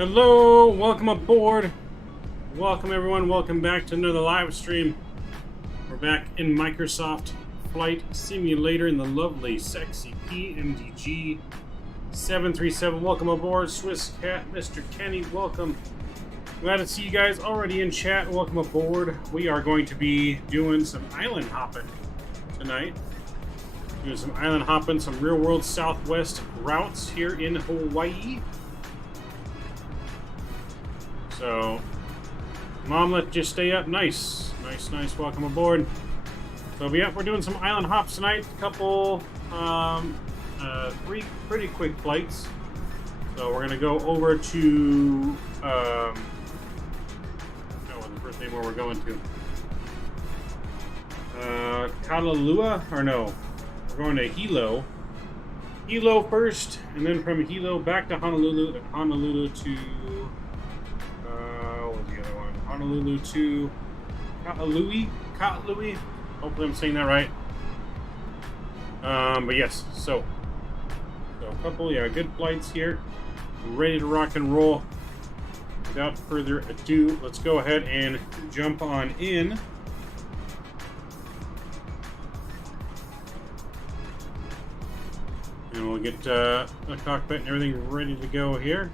Hello, welcome aboard. Welcome everyone, welcome back to another live stream. We're back in Microsoft Flight Simulator in the lovely, sexy PMDG 737. Welcome aboard, Swiss Cat, Mr. Kenny, welcome. Glad to see you guys already in chat. Welcome aboard. We are going to be doing some island hopping tonight. Doing some island hopping, some real world Southwest routes here in Hawaii. So, Mom, let's just stay up. Nice. Nice. Welcome aboard. So, yeah, we're doing some island hops tonight. A couple, three pretty quick flights. So, we're going to go over to, what's the first name where we're going to? Kalalua? Or no, we're going to Hilo. Hilo first, and then from Hilo back to Honolulu, and Honolulu to... Honolulu to Ka'alui. Hopefully I'm saying that right. But yes, so a couple, good flights here. Ready to rock and roll. Without further ado, let's go ahead and jump on in. And we'll get the cockpit and everything ready to go here.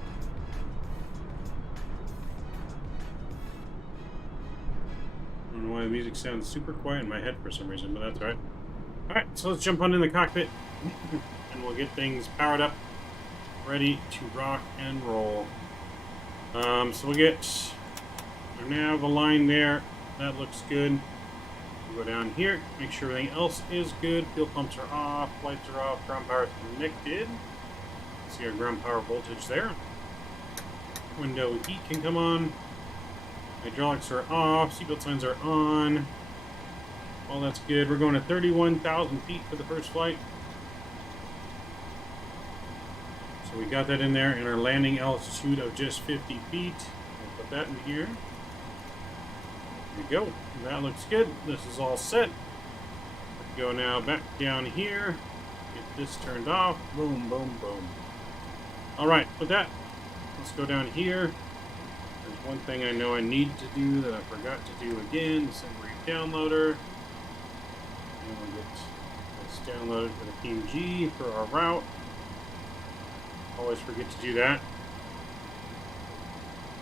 I don't know why the music sounds super quiet in my head for some reason, but that's alright. Alright, so let's jump on in the cockpit and we'll get things powered up, ready to rock and roll. So we'll get our nav aligned there. That looks good. We'll go down here, make sure everything else is good. Fuel pumps are off, lights are off, ground power is connected. See our ground power voltage there. Window heat can come on. Hydraulics are off, seatbelt signs are on. All that's good. We're going to 31,000 feet for the first flight. So we got that in there, and our landing altitude of just 50 feet. We'll put that in here. There we go. That looks good. This is all set. Let's go now back down here. Get this turned off. Boom, boom, boom. Alright, with that, let's go down here. There's one thing I know I need to do that I forgot to do again. The summary downloader. And we'll get this downloaded for the PMDG for our route. Always forget to do that.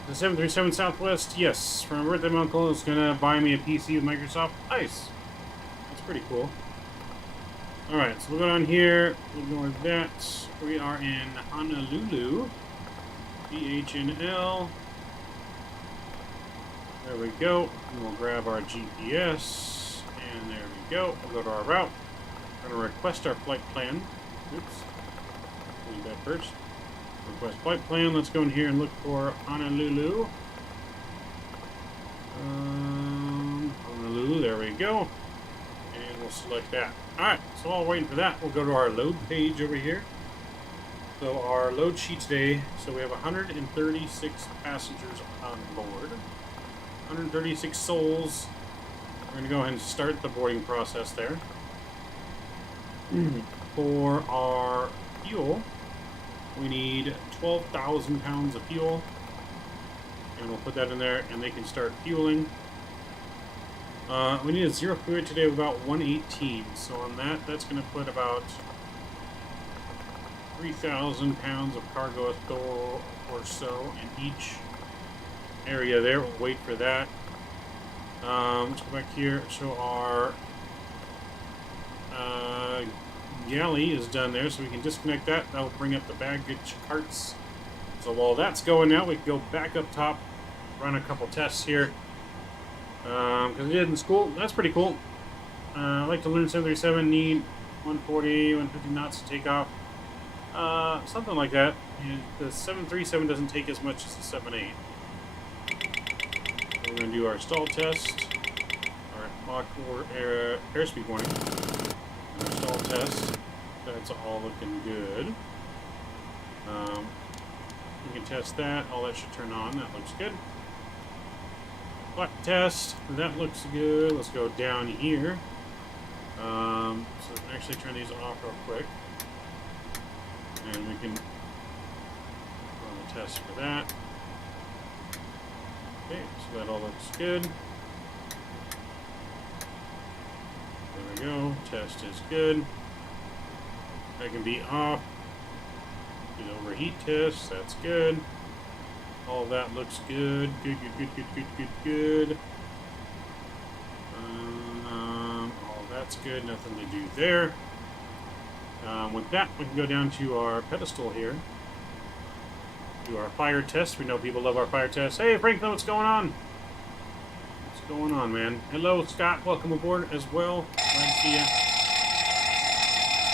The 737 Southwest, yes. For my birthday, my uncle is going to buy me a PC with Microsoft. Nice. That's pretty cool. Alright, so we'll go down here. We'll go with that. We are in Honolulu. PHNL. There we go. And we'll grab our GPS. And there we go. We'll go to our route. We're going to request our flight plan. Oops. Leave that first. Request flight plan. Let's go in here and look for Honolulu. Honolulu. There we go. And we'll select that. Alright. So while waiting for that, we'll go to our load page over here. So our load sheet today. So we have 136 passengers on board. 136 souls. We're going to go ahead and start the boarding process there. For our fuel, we need 12,000 pounds of fuel. And we'll put that in there and they can start fueling. We need a zero fluid today of about 118. So on that, that's going to put about 3,000 pounds of cargo or so in each area there. We'll wait for that. Let's go back here. So our galley is done there, so we can disconnect that. That will bring up the baggage carts. So while that's going now, we can go back up top, run a couple tests here. Because we did in school. That's pretty cool. I like to learn 737, need 140, 150 knots to take off. Something like that. And the 737 doesn't take as much as the 78. We're going to do our stall test, our Mach airspeed warning, our stall test. That's all looking good. We can test that. All that should turn on. That looks good. Flight test. That looks good. Let's go down here. So actually turn these off real quick. And we can run a test for that. Okay, so that all looks good. There we go. Test is good. That can be off. Good overheat test. That's good. All that looks good. Good, good, good, good, good, good, good. All that's good. Nothing to do there. With that, we can go down to our pedestal here. Do our fire test. We know people love our fire test. Hey, Franklin, what's going on? What's going on, man? Hello, Scott. Welcome aboard as well. Glad to see you.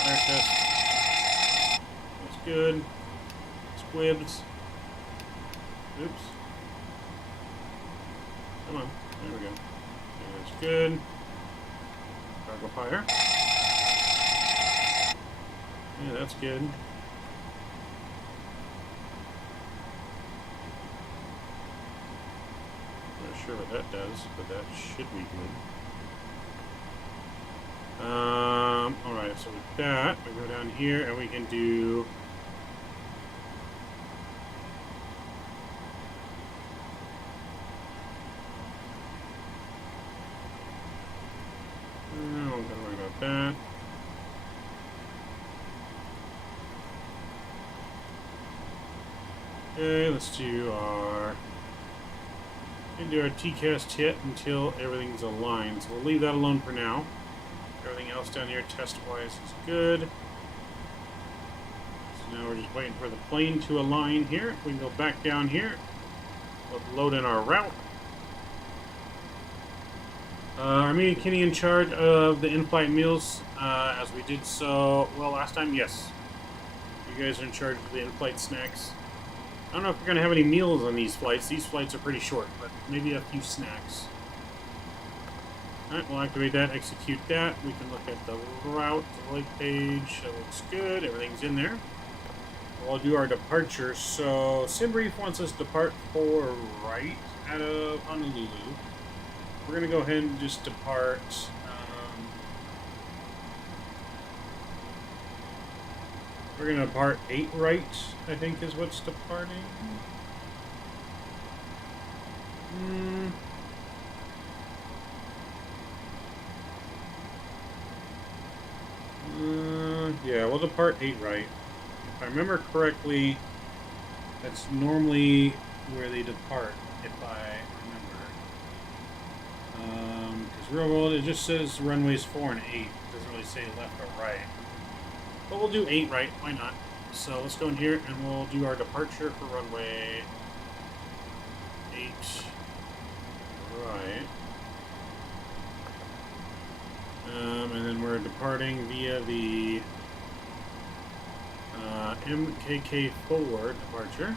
Fire test. That's good. Squibs. Oops. Come on. There we go. That's good. Cargo fire. Yeah, that's good. Not sure what that does, but that should be good. Alright, so with that, we go down here and we can do... I'm not gonna worry about that. Okay, let's do our... We can do our TCAS kit until everything's aligned. So we'll leave that alone for now. Everything else down here test-wise is good. So now we're just waiting for the plane to align here. We can go back down here. We'll load in our route. Are me and Kenny in charge of the in-flight meals? As we did so, well, last time, yes. You guys are in charge of the in-flight snacks. I don't know if we're going to have any meals on these flights. These flights are pretty short, but maybe a few snacks. Alright, we'll activate that, execute that. We can look at the route, the lake page. That looks good. Everything's in there. We'll do our departure. So, SimBrief wants us to depart for right out of Honolulu. We're going to go ahead and just depart. We're going to depart 8 right, I think is what's departing. Yeah, we'll depart 8 right. If I remember correctly, that's normally where they depart, if I remember. Because real world, it just says runways 4 and 8. It doesn't really say left or right. But we'll do 8 right, why not? So let's go in here and we'll do our departure for runway 8 right. And then we're departing via the MKK forward departure.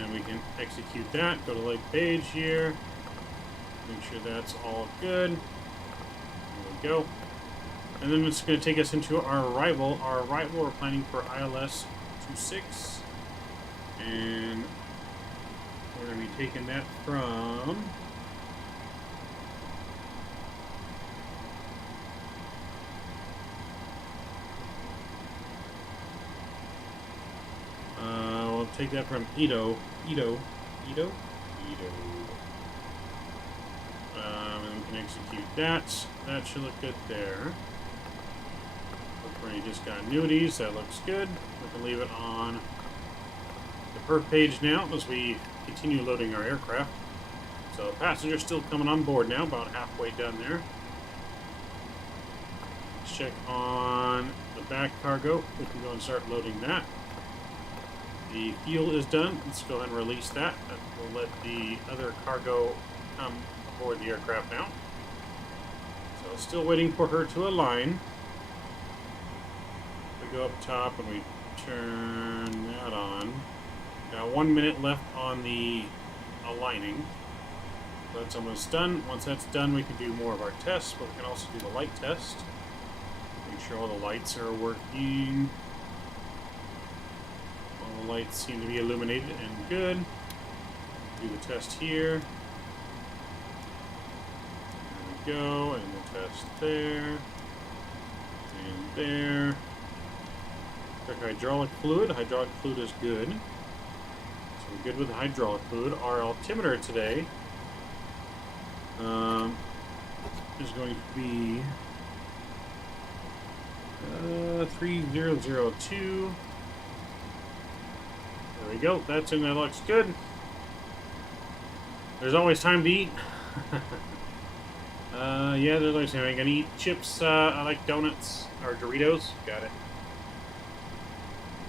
And we can execute that. Go to lake page here. Make sure that's all good. There we go. And then it's going to take us into our arrival. Our arrival, we're planning for ILS 26. And we're going to be taking that from... we'll take that from Edo. And we can execute that. That should look good there. Look for any discontinuities. That looks good. We can leave it on the perf page now as we continue loading our aircraft. So passengers still coming on board now, about halfway done there. Let's check on the back cargo. We can go and start loading that. The fuel is done. Let's go ahead and release that. We'll let the other cargo come aboard the aircraft now. So still waiting for her to align. We go up top and we turn that on. Now 1 minute left on the aligning. So that's almost done. Once that's done, we can do more of our tests, but we can also do the light test. Make sure all the lights are working. All the lights seem to be illuminated and good. Do the test here. There we go, and we'll test there. And there. Check hydraulic fluid. Hydraulic fluid is good. So We're good with the hydraulic fluid. Our altimeter today is going to be 3002. There we go. That's in. That looks good. There's always time to eat. Yeah, there's always time. I'm gonna eat chips. I like donuts or Doritos. Got it.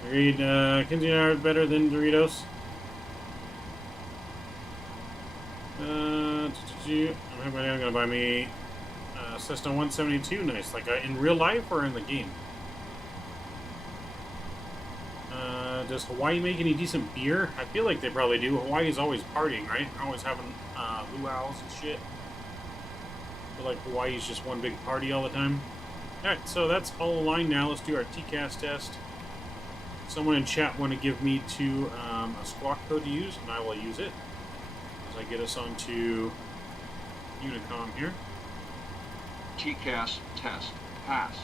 Agreed. Kinsey and I are better than Doritos. I'm gonna buy me Cessna 172. Nice. Like in real life or in the game? Does Hawaii make any decent beer? I feel like they probably do. Hawaii's always partying, right? Always having luau's and shit. I feel like Hawaii's just one big party all the time. Alright, so that's all aligned now. Let's do our TCAS test. Someone in chat want to give me a squawk code to use, and I will use it as I get us onto Unicom here. TCAS test pass.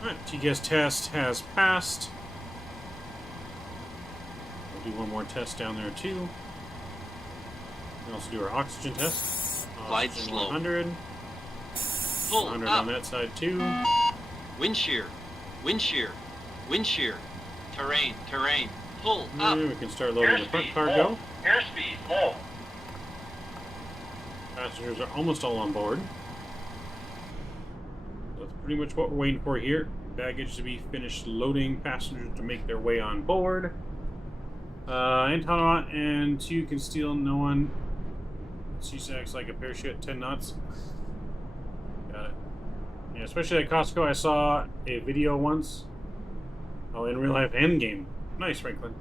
Alright, TCAS test has passed. We'll do one more test down there too. We'll also do our oxygen test. Glide slow. 100. Pull 100 up. on that side too. Wind shear. Wind shear. Wind shear. Terrain. Terrain. Pull up. We can start loading the front cargo. Airspeed low. Passengers are almost all on board. That's pretty much what we're waiting for here. Baggage to be finished loading, passengers to make their way on board. Antonov and 2 can steal no one. CSAC's like a parachute, 10 knots. Got it. Yeah, especially at Costco, I saw a video once. Oh, in real life and game. Nice, Franklin.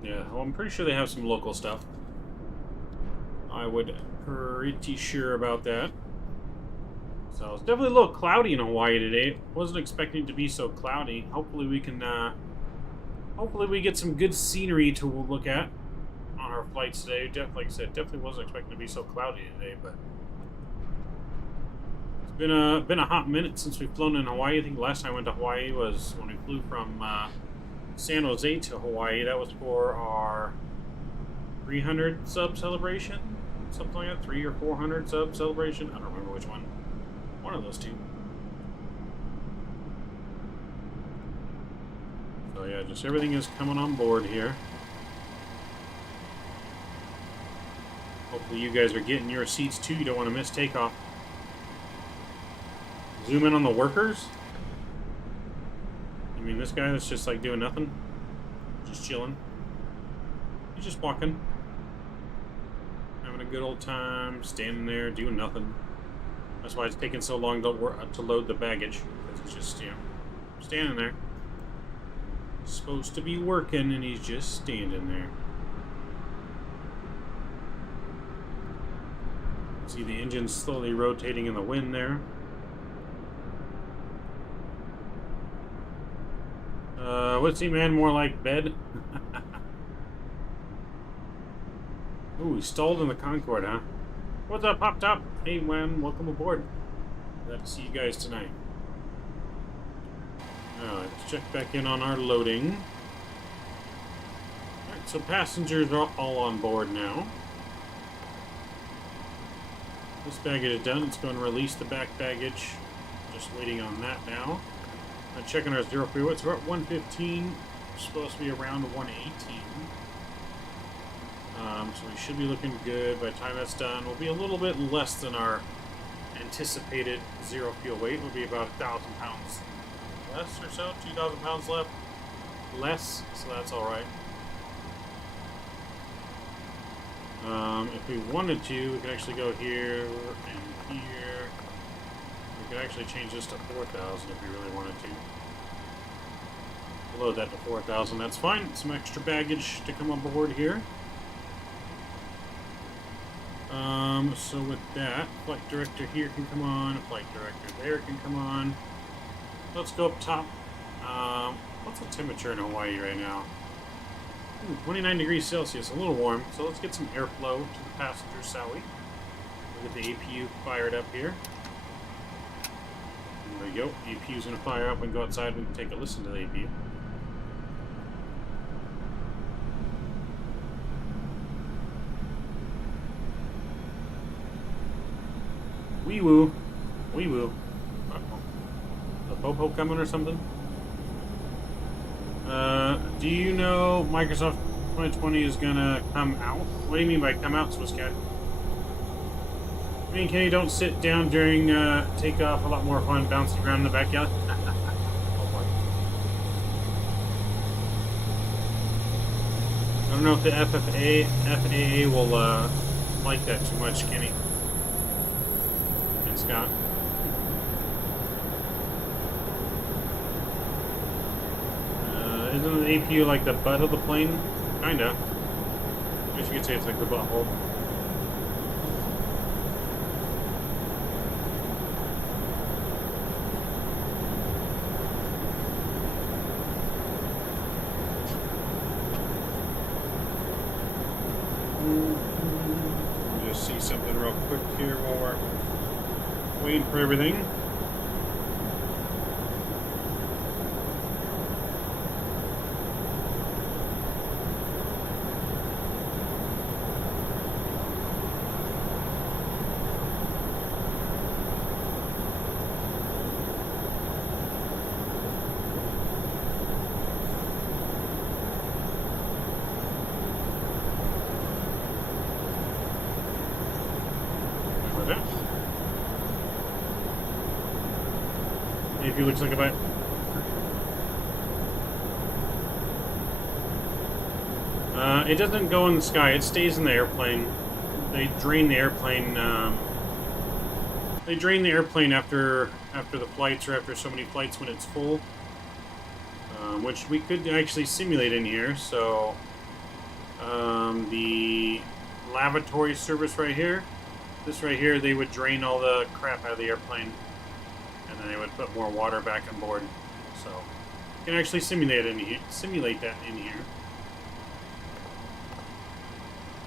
Yeah, well, I'm pretty sure they have some local stuff. I would pretty sure about that. So it's definitely a little cloudy in Hawaii today. Wasn't expecting it to be so cloudy. Hopefully we can, hopefully we get some good scenery to look at on our flights today. Like I said, definitely wasn't expecting to be so cloudy today, but it's been a hot minute since we've flown in Hawaii. I think the last time I went to Hawaii was when we flew from San Jose to Hawaii. That was for our 300 sub celebration, something like that. 300 or 400 sub celebration. I don't remember which one. One of those two. So yeah, just everything is coming on board here. Hopefully you guys are getting your seats too. You don't want to miss takeoff. Zoom in on the workers. I mean, this guy that's just like doing nothing. Just chilling. He's just walking. Having a good old time. Standing there, doing nothing. That's why it's taking so long to load the baggage. Because it's just, you know, standing there. He's supposed to be working and he's just standing there. See the engine slowly rotating in the wind there. What's he, man? More like bed? Ooh, he stalled in the Concorde, huh? What's up, Pop Top? Hey, man, welcome aboard. Glad to see you guys tonight. Alright, let's check back in on our loading. Alright, so passengers are all on board now. This baggage is done. It's going to release the back baggage. Just waiting on that now. Checking our zero fuel. It's about 115. We're supposed to be around 118. So we should be looking good. By the time that's done, we'll be a little bit less than our anticipated zero fuel weight. We'll be about 1,000 pounds less or so. 2,000 pounds less. So that's all right. If we wanted to, we could actually go here and here. We could actually change this to 4,000 if we really wanted to. Load that to 4,000. That's fine. Some extra baggage to come on board here. So with that, flight director here can come on. Flight director there can come on. Let's go up top. What's the temperature in Hawaii right now? 29 degrees Celsius, a little warm. So let's get some airflow to the passenger Sowie. We'll get the APU fired up here. There we go. APU's going to fire up and go outside and take a listen to the APU. Wee woo. Wee woo. Uh-oh. The popo coming or something? Do you know Microsoft 2020 is gonna come out? What do you mean by come out, Swisscat? I mean, Kenny, don't sit down during takeoff. A lot more fun bouncing around in the backyard. Oh boy. I don't know if the FAA will like that too much, Kenny and Scott. Isn't the APU like the butt of the plane? Kinda. I guess you could say it's like the butthole. Just see something real quick here while we're waiting for everything. He looks like a butt. It doesn't go in the sky. It stays in the airplane. They drain the airplane. They drain the airplane after the flights, or after so many flights when it's full, which we could actually simulate in here. So the lavatory service right here, this right here, they would drain all the crap out of the airplane. And then they would put more water back on board. So you can actually simulate that in here.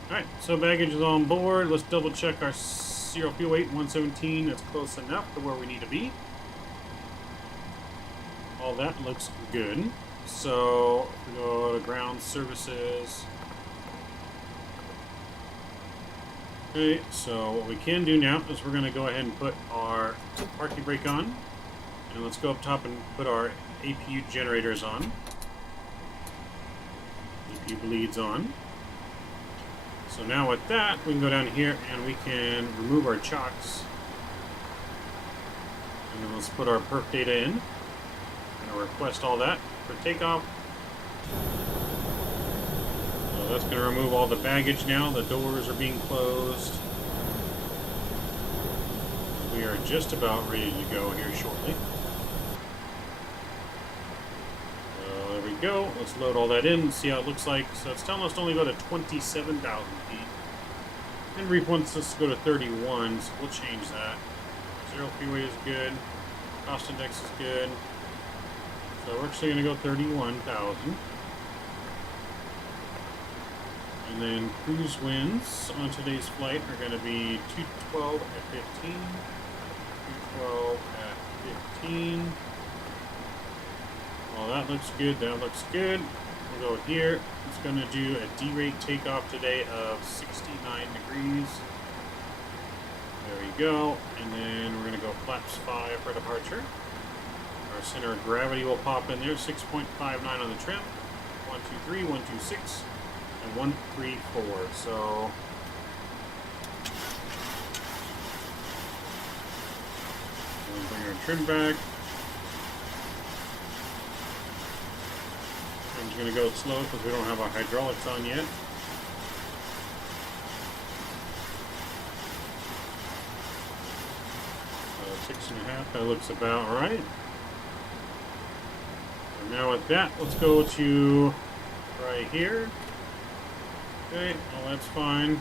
Alright, so baggage is on board. Let's double check our serial fuel weight, 117. That's close enough to where we need to be. All that looks good. So we go to ground services. Okay, so what we can do now is we're going to go ahead and put our parking brake on. And let's go up top and put our APU generators on. APU bleeds on. So now with that, we can go down here and we can remove our chocks. And then let's put our perf data in. And request all that for takeoff. So that's going to remove all the baggage now. The doors are being closed. We are just about ready to go here shortly. So there we go. Let's load all that in and see how it looks like. So it's telling us to only go to 27,000 feet. Enrique wants us to go to 31, so we'll change that. Zero freeway is good. Cost index is good. So we're actually going to go 31,000. And then cruise winds on today's flight are going to be 212 at 15, 212 at 15. Well, that looks good. That looks good. We'll go here. It's going to do a D-rate takeoff today of 69 degrees. There we go. And then we're going to go flaps 5 for departure. Our center of gravity will pop in there. 6.59 on the trim. 123, 126. And 134, so we'll bring our trim back. I'm just going to go slow because we don't have our hydraulics on yet. So 6.5, that looks about right. And now with that, let's go to right here. Okay, well that's fine.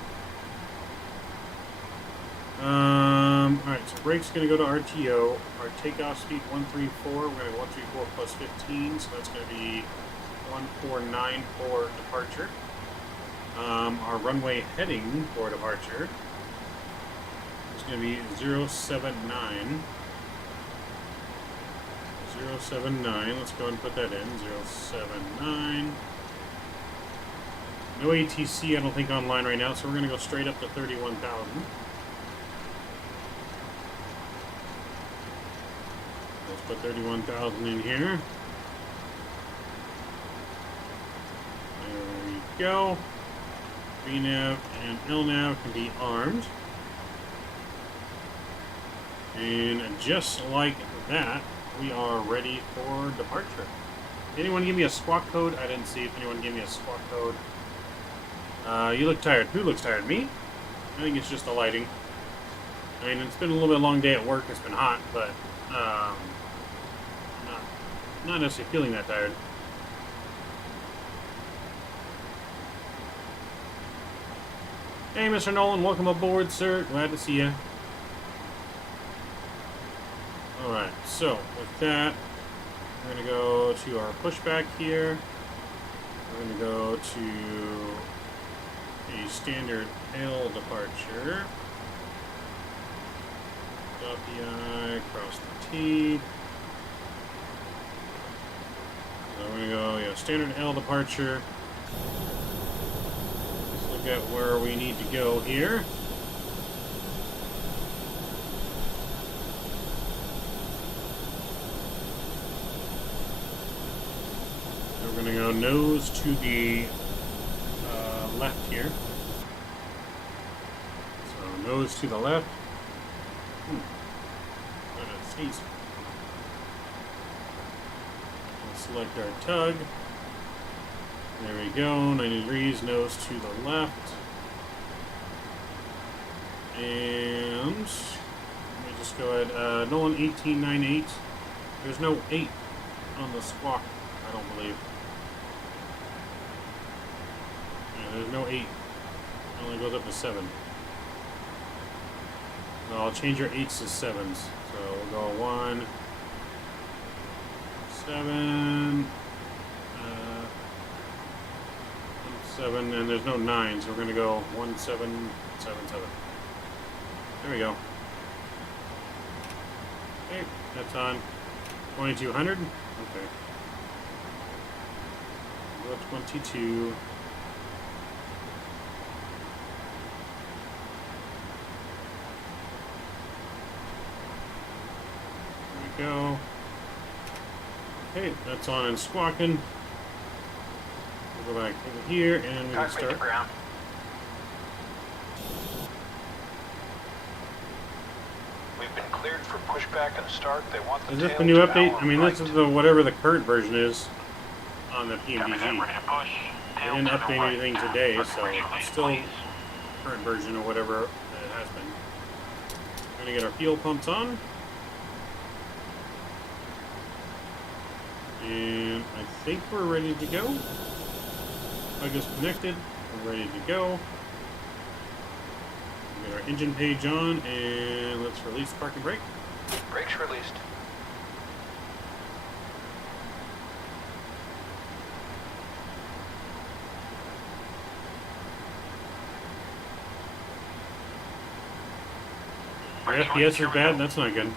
Alright, so brake's going to go to RTO. Our takeoff speed 134. We're going to 134 plus 15, so that's going to be 1494 for departure. Our runway heading for departure is going to be 079. 079. Let's go ahead and put that in. 079. No ATC, I don't think, online right now, so we're going to go straight up to 31,000. put 31,000 in here. There we go. VNav and LNav can be armed. And just like that, we are ready for departure. Anyone give me a squawk code? I didn't see if anyone gave me a squawk code. You look tired. Who looks tired? Me? I think it's just the lighting. I mean, it's been a little bit long day at work. It's been hot, but I'm not necessarily feeling that tired. Hey, Mr. Nolan, welcome aboard, sir. Glad to see you. Alright, so with that, we're going to go to our pushback here. We're going to go to a standard L departure. Dot the I, cross the T. So we're going to go, yeah, standard L departure. Let's look at where we need to go here. We're going to go nose to the left here. So nose to the left. We'll select our tug. There we go. 90 degrees, nose to the left. And let me just go ahead. Nolan 1898. There's no 8 on the squawk, I don't believe. There's no 8. It only goes up to 7. So I'll change your 8s to 7s. So we'll go 1, 7, 7, and there's no 9, so we're going to go 1, 7, 7, 7. There we go. Okay, that's on 2200. Okay. Go 22. Go. Okay, that's on and squawking. We'll go back over here and we can start. We've been cleared for pushback and start. They want the Is this the new update? I mean, this is the whatever the current version is on the PMDG. They didn't update anything today, so it's still current version or whatever it has been. We're gonna get our fuel pumps on. And I think we're ready to go. Plug is connected. We're ready to go. We got our engine page on, and let's release park and brake. Brakes released. Our FPS is bad. That's not good.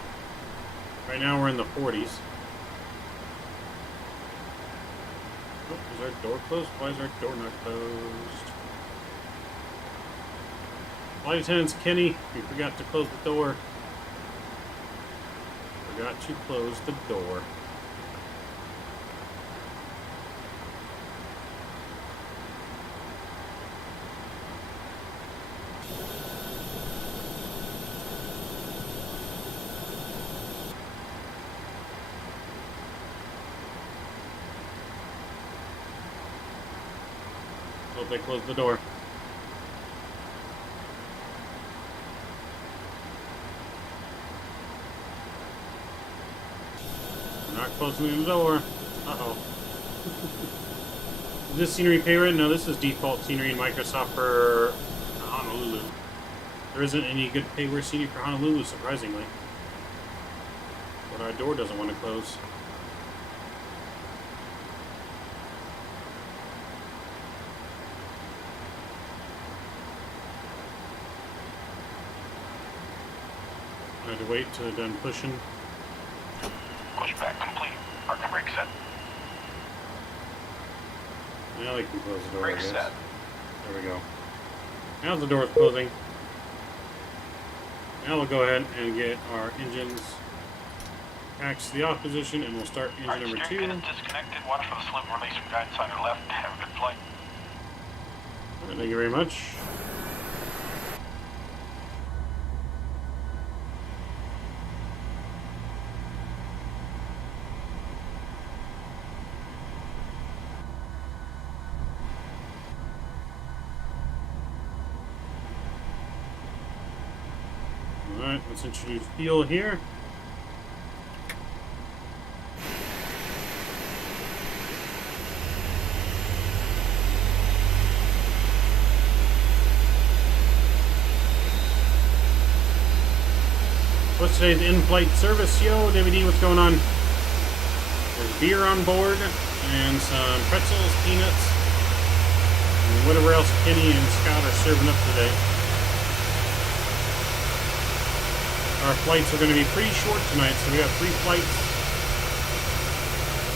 Right now we're in the 40s. Oh, is our door closed? Why is our door not closed? Flight attendants, Kenny, we forgot to close the door. Forgot to close the door. Hope they closed the door. We're not closing the door. Uh-oh. Is this scenery pay rate? No, this is default scenery in Microsoft for Honolulu. There isn't any good payware scenery for Honolulu, surprisingly. But our door doesn't want to close. I had to wait till they're done pushing. Pushback complete. Park and brake set. Now they can close the door, Brake I guess. set. There we go. Now the door's closing. Now we'll go ahead and get our engines Taxi to the off position, and we'll start engine number 2. Disconnected. Watch for the slim release from guidance on your left. Have a good flight. All right, thank you very much. Alright, let's introduce fuel here. What's today's in-flight service? Yo, DVD, what's going on? There's beer on board, and some pretzels, peanuts, and whatever else Kenny and Scott are serving up today. Our flights are going to be pretty short tonight, so we have 3 flights.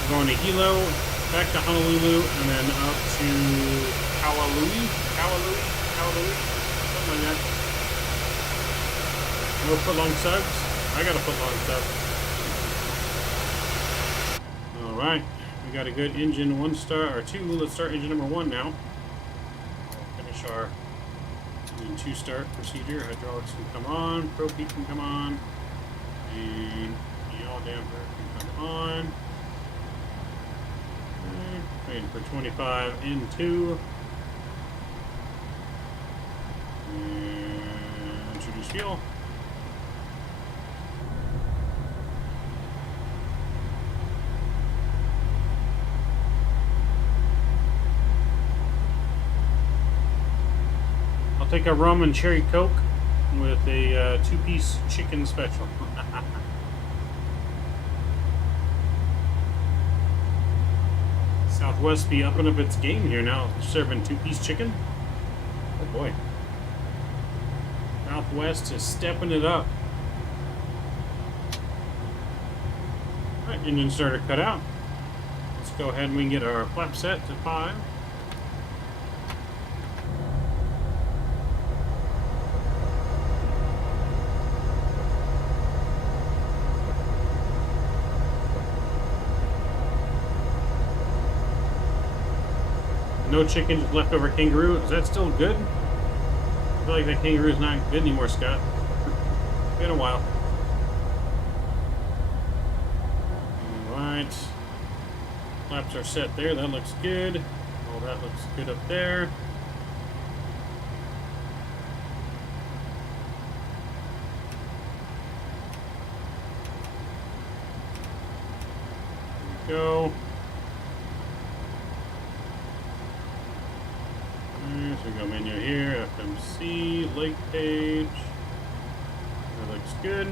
We're going to Hilo, back to Honolulu, and then up to Kaualui, something like that. No foot-long subs. I got a foot-long sub. Alright, we got a good engine 1 star, or 2. Let's start engine number 1 now. Finish our 2-start procedure. Hydraulics can come on, propane can come on, and the yaw damper can come on. Okay, waiting for 25 in 2. And introduce fuel. I'll take a rum and cherry Coke with a 2-piece chicken special. Southwest be upping up its game here now, serving 2-piece chicken. Oh boy. Southwest is stepping it up. Alright, engine starter cut out. Let's go ahead and we can get our flap set to 5. No chicken, just leftover kangaroo. Is that still good? I feel like that kangaroo's not good anymore, Scott. Been a while. Alright. Flaps are set there. That looks good. All that looks good up there. There we go. So we go menu here, FMC, lake page. That looks good.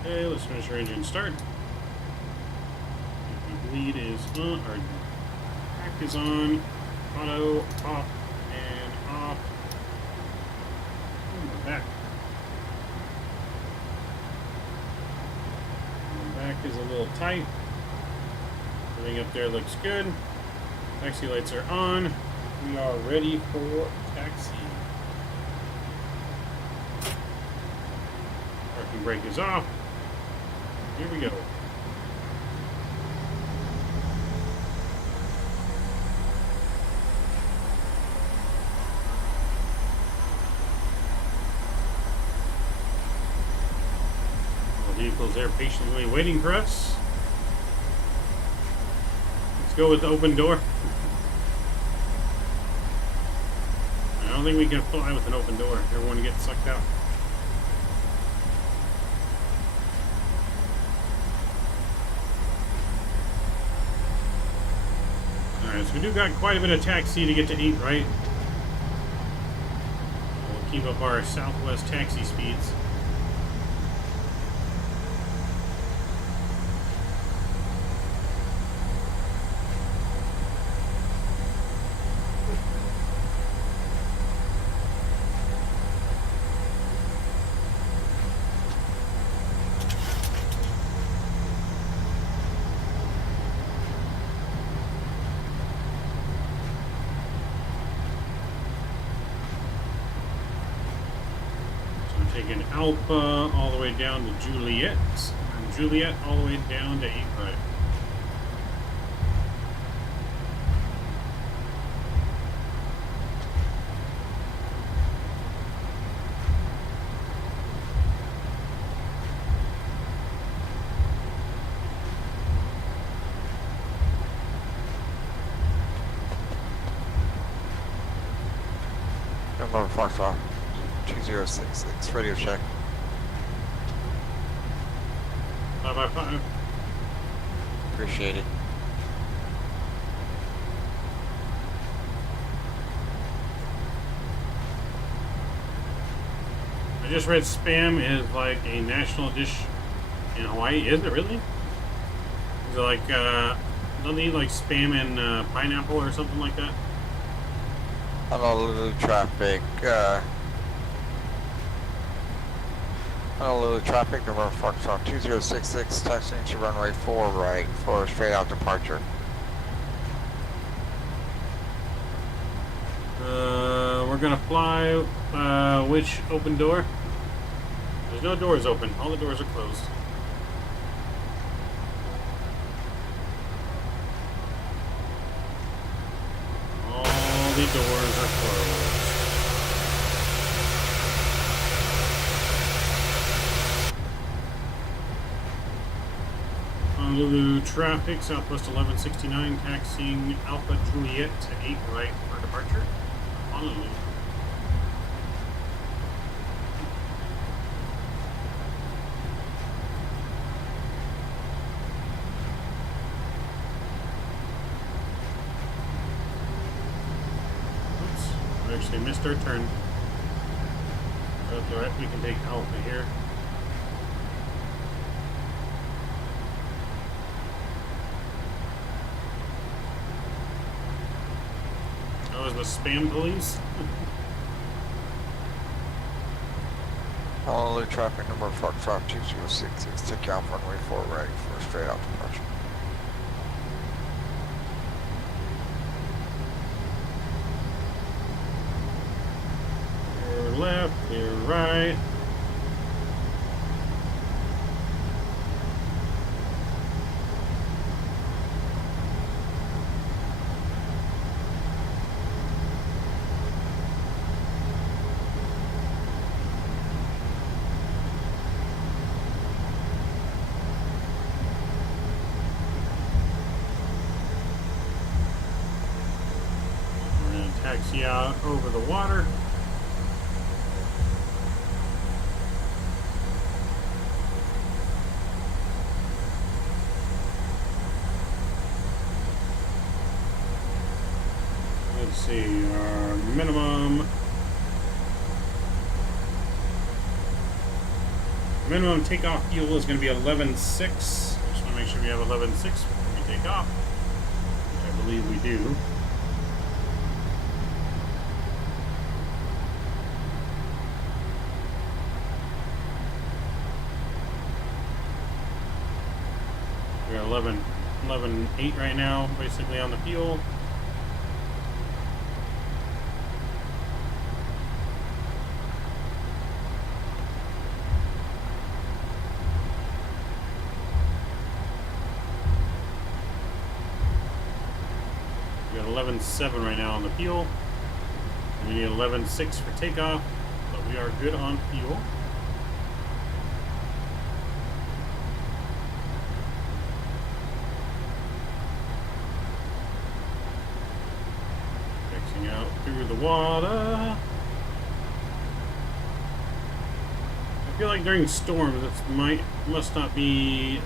Okay, let's finish our engine start. The bleed is on, our pack is on, auto, off, and off. Oh, my back. My back is a little tight. Everything up there looks good. Taxi lights are on. We are ready for taxi. Parking brake is off. Here we go. All the vehicles there patiently waiting for us. Let's go with the open door. I don't think we can fly with an open door. Everyone gets sucked out. Alright, so we do got quite a bit of taxi to get to 8, right? We'll keep up our Southwest taxi speeds. Taking Alpha all the way down to Juliet, and Juliet all the way down to 8 right. Number Foxtrot 2066, radio check. 5x5. Appreciate it. I just read spam is like a national dish in Hawaii. Is it really? Is it like, don't they eat like spam and pineapple or something like that? Honolulu traffic, Honolulu traffic, number Foxtrot 2066, taxiing to runway 4 right for a straight out departure. We're gonna fly, which open door? There's no doors open, all the doors are closed. All the doors are closed. Honolulu traffic, Southwest 1169, taxiing Alpha Juliet to 8 right for departure. Honolulu. Oops, we actually missed our turn. That's alright, we can take Alpha here. That was the spam police. Honolulu traffic, number Foxtrot 2066, take out runway 4 right for a straight out departure. Clear left, clear right. Taxi out over the water. Let's see, our minimum takeoff fuel is going to be 11.6. Just want to make sure we have 11.6 before we take off, which I believe we do. We're at 11.8 right now, basically on the fuel. We got 11.7 right now on the fuel. We need 11.6 for takeoff, but we are good on fuel. Out through the water. I feel like during storms, it must not be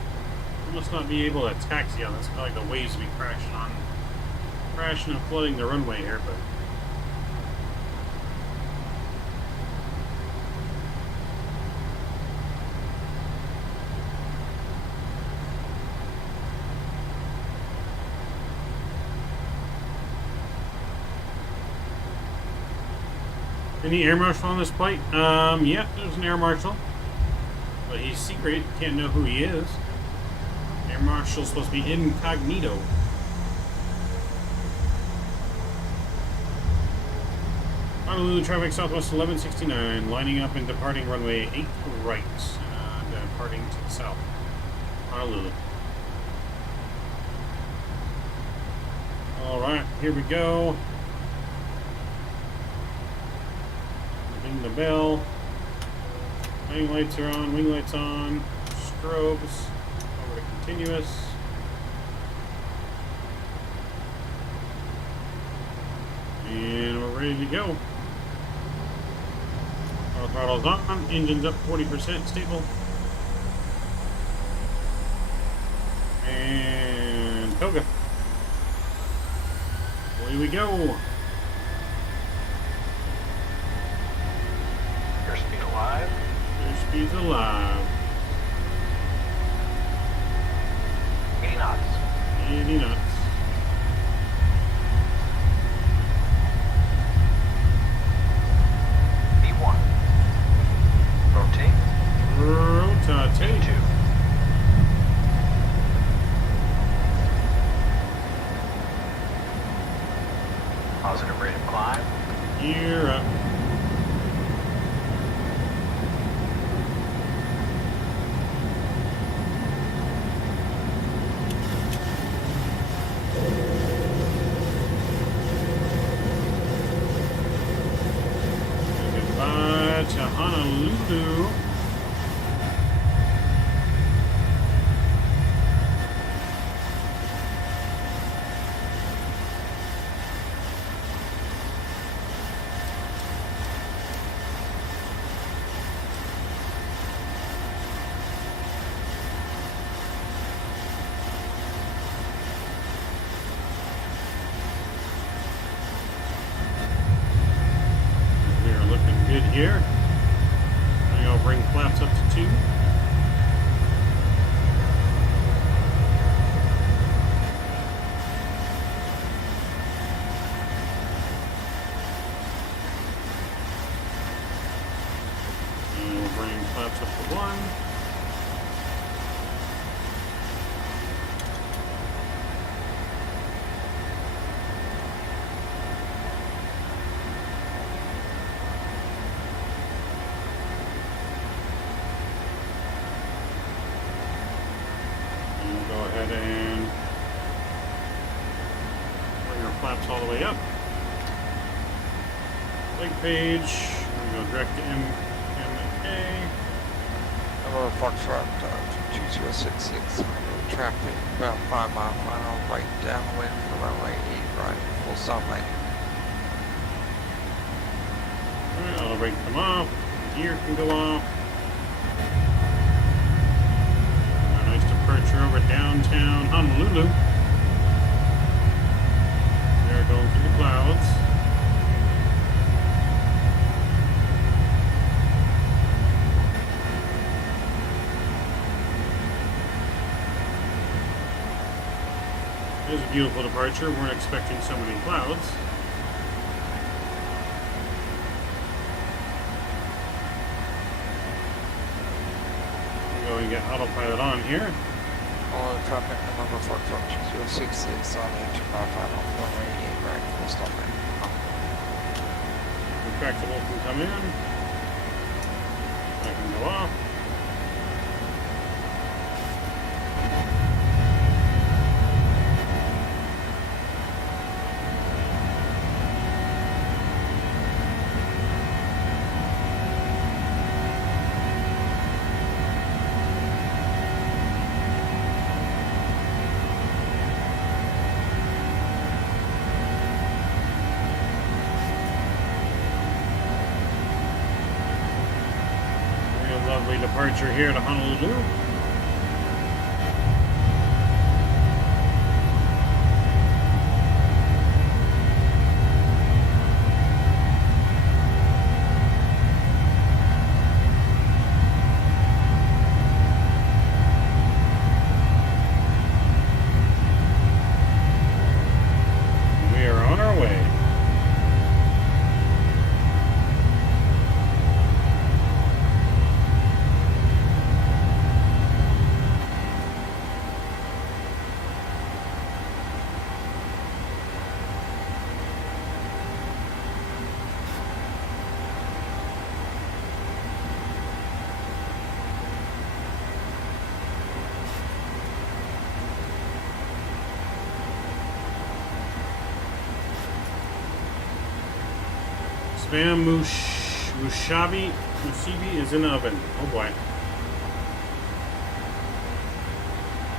able to taxi on this. Kind of like the waves be crashing and flooding the runway here, but. Any air marshal on this flight? Yeah, there's an air marshal. But he's secret, can't know who he is. Air marshal's supposed to be incognito. Honolulu traffic southwest 1169, lining up and departing runway 8 right, departing to the south. Honolulu. Alright, here we go. Ring the bell. Wing lights are on, wing lights on. Strobes. Over to continuous. And we're ready to go. Our throttle's on, engine's up 40%, stable. And Toga. Away we go. Airspeed alive. Airspeed's alive. 80 knots. 80 knots. V1. Rotate. Rotate. V2. Positive rate of climb. Gear up. Goodbye to Honolulu. Good here. I think I'll bring flaps up to 2. And we'll bring flaps up to 1. Go ahead and bring our flaps all the way up. Leg page. We're going to go direct to MA. Hello, Foxtrot 2066. Traffic about 5 miles per hour, right downwind for runway 8 right. Full stop landing. Alright, auto brake come off. Gear can go off. Departure over downtown Honolulu. We are going through the clouds. It was a beautiful departure. We weren't expecting so many clouds. We'll go and get autopilot on here. All traffic number 42066 on the 255 off runway 8 right. Full stop landing. Retractable can come in. That can go off. Lovely departure here to Honolulu. We are on our way. Spam Mushibi is in the oven. Oh boy.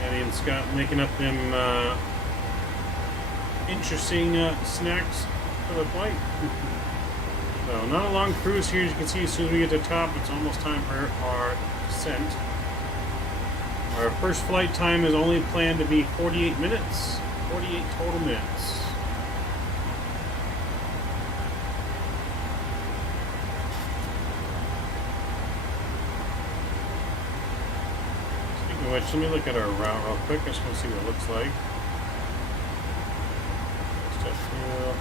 Eddie and Scott making up them interesting snacks for the flight. So, not a long cruise here. As you can see, as soon as we get to the top, it's almost time for our descent. Our first flight time is only planned to be 48 minutes. 48 total minutes. Speaking of which, let me look at our route real quick. I just want to see what it looks like. Stuff here.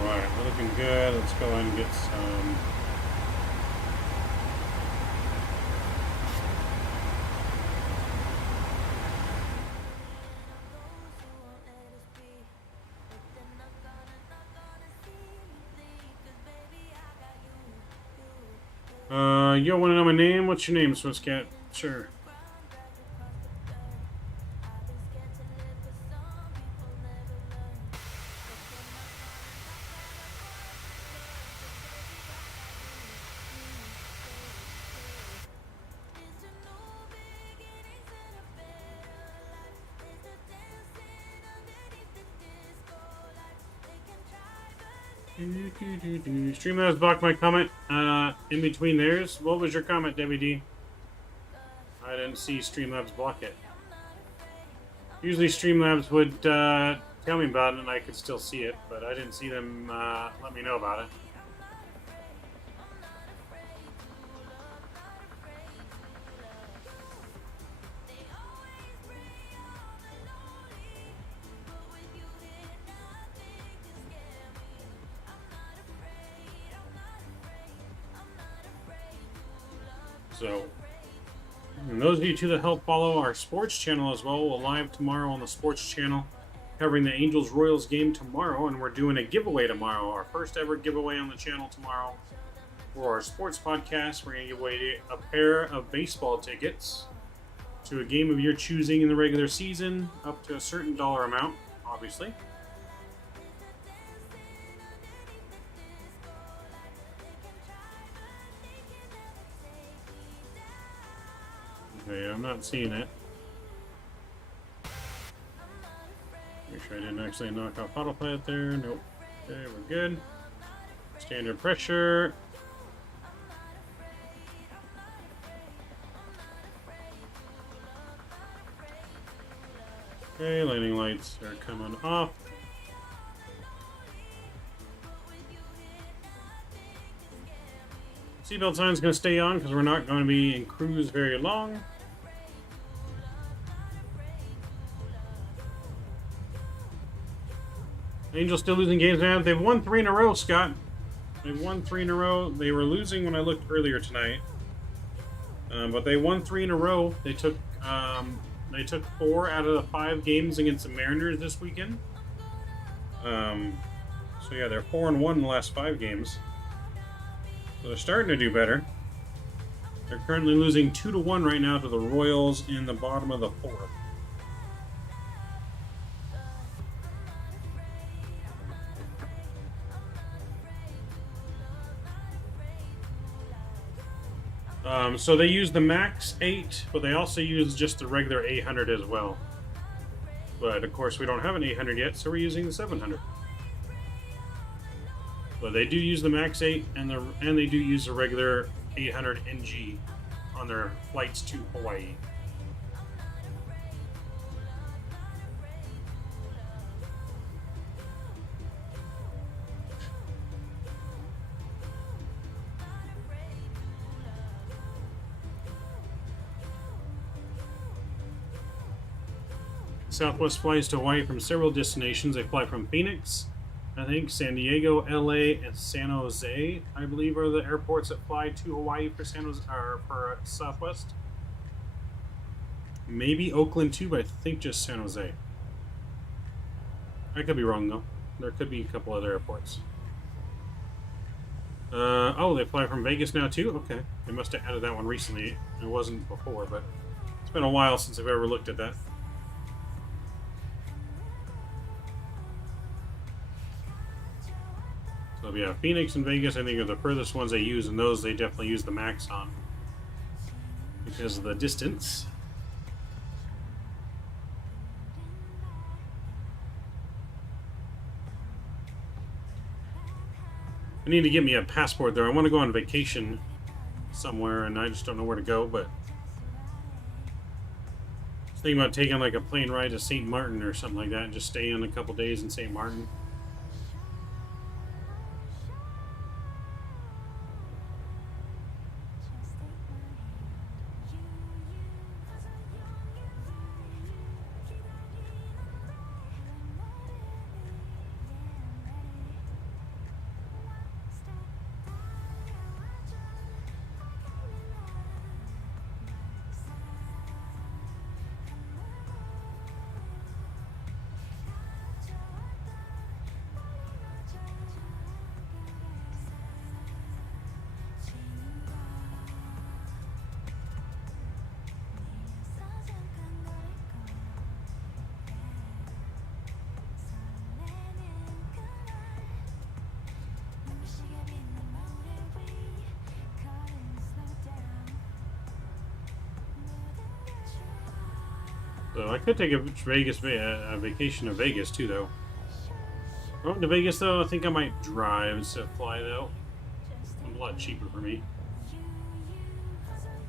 Alright, we're looking good. Let's go ahead and get some. You want to know my name? What's your name, Swiss Cat? Sure. Streamlabs blocked my comment in between theirs. What was your comment, Debbie D? I didn't see Streamlabs block it. Usually Streamlabs would tell me about it and I could still see it, but I didn't see them let me know about it. So, and those of you too that help follow our sports channel as well, we're live tomorrow on the sports channel covering the Angels-Royals game tomorrow, and we're doing a giveaway tomorrow, our first ever giveaway on the channel tomorrow for our sports podcast. We're going to give away a pair of baseball tickets to a game of your choosing in the regular season, up to a certain dollar amount, obviously. Okay, I'm not seeing it. Make sure I didn't actually knock off autopilot there. Nope. Okay, we're good. Standard pressure. Okay, landing lights are coming off. Seatbelt sign's going to stay on because we're not going to be in cruise very long. Angels still losing games now. They've won 3 in a row, Scott. They've won 3 in a row. They were losing when I looked earlier tonight, but they won 3 in a row. They took 4 out of the 5 games against the Mariners this weekend. So yeah, they're 4-1 in the last 5 games. So they're starting to do better. They're currently losing 2-1 right now to the Royals in the bottom of the 4th. So they use the Max 8, but they also use just the regular 800 as well. But of course we don't have an 800 yet, so we're using the 700. But they do use the Max 8 and they do use the regular 800 NG on their flights to Hawaii. Southwest flies to Hawaii from several destinations. They fly from Phoenix, I think, San Diego, LA, and San Jose, I believe, are the airports that fly to Hawaii for San Jose, or for Southwest. Maybe Oakland too, but I think just San Jose. I could be wrong though. There could be a couple other airports. Oh, they fly from Vegas now too? Okay. They must have added that one recently. It wasn't before, but it's been a while since I've ever looked at that. So yeah, Phoenix and Vegas I think are the furthest ones they use, and those they definitely use the max on because of the distance. I need to get me a passport there. I want to go on vacation somewhere, and I just don't know where to go, but I was thinking about taking like a plane ride to St. Martin or something like that and just stay in a couple days in St. Martin. So I could take a vacation to Vegas too, though. Going to Vegas, though, I think I might drive instead of fly, though. It's a lot cheaper for me.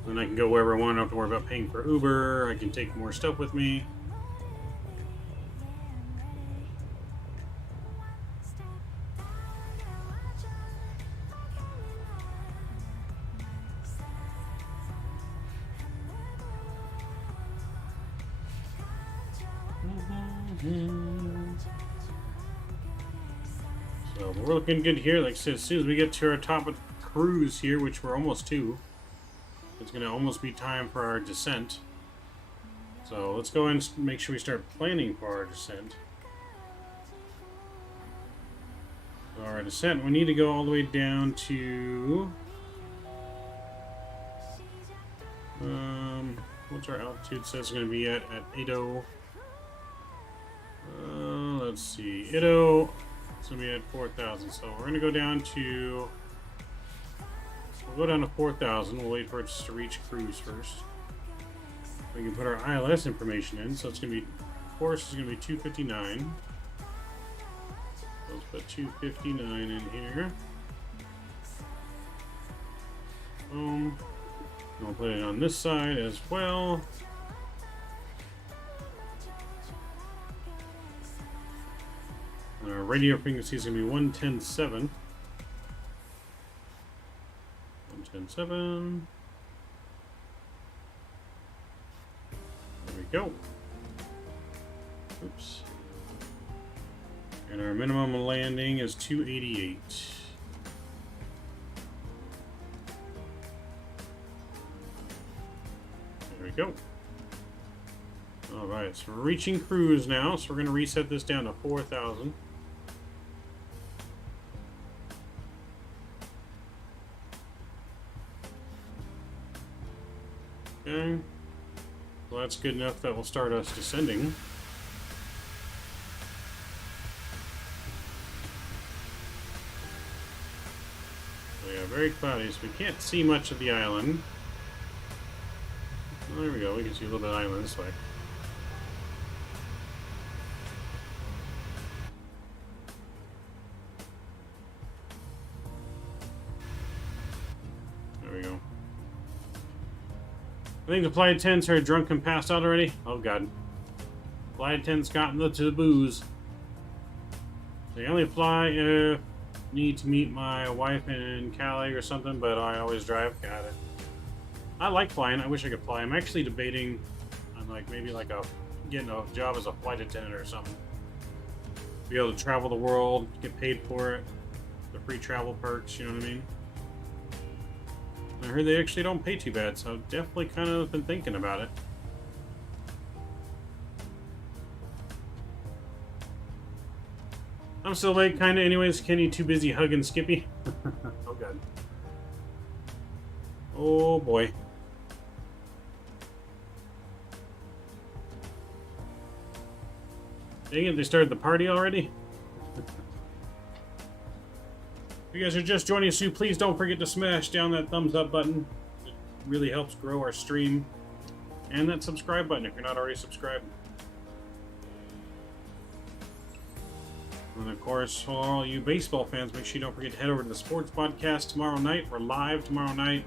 Then I can go wherever I want. I don't have to worry about paying for Uber. I can take more stuff with me. So we're looking good here. Like I said, as soon as we get to our top of the cruise here, which we're almost to, it's going to almost be time for our descent. So let's go and make sure we start planning for our descent. So our descent, we need to go all the way down to... what's our altitude says it's going to be at 80... let's see, Itto, it's going to be at 4,000, so we're going to go down to, we'll go down to 4,000, we'll wait for it to reach cruise first. We can put our ILS information in, so it's going to be, course is going to be 259, so let's put 259 in here, boom, and we'll put it on this side as well. Our radio frequency is going to be 110.7. 110.7. There we go. Oops. And our minimum landing is 288. There we go. Alright, so we're reaching cruise now, so we're going to reset this down to 4,000. Okay, well that's good enough. That will start us descending. So yeah, very cloudy, so we can't see much of the island. Well, there we go, we can see a little bit of island this way. There we go. I think the flight attendants are drunk and passed out already. Oh god. Flight attendants gotten to the booze. They only fly if need to meet my wife in Cali or something, but I always drive. Got it. I like flying. I wish I could fly. I'm actually debating on like maybe like a getting a job as a flight attendant or something. Be able to travel the world, get paid for it, the free travel perks, you know what I mean? I heard they actually don't pay too bad, so I've definitely kind of been thinking about it. I'm still late, kind of. Anyways, Kenny too busy hugging Skippy. Oh, God. Oh, boy. Dang it, they started the party already? If you guys are just joining us, so please don't forget to smash down that thumbs up button. It really helps grow our stream. And that subscribe button if you're not already subscribed. And of course, for all you baseball fans, make sure you don't forget to head over to the Sports Podcast tomorrow night. We're live tomorrow night,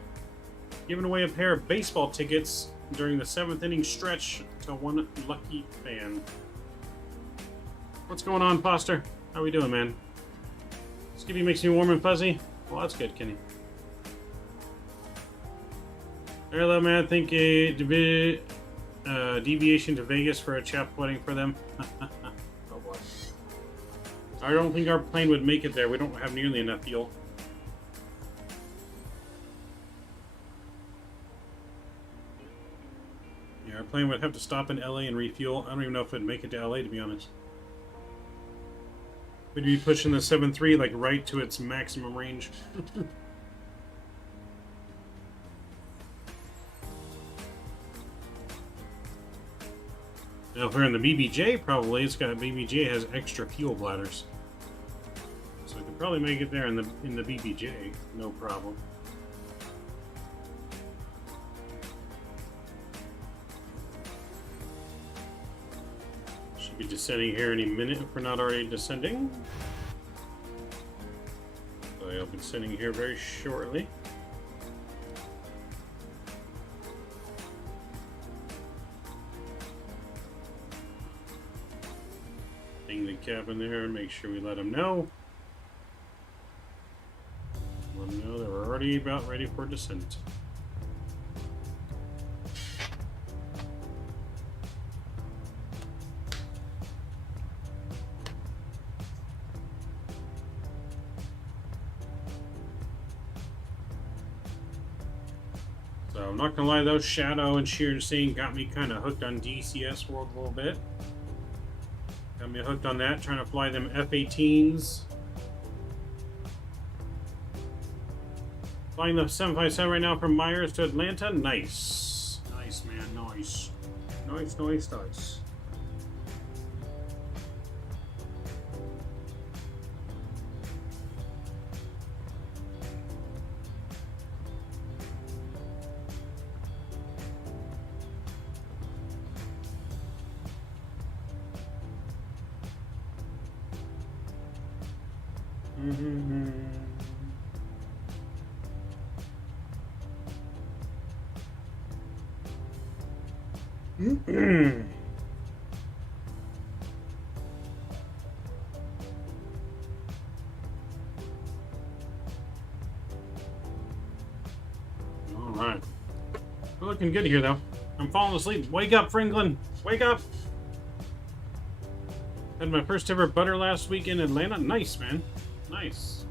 giving away a pair of baseball tickets during the 7th inning stretch to one lucky fan. What's going on, Foster? How we doing, man? Skippy makes me warm and fuzzy. Well, that's good, Kenny. Hello, man. I think a deviation to Vegas for a chap wedding for them. Oh, boy. I don't think our plane would make it there. We don't have nearly enough fuel. Yeah, our plane would have to stop in LA and refuel. I don't even know if it'd make it to LA, to be honest. We'd be pushing the 7.3 like right to its maximum range. Now, if we're in the BBJ, probably it's got BBJ has extra fuel bladders, so we could probably make it there in the BBJ, no problem. Should be descending here any minute if we're not already descending. So I'll be descending here very shortly. The cabin there and make sure we let them know. Let them know that we're already about ready for descent. So I'm not gonna lie though, Shadow and Sheer Seeing got me kind of hooked on DCS World a little bit. Got me hooked on that, trying to fly them F-18s. Flying the 757 right now from Myers to Atlanta. Nice. Nice, man. Nice. Nice, nice, nice. Alright. We're looking good here, though. I'm falling asleep. Wake up, Franklin! Wake up! Had my first ever butter last week in Atlanta. Nice, man. Nice.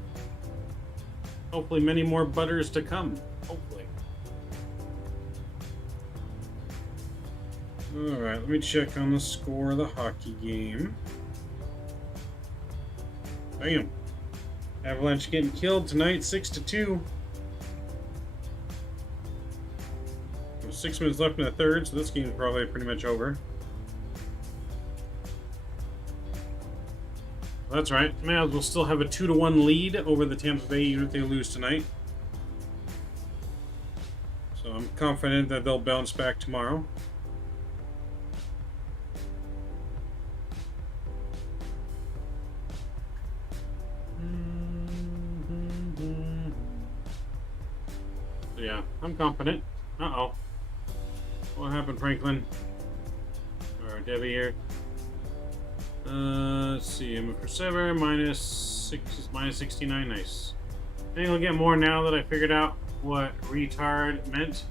Hopefully many more butters to come. Hopefully. Alright, let me check on the score of the hockey game. Bam. Avalanche getting killed tonight, 6-2. There's 6 minutes left in the third, so this game's probably pretty much over. That's right. May as well still have a 2-1 lead over the Tampa Bay even if they lose tonight. So I'm confident that they'll bounce back tomorrow. So yeah, I'm confident. Uh-oh. What happened, Franklin? Or Debbie here. Let's see, I'm for 7 minus 69, nice. I think I'll get more now that I figured out what retard meant.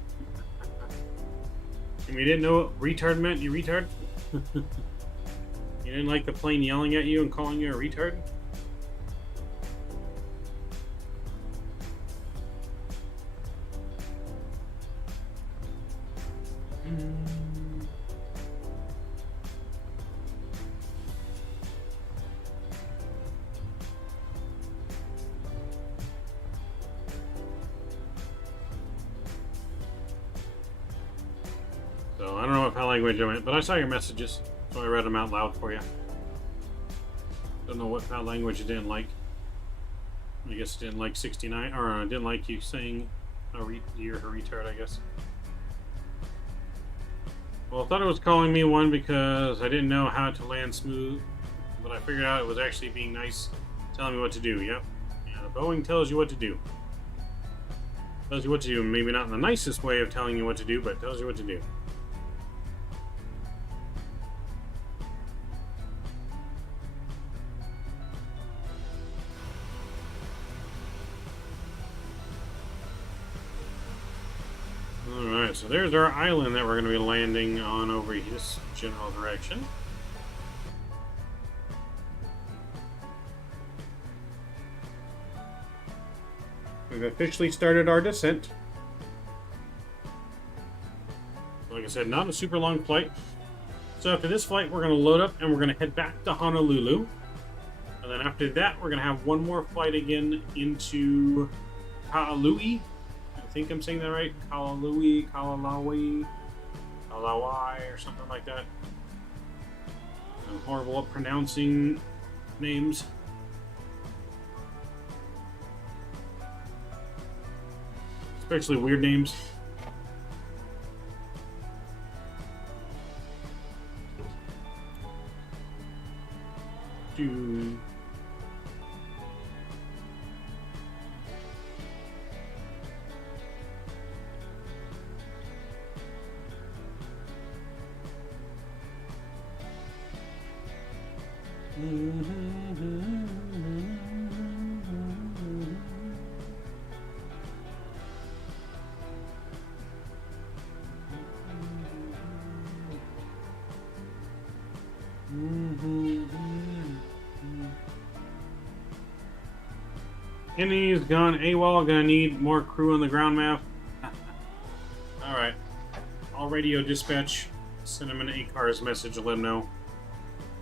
And we didn't know what retard meant, you retard? You didn't like the plane yelling at you and calling you a retard? So I don't know what PAL language I meant, but I saw your messages, so I read them out loud for you. Don't know what PAL language you didn't like. I guess it didn't like 69, or didn't like you saying you're a retard, I guess. Well, I thought it was calling me one because I didn't know how to land smooth, but I figured out it was actually being nice, telling me what to do. Yep. Yeah, Boeing tells you what to do. Tells you what to do, maybe not in the nicest way of telling you what to do, but tells you what to do. Alright, so there's our island that we're going to be landing on over this general direction. We've officially started our descent. Like I said, not a super long flight. So after this flight, we're going to load up and we're going to head back to Honolulu. And then after that, we're going to have one more flight again into Ka'alui. I think I'm saying that right. Ka'alui, Kalalawi, Kalawai, or something like that. I'm horrible at pronouncing names. Especially weird names. Do. Kenny's gone AWOL, gonna need more crew on the ground map. Alright. I'll radio dispatch, send him an ACARS message to let him know.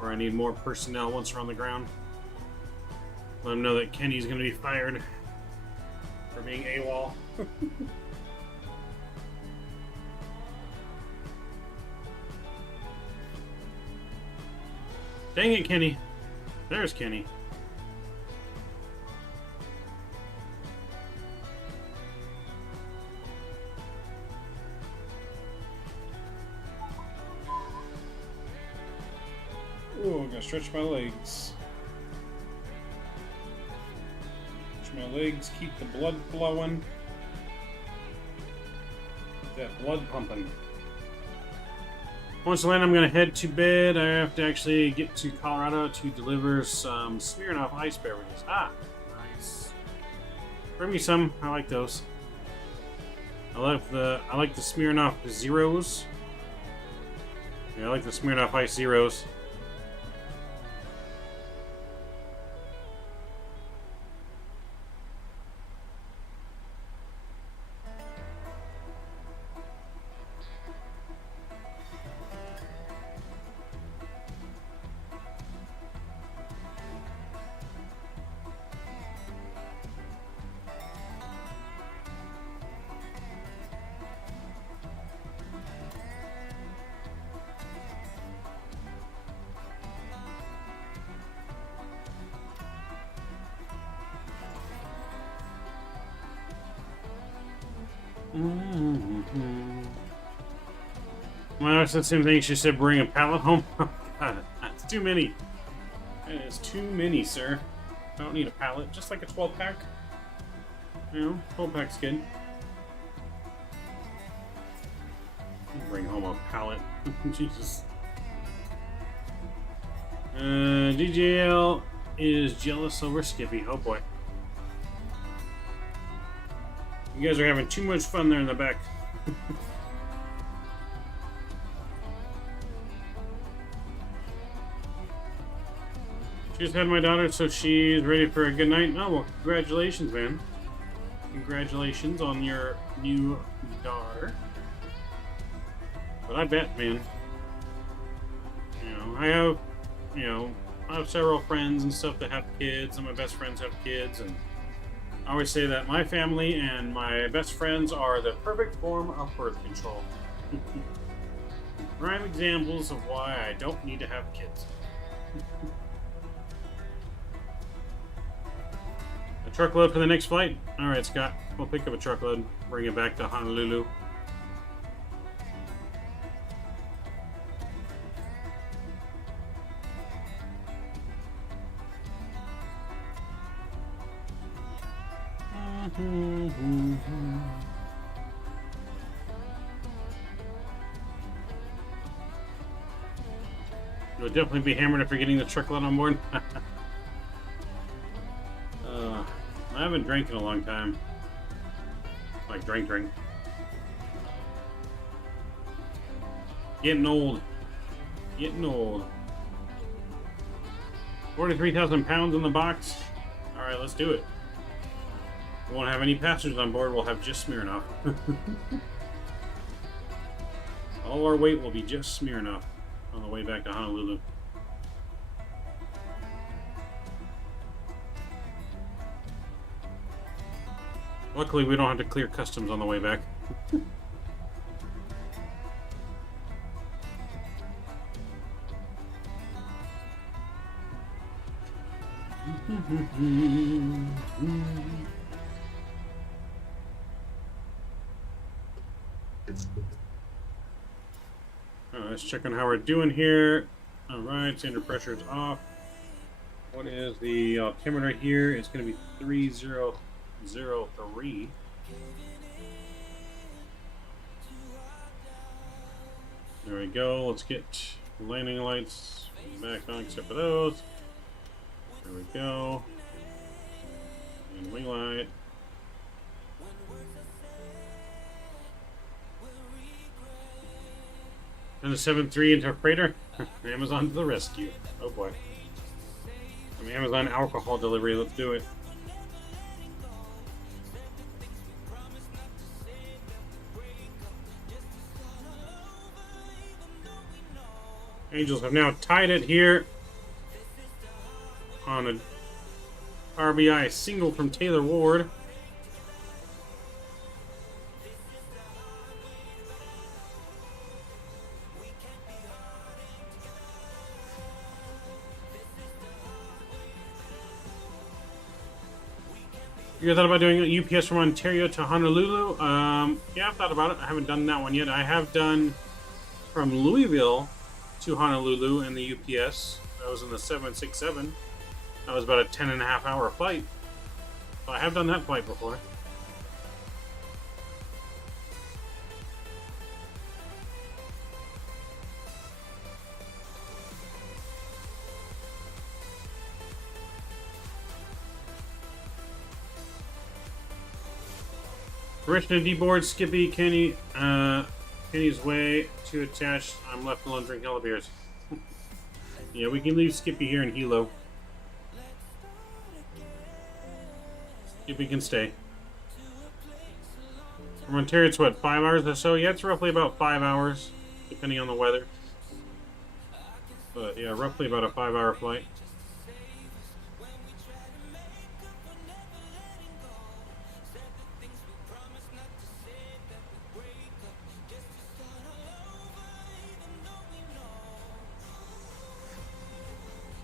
Or I need more personnel once we're on the ground. Let him know that Kenny's gonna be fired for being AWOL. Dang it, Kenny. There's Kenny. Oh, I'm gonna stretch my legs. Stretch my legs, keep the blood flowing. Keep that blood pumping. Once I land, I'm gonna head to bed. I have to actually get to Colorado to deliver some Smirnoff ice beverages. Ah, nice. Bring me some. I like those. I like the Smirnoff Zeros. Yeah, I like the Smirnoff Ice Zeros. Well, it's the same thing. She said bring a pallet home. Oh, God, that's too many. That is too many, sir. I don't need a pallet. Just like a 12-pack. You know, 12-pack's good. Bring home a pallet. Jesus. DJL is jealous over Skippy. Oh boy. You guys are having too much fun there in the back. Just had my daughter, so she's ready for a good night. Oh, well, congratulations, man. Congratulations on your new daughter. But I bet, man, I have several friends and stuff that have kids, and my best friends have kids, and I always say that my family and my best friends are the perfect form of birth control. Prime examples of why I don't need to have kids. A truckload for the next flight? Alright, Scott. We'll pick up a truckload, bring it back to Honolulu. You'll definitely be hammered if you're getting the truckload on board. I haven't drank in a long time. Like drink. Getting old. 43,000 pounds in the box. Alright, let's do it. We won't have any passengers on board, we'll have just Smirnoff. All our weight will be just Smirnoff on the way back to Honolulu. Luckily, we don't have to clear customs on the way back. Let's check on how we're doing here. Alright, standard pressure is off. What is the altimeter here? It's going to be 3003. There we go. Let's get landing lights back on, except for those. There we go. And wing light. And the 7.3 into a freighter. Amazon to the rescue. Oh boy. Some Amazon alcohol delivery. Let's do it. Angels have now tied it here on a RBI single from Taylor Ward. You ever thought about doing a UPS from Ontario to Honolulu? Yeah, I've thought about it. I haven't done that one yet. I have done from Louisville to Honolulu in the UPS. That was in the 767. That was about a 10.5-hour flight. So I have done that flight before. Richmond D-board, Skippy, Kenny's way, 2 attached. I'm left alone drinking all the beers. Yeah, we can leave Skippy here in Hilo. Skippy can stay. From Ontario, it's what, 5 hours or so? Yeah, it's roughly about 5 hours, depending on the weather. But yeah, roughly about a 5-hour flight.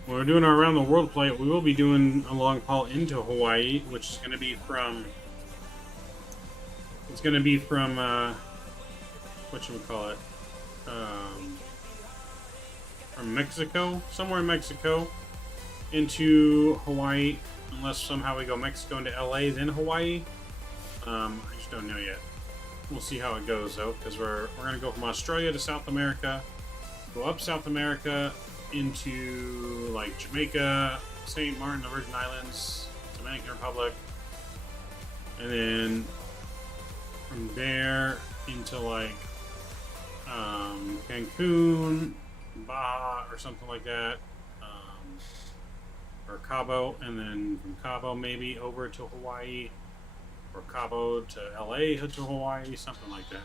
When we're doing our around the world flight, we will be doing a long haul into Hawaii, which is going to be from. It's going to be from whatchamacallit, from Mexico, somewhere in Mexico, into Hawaii, unless somehow we go Mexico into LA, then Hawaii. I just don't know yet. We'll see how it goes though, because we're going to go from Australia to South America, go up South America into like Jamaica, St. Martin, the Virgin Islands, Dominican Republic, and then from there into like Cancun, Baja, or something like that. or Cabo, and then from Cabo maybe over to Hawaii, or Cabo to LA to Hawaii, something like that.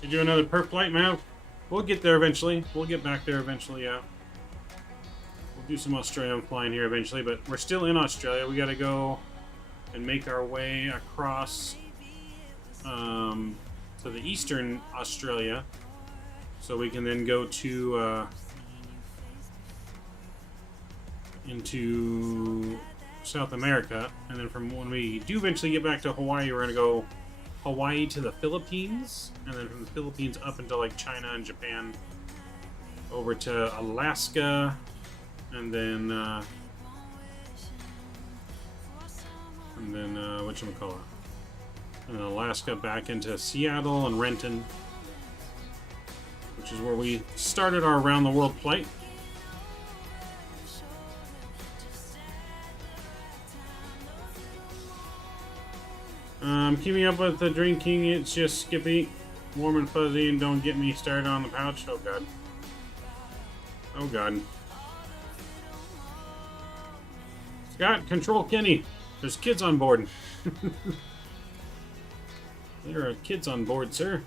Should do another perp flight, man. We'll get there eventually. We'll get back there eventually, yeah. We'll do some Australian flying here eventually, but we're still in Australia. We gotta go and make our way across to the eastern Australia, so we can then go to into South America, and then from when we do eventually get back to Hawaii, we're gonna go Hawaii to the Philippines, and then from the Philippines up into like China and Japan, over to Alaska, and then whatchamacallit, and then Alaska back into Seattle and Renton, which is where we started our around the world flight. Keeping up with the drinking, it's just Skippy, warm and fuzzy, and don't get me started on the pouch. Oh god. Oh god. Scott, control Kenny. There's kids on board. There are kids on board, sir.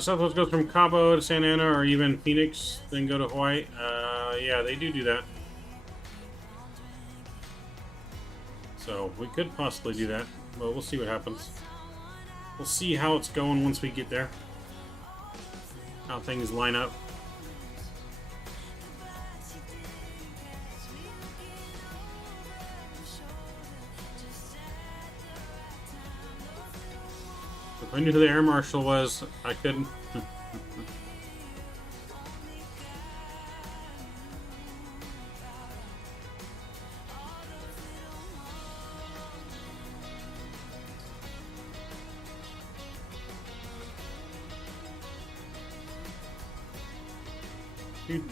Southwest goes from Cabo to Santa Ana or even Phoenix, then go to Hawaii. Yeah, they do that. So we could possibly do that, but we'll see what happens. We'll see how it's going once we get there. How things line up. If I knew who the air marshal was, I couldn't.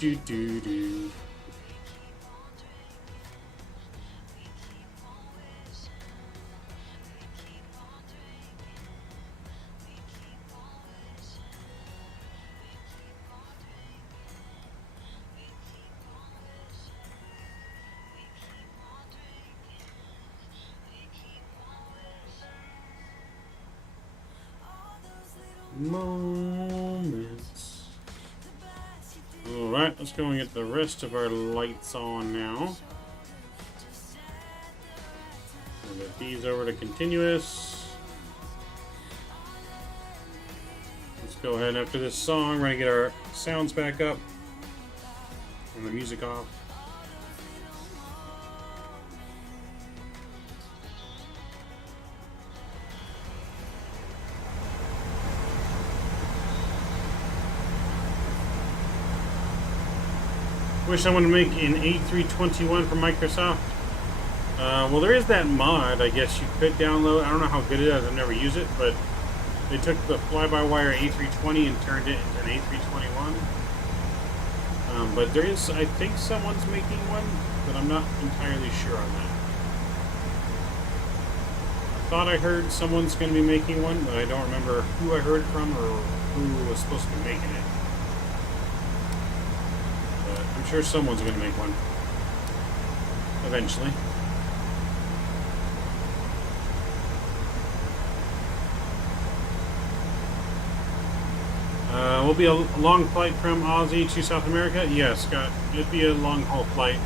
Do. Moments. Alright, let's go and get the rest of our lights on now. We'll get these over to continuous. Let's go ahead after this song. We're going to get our sounds back up and the music off. Wish I wanted to make an A321 from Microsoft. Well, there is that mod, I guess you could download. I don't know how good it is. I've never used it, but they took the fly-by-wire A320 and turned it into an A321. But there is, I think someone's making one, but I'm not entirely sure on that. I thought I heard someone's going to be making one, but I don't remember who I heard from or who was supposed to be making it. I'm sure someone's going to make one eventually. Will be a long flight from Aussie to South America? Yes, Scott. It'd be a long haul flight.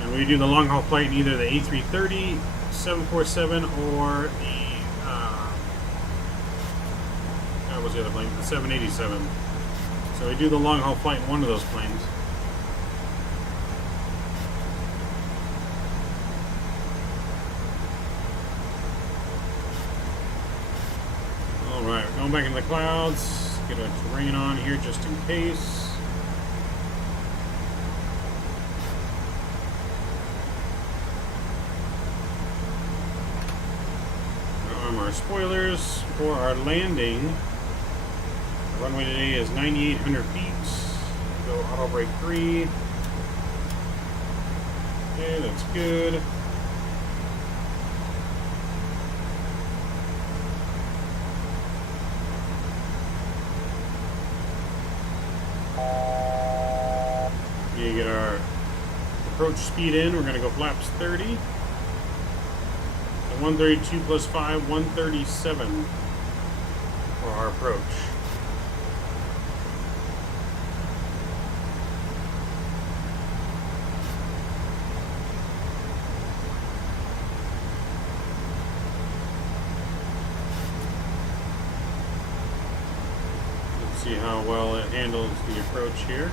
And we do the long haul flight in either the A330, 747, or the what was the other plane? The 787. So we do the long haul flight in one of those planes. Alright, we're going back into the clouds. Get a terrain on here just in case. Arm our spoilers for our landing The runway today is 9,800 feet. Go auto brake 3. Okay, that's good. You get our approach speed in. We're going to go flaps 30. So 132 plus 5, 137 for our approach. Let's see how well it handles the approach here.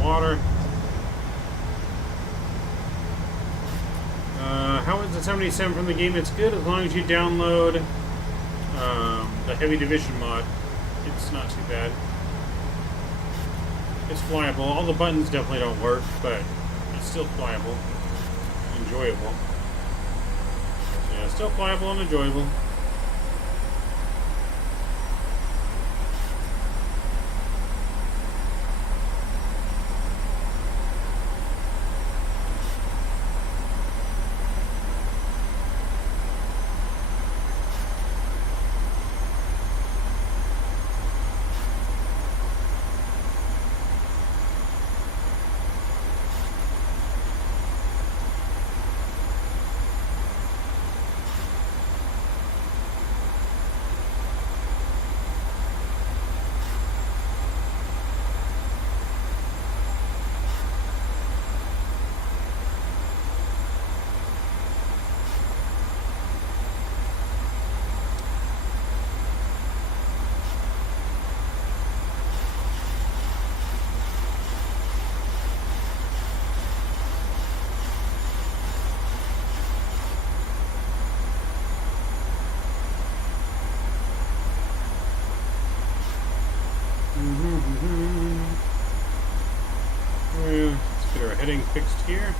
Water. How is the 77 from the game? It's good as long as you download the Heavy Division mod. It's not too bad. It's flyable. All the buttons definitely don't work, but it's still flyable. Enjoyable. Yeah, still flyable and enjoyable. Let's get our heading fixed here.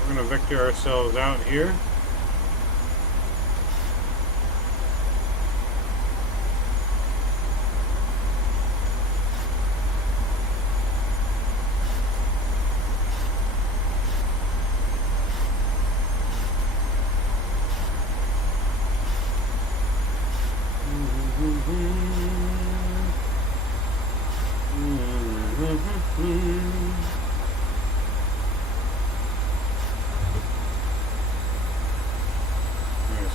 We're going to vector ourselves out here.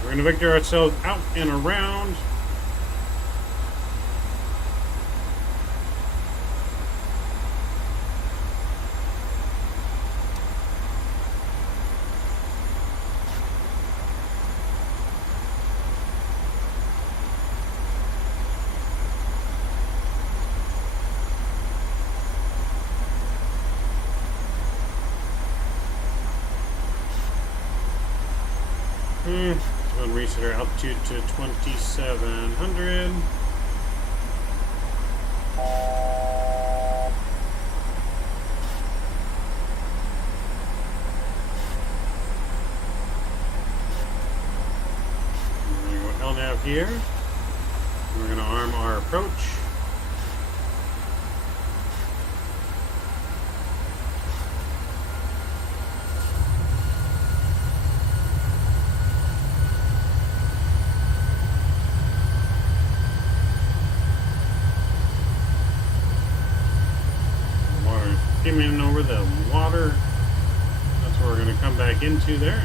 We're going to vector ourselves out and around. We'll reset our altitude to 2,700. We're going to go LNAV here. We're going to arm our approach. Came in over the water. That's where we're going to come back into there.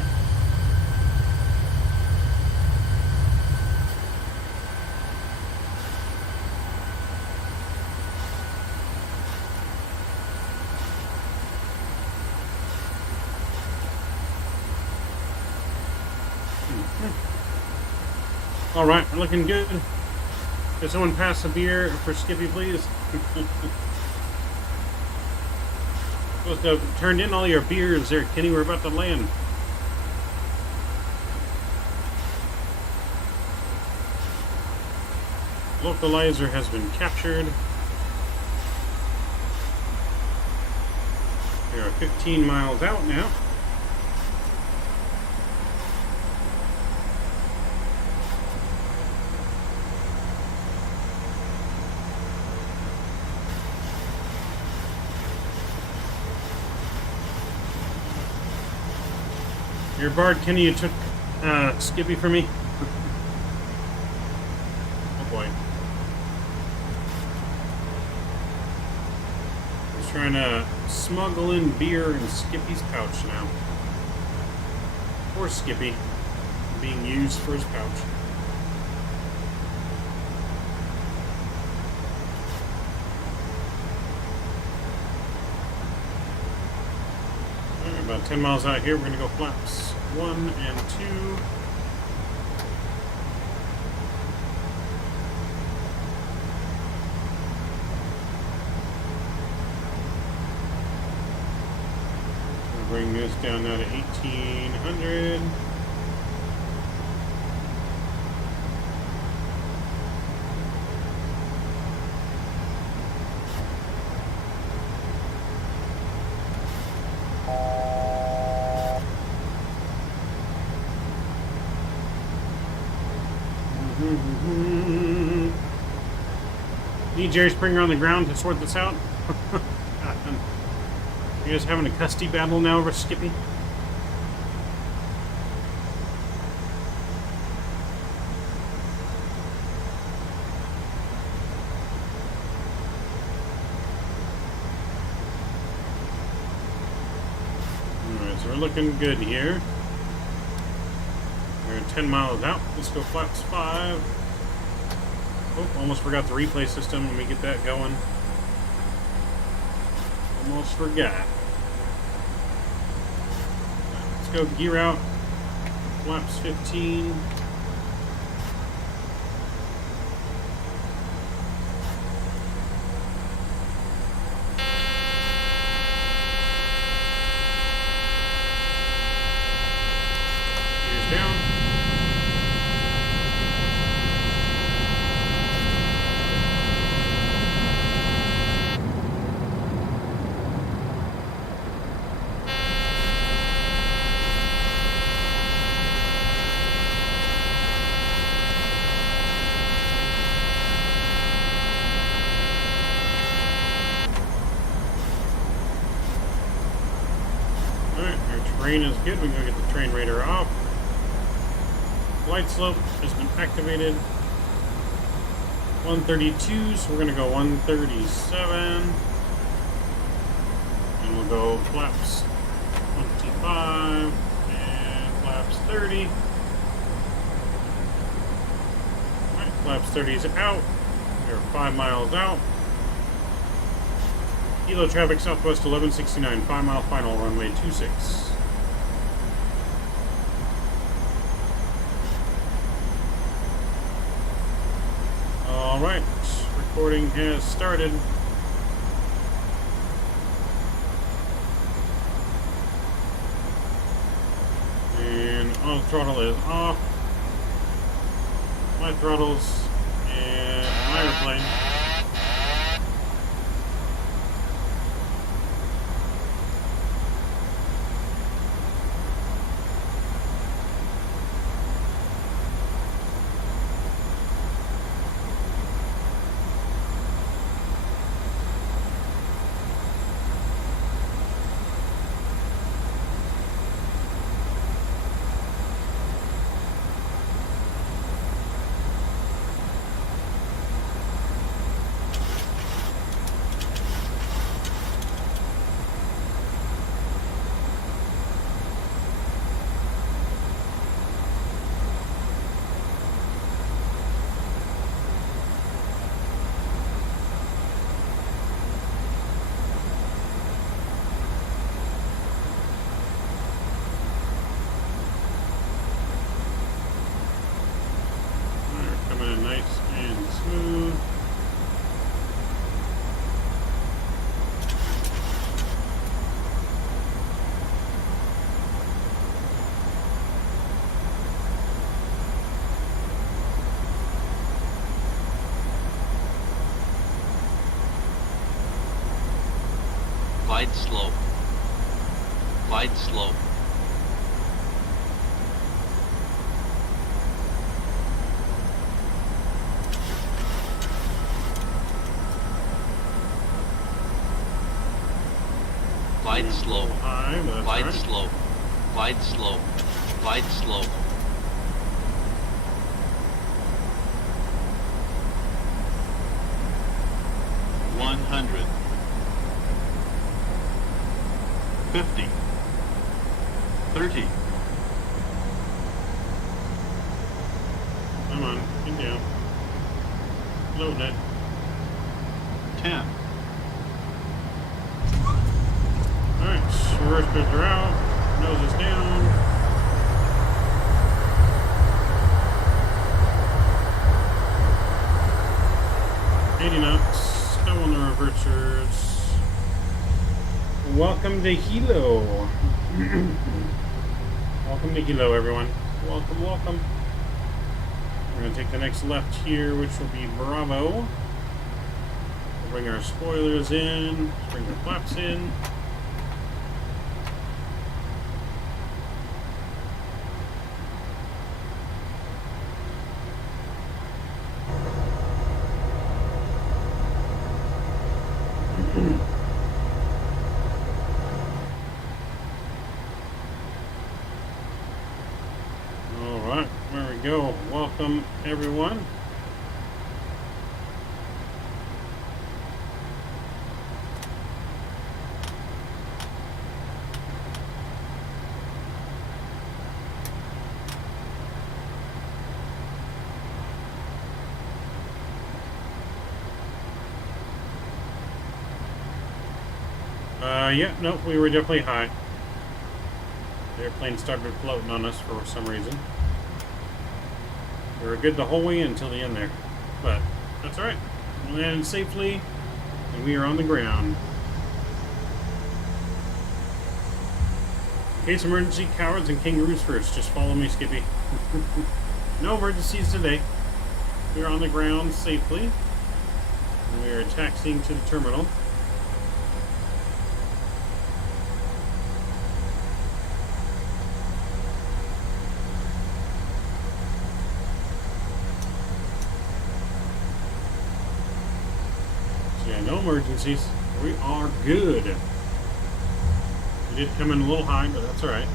All right, we're looking good. Can someone pass a beer for Skippy, please? Supposed to have turned in all your beers there, Kenny. We're about to land. Localizer has been captured. We are 15 miles out now. Your bard, Kenny, you took Skippy for me. Oh boy. He's trying to smuggle in beer in Skippy's pouch now. Poor Skippy, being used for his pouch. Alright, about 10 miles out here, we're going to go flaps 1 and 2. Bring this down now to 1800. Need Jerry Springer on the ground to sort this out. You guys having a custody battle now over Skippy? Alright, so we're looking good here. We're 10 miles out. Let's go flaps 5. Oh, almost forgot the replay system. Let me get that going. Almost forgot. Let's go gear out. Flaps 15. Gears down. Terrain is good. We can go get the train radar off. Flight slope has been activated. 132, so we're going to go 137. And we'll go flaps 25 and flaps 30. Alright, flaps 30 is out. We're 5 miles out. Kilo traffic southwest 1169, 5 mile final, runway 26. Alright, recording has started. And auto throttle is off. My throttles and my airplane. nice and smooth. Glide slope. Glide slope. Glide slope. High, but that's Glide right. slope. Glide slope. Glide slope. One hundred. 50. 30. Come on, get down. Loading it. 10. Alright, reverse booster out. Nose is down. Still on the reversers. Welcome to Hilo. Welcome to Hilo, everyone. Welcome, welcome. We're going to take the next left here, which will be Bravo. We'll bring our spoilers in, bring the flaps in. Alright, there we go. Welcome, everyone. Yeah, nope, we were definitely high. The airplane started floating on us for some reason. We were good the whole way until the end there. But that's alright. We landed safely, and we are on the ground. In case of emergency, cowards and kangaroos first. Just follow me, Skippy. No emergencies today. We are on the ground safely. And we are taxiing to the terminal. Yeah, no emergencies. We are good. We did come in a little high, but that's alright.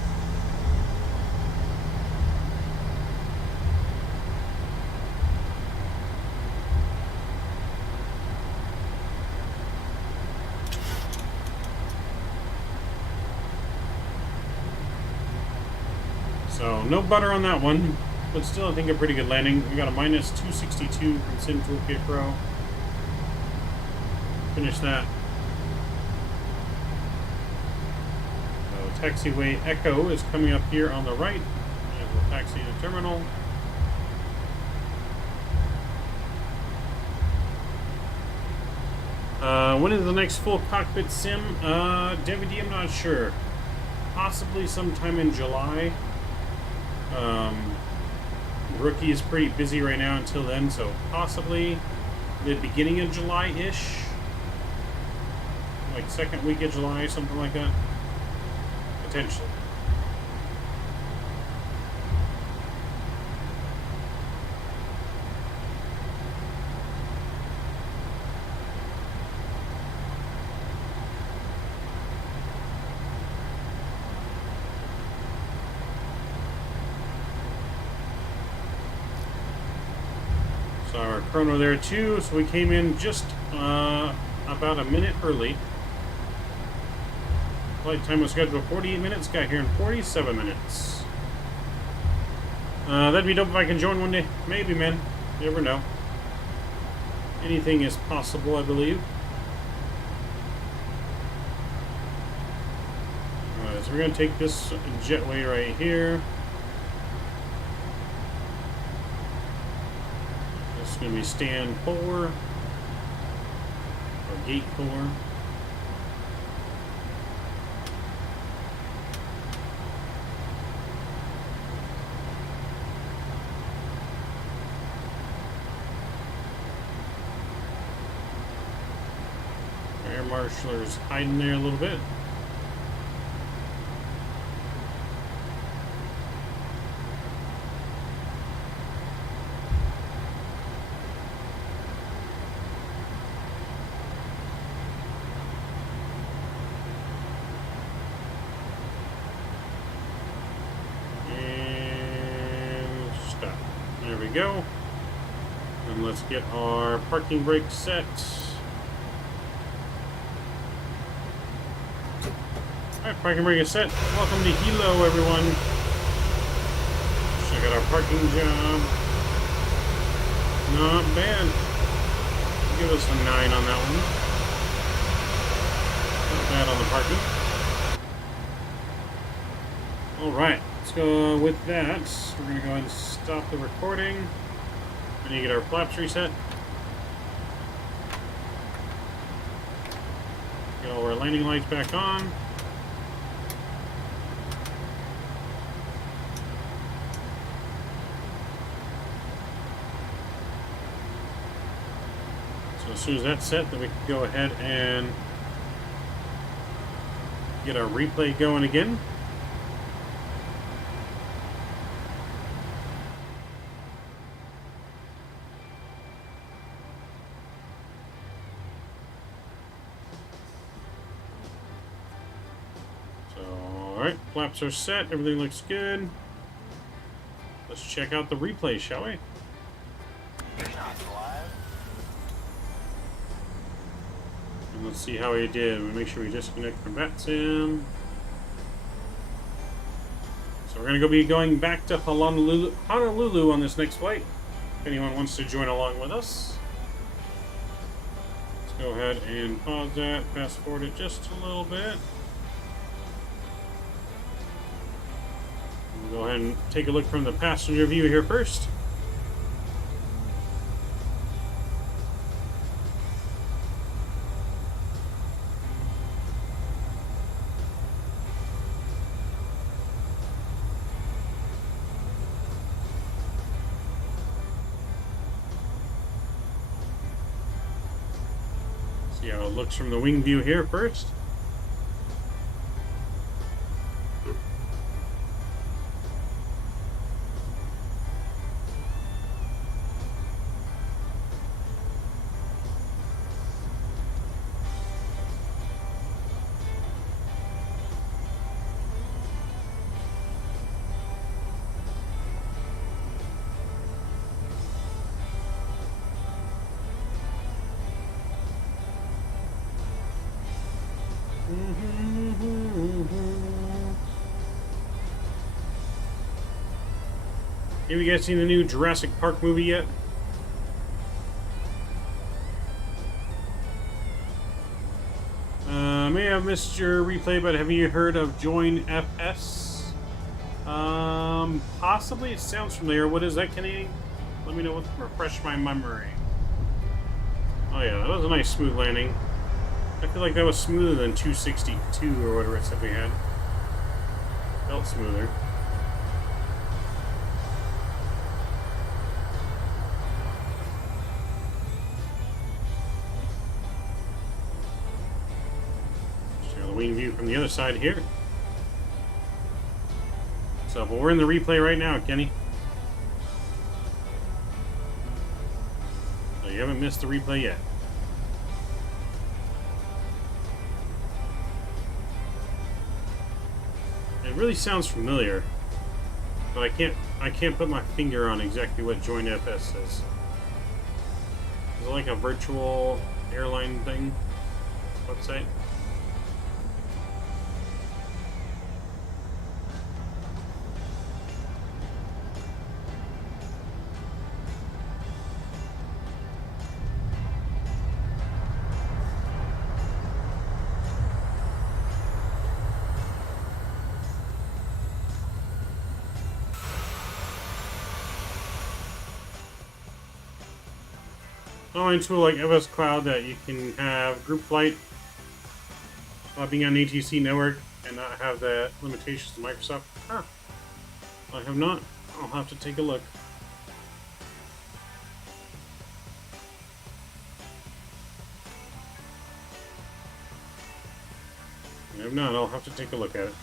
So, no butter on that one, but still I think a pretty good landing. We got a minus 262 from Sim Toolkit Pro. Finish that. So taxiway Echo is coming up here on the right. And we'll taxi to terminal. When is the next full cockpit sim? DVD, I'm not sure. Possibly sometime in July. Rookie is pretty busy right now until then, so possibly the beginning of July-ish. Like second week of July, something like that. Potentially. So our chrono there too, so we came in just about a minute early. Flight time was scheduled for 48 minutes, got here in 47 minutes. That'd be dope if I can join one day. Maybe, man. You never know. Anything is possible, I believe. Alright, so we're going to take this jetway right here. Just It's going to be stand 4 or gate 4. Air marshaller's hiding there a little bit. There we go. And let's get our parking brake set. Alright, parking brake is set. Welcome to Hilo, everyone. Check out our parking job. Not bad. Give us a 9 on that one. Not bad on the parking. Alright. Let's go with that. We're going to go ahead and stop the recording. We need to get our flaps reset. Get all our landing lights back on. So as soon as that's set, then we can go ahead and get our replay going again. Alright, flaps are set, everything looks good. Let's check out the replay, shall we? And let's see how we did. We make sure we disconnect from VATSIM. So we're going to be going back to Honolulu on this next flight. If anyone wants to join along with us. Let's go ahead and pause that, fast forward it just a little bit. We'll go ahead and take a look from the passenger view here first. See how it looks from the wing view here first. Have you guys seen the new Jurassic Park movie yet? May have missed your replay, but have you heard of Join FS? Possibly. It sounds familiar. What is that, Kenny? Let me know. Refresh my memory. Oh yeah, that was a nice smooth landing. I feel like that was smoother than 262 or whatever it said we had. Felt smoother. Wing view from the other side here. So, but we're in the replay right now, Kenny. So you haven't missed the replay yet. It really sounds familiar, but I can't put my finger on exactly what Join FS says. Is it like a virtual airline thing? Website? Following tool like FS Cloud that you can have group flight while being on ATC network and not have the limitations of Microsoft? Huh. I have not. I'll have to take a look. If not, I'll have to take a look at it.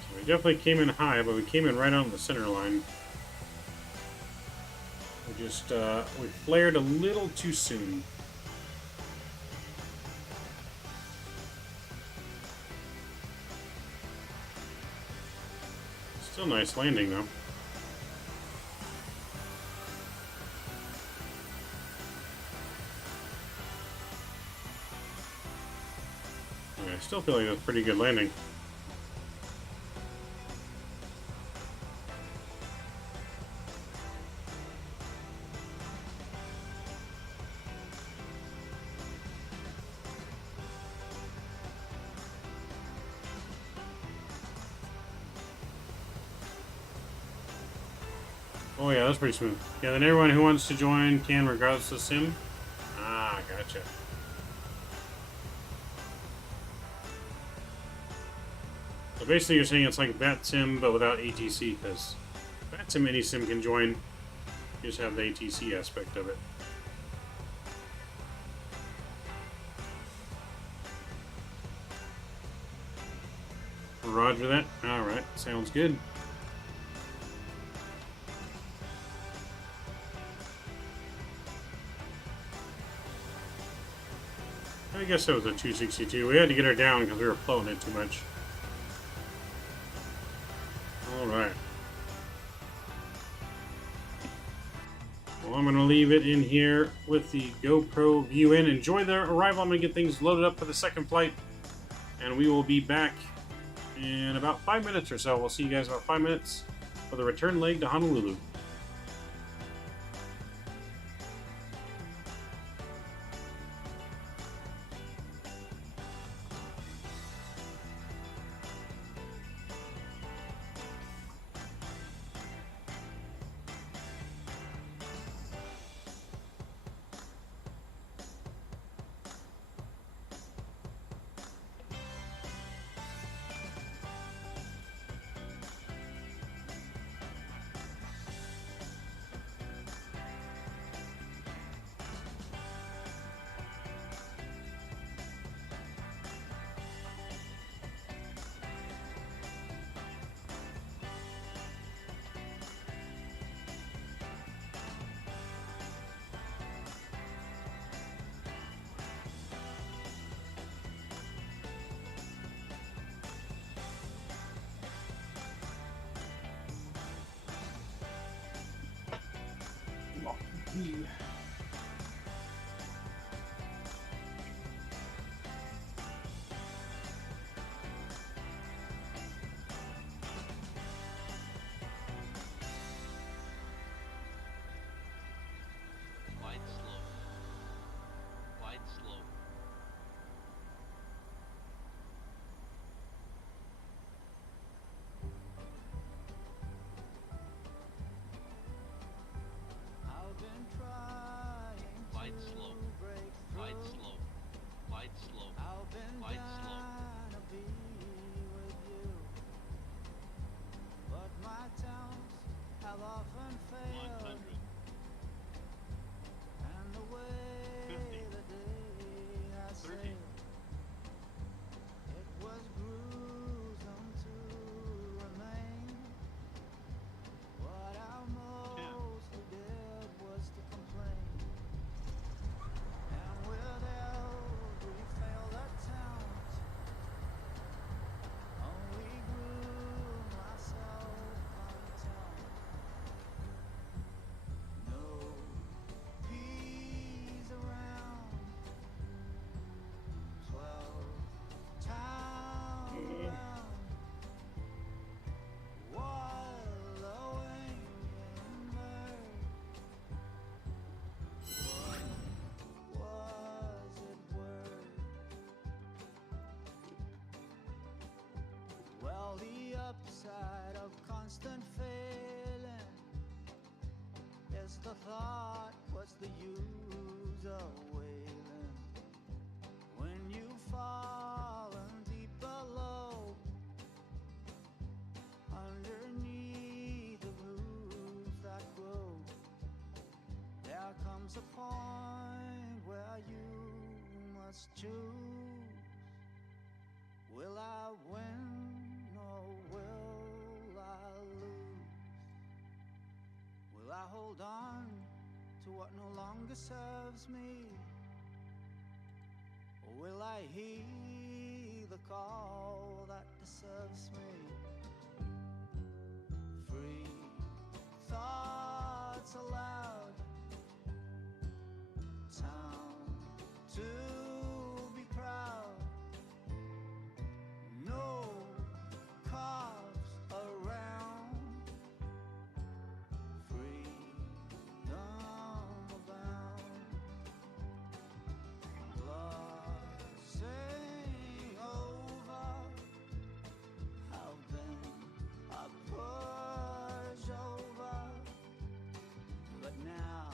So we definitely came in high, but we came in right on the center line. We just, we flared a little too soon. Still nice landing, though. Yeah, I still feel like that's a pretty good landing. Oh yeah, that's pretty smooth. Yeah, then everyone who wants to join can regardless of sim. Ah, gotcha. So basically you're saying it's like VATSIM but without ATC, because VATSIM any sim can join. You just have the ATC aspect of it. Roger that. Alright, sounds good. I guess that was a 262. We had to get her down because we were floating it too much. Alright. Well, I'm going to leave it in here with the GoPro view in. Enjoy their arrival. I'm going to get things loaded up for the second flight. And we will be back in about 5 minutes or so. We'll see you guys in about 5 minutes for the return leg to Honolulu. Wide slope. Wide slope. Wide slope. Wide slope. Wide slope. Wide slope. But my towns have often failed, 100. and the way 50. the day has 30. sailed, it was gruesome to remain. What I mostly did was to complain, and with every failed attempt, only grew myself contempt. No peas around, 12 towns around, wallowing in murk. What was it worth? Well, the upside of constant failure Says the thought, what's the use of wailing when you've fallen deep below, underneath the roots that grow? There comes a point where you must choose. Will I win or will I lose? Will I hold on to what no longer serves me? Or will I heed the call that deserves me? Free thoughts aloud, town to be proud. No cars around, freedom abound. Glossing over, I've been a pushover, but now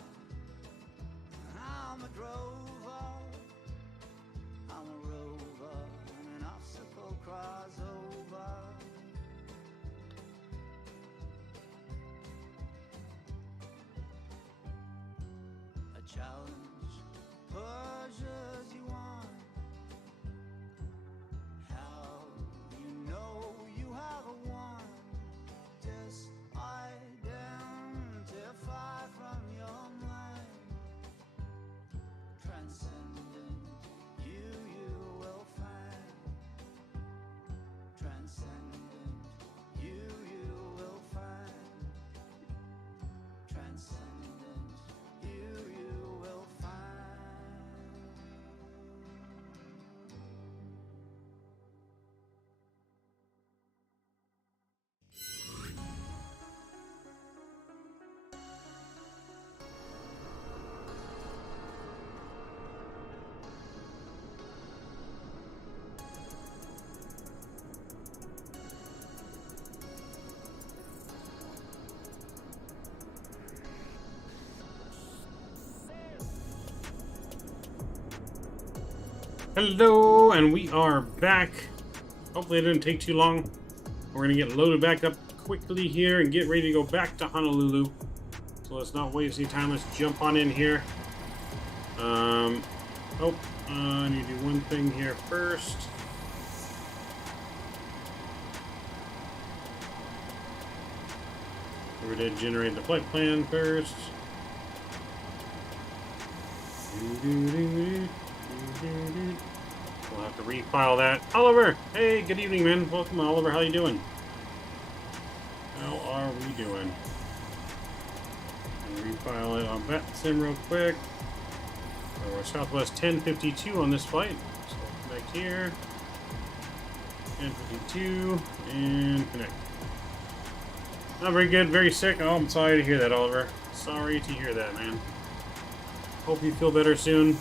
I'm a drover. I'm a rover in an obstacle crossover. A challenge pushes you on. How you know you have a one? Disidentify from your mind. Transcendent, you will find. Transcendent, you will find. Transcendent, you will find. Hello, and we are back. Hopefully it didn't take too long. We're gonna get loaded back up quickly here and get ready to go back to Honolulu. So let's not waste any time. Let's jump on in here. I need to do one thing here first. We're gonna generate the flight plan first. We'll have to refile that. Oliver! Hey, good evening, man. Welcome, Oliver. How you doing? How are we doing? Refile it on VATSIM real quick. So we're Southwest 1052 on this flight. So connect here. 1052 and connect. Not very good, very sick. Oh, I'm sorry to hear that, Oliver. Sorry to hear that, man. Hope you feel better soon.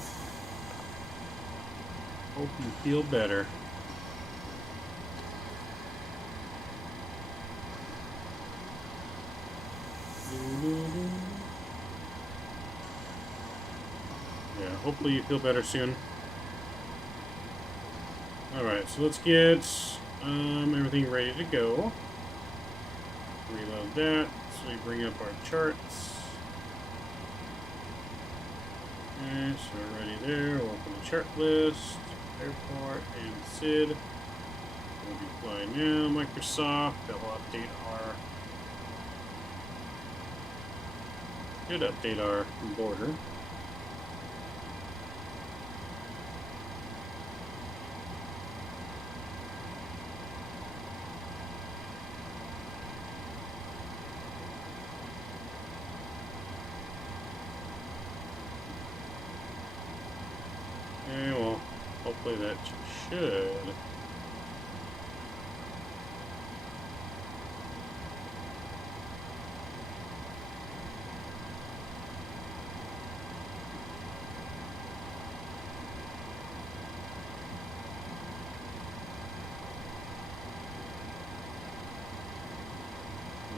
Hope you feel better. Yeah, hopefully you feel better soon. Alright, so let's get everything ready to go. Reload that, so we bring up our charts. Okay, so we're ready there. We'll open the chart list, airport, and SID. We'll be flying now, Microsoft. That will update our... Should update our border. Okay, well, hopefully that should.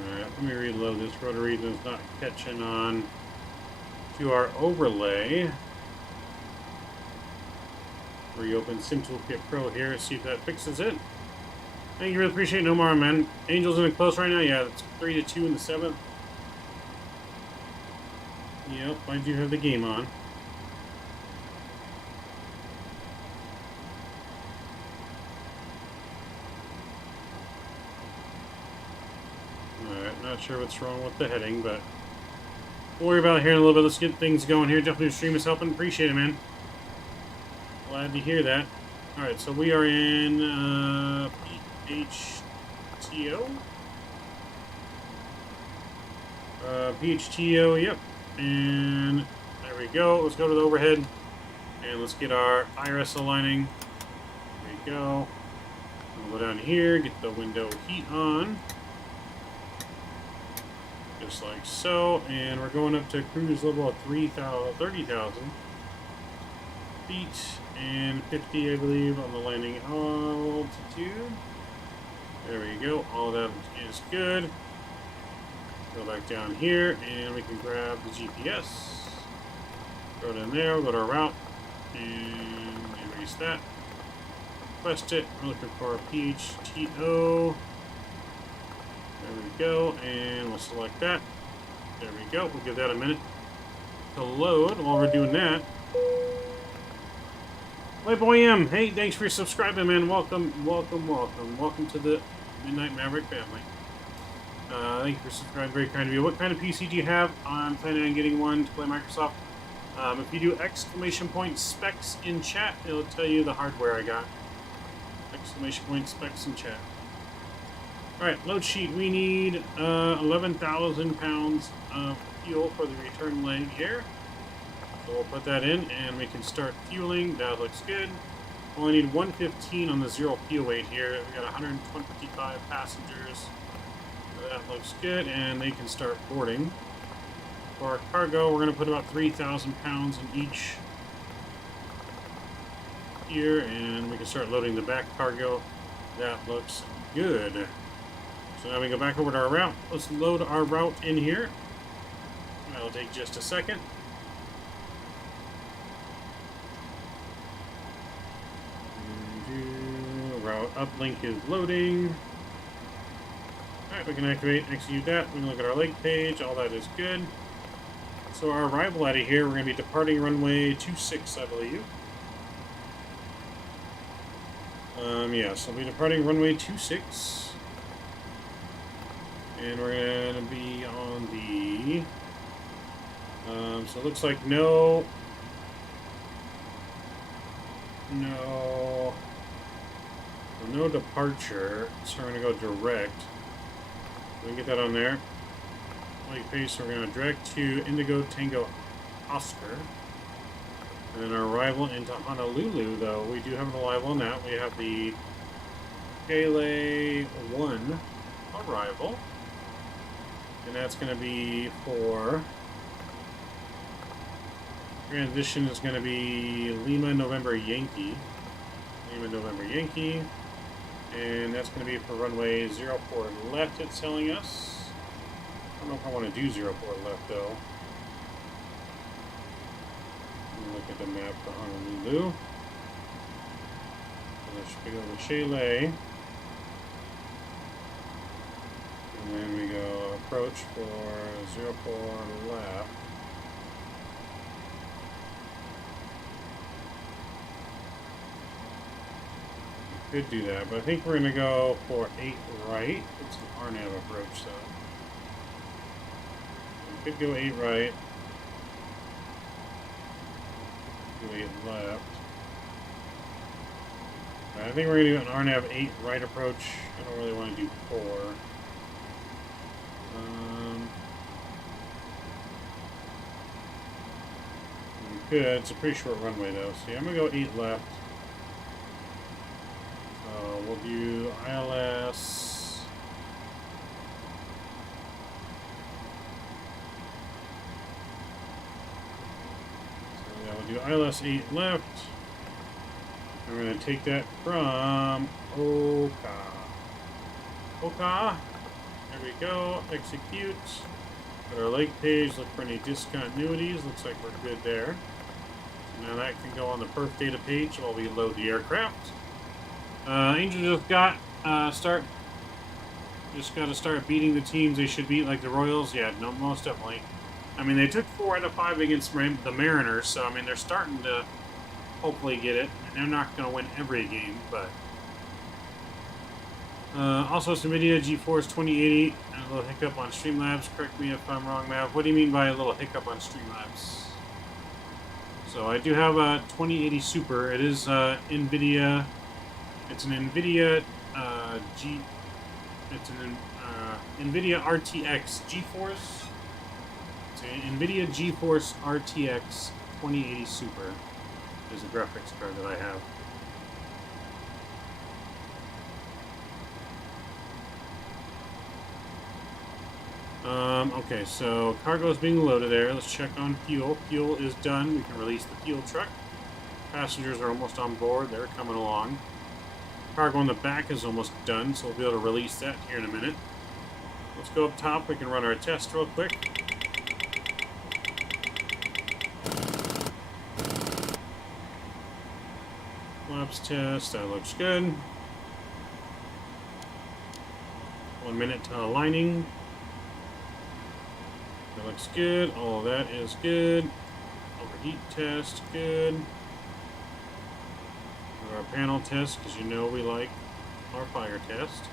Alright, let me reload this. Rotor region's not catching on. to our overlay. Reopen Sim Toolkit Pro here, see if that fixes it. Thank you, really appreciate it. No more, man. Angel's in a close right now. Yeah, it's 3-2 in the 7th. Yep, I do have the game on. Alright, not sure what's wrong with the heading, but we'll worry about it here in a little bit. Let's get things going here. Definitely the stream is helping. Appreciate it, man. Glad to hear that. Alright, so we are in PHTO? PHTO, yep. And there we go. Let's go to the overhead. And let's get our iris aligning. There we go. We'll go down here, get the window heat on. Just like so. And we're going up to cruise level of 30,000 feet. And 50, I believe, on the landing altitude. There we go. All of that is good. Go back down here, and we can grab the GPS. Throw it in there. We'll go to our route, and erase that. Request it. We're looking for a PHTO. There we go, and we'll select that. There we go. We'll give that a minute to load while we're doing that. Boy M, hey, thanks for subscribing, man. Welcome to the Midnight Maverick family. Thank you for subscribing, very kind of you. What kind of PC do you have? I'm planning on getting one to play Microsoft. If you do exclamation point specs in chat, it'll tell you the hardware I got. Exclamation point specs in chat. Alright, load sheet. We need 11,000 pounds of fuel for the return leg here. So we'll put that in, and we can start fueling. That looks good. Only need 115 on the 0 fuel weight here. We got 125 passengers. So that looks good, and they can start boarding. For our cargo, we're going to put about 3,000 pounds in each here, and we can start loading the back cargo. That looks good. So now we go back over to our route. Let's load our route in here. That'll take just a second. Route uplink is loading. Alright, we can execute that. We can look at our lake page. All that is good. So our arrival out of here, we're going to be departing runway 26, I believe. Yeah, so we'll be departing runway 26. And we're going to be on the... so it looks like no departure, so we're going to go direct. We can get that on there. Lake page, so we're going to direct to Indigo Tango Oscar. And then our arrival into Honolulu, though, we do have an arrival on that. We have the PCle 1 arrival. And that's going to be for... Transition is going to be Lima November Yankee. Lima November Yankee. And that's going to be for runway 04 left, it's telling us. I don't know if I want to do 04 left, though. Let me look at the map for Honolulu. So there should be over Chalet. And then we go approach for 04 left. Could do that, but I think we're going to go for 8 right. It's an RNAV approach, though. We could go 8 right. Go 8 left. I think we're going to do an RNAV 8 right approach. I don't really want to do 4. We could. It's a pretty short runway, though. So yeah, I'm going to go 8 left. We'll do ILS. So yeah, we'll do ILS 8 left. And we're going to take that from Oka. Oka. There we go. Execute. Our leg page, look for any discontinuities. Looks like we're good there. So now that can go on the perf data page while we load the aircraft. Angel just got to start beating the teams they should beat, like the Royals. Yeah, no, most definitely. I mean, they took 4 out of 5 against the Mariners, so I mean they're starting to hopefully get it. And they're not going to win every game, but. Also, some NVIDIA GeForce 2080, and a little hiccup on Streamlabs. Correct me if I'm wrong, Mav. What do you mean by a little hiccup on Streamlabs? So I do have a 2080 Super. It is NVIDIA. It's an NVIDIA It's an NVIDIA RTX GeForce. It's an NVIDIA GeForce RTX 2080 Super. Is a graphics card that I have. Okay, so cargo is being loaded there. Let's check on fuel. Fuel is done. We can release the fuel truck. Passengers are almost on board. They're coming along. Cargo on the back is almost done, so we'll be able to release that here in a minute. Let's go up top. We can run our test real quick. Flaps test. That looks good. 1 minute to aligning. That looks good. All of that is good. Overheat test, good. Do our panel test, because you know we like our fire test.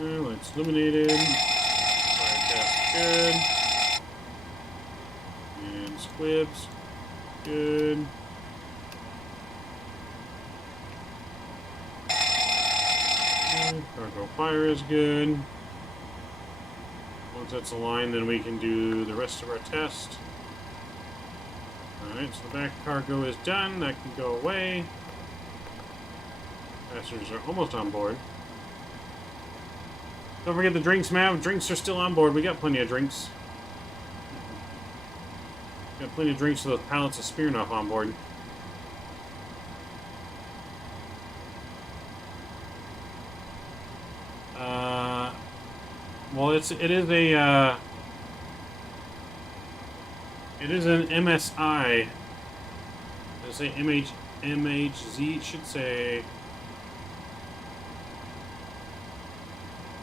It's illuminated. Fire test, good. And squibs, good. Cargo fire is good. Once that's aligned, then we can do the rest of our test. Alright, so the back cargo is done. That can go away. Passengers are almost on board. Don't forget the drinks, Mav. Drinks are still on board. We got plenty of drinks. Got plenty of drinks for those pallets of Smirnoff on board. Well, it is an MSI. Does it say MHZ? It should say.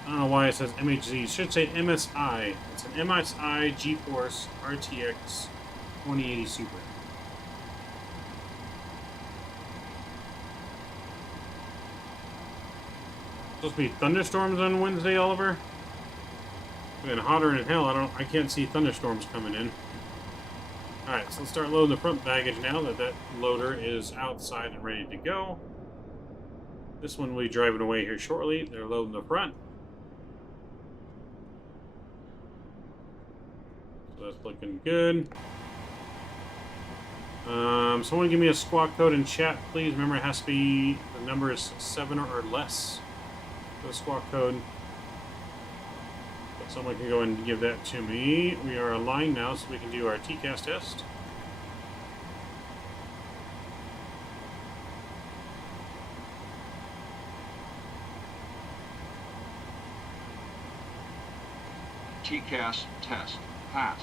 I don't know why it says MHZ. It should say MSI. It's an MSI GeForce RTX 2080 Super. Supposed to be thunderstorms on Wednesday, Oliver? It's been hotter than hell. I can't see thunderstorms coming in. Alright, so let's start loading the front baggage now that loader is outside and ready to go. This one will be driving away here shortly. They're loading the front. So that's looking good. Someone give me a squawk code in chat, please. Remember, it has to be, the number is 7 or less. The squawk code. But someone can go and give that to me. We are aligned now, so we can do our TCAS test. TCAS test pass.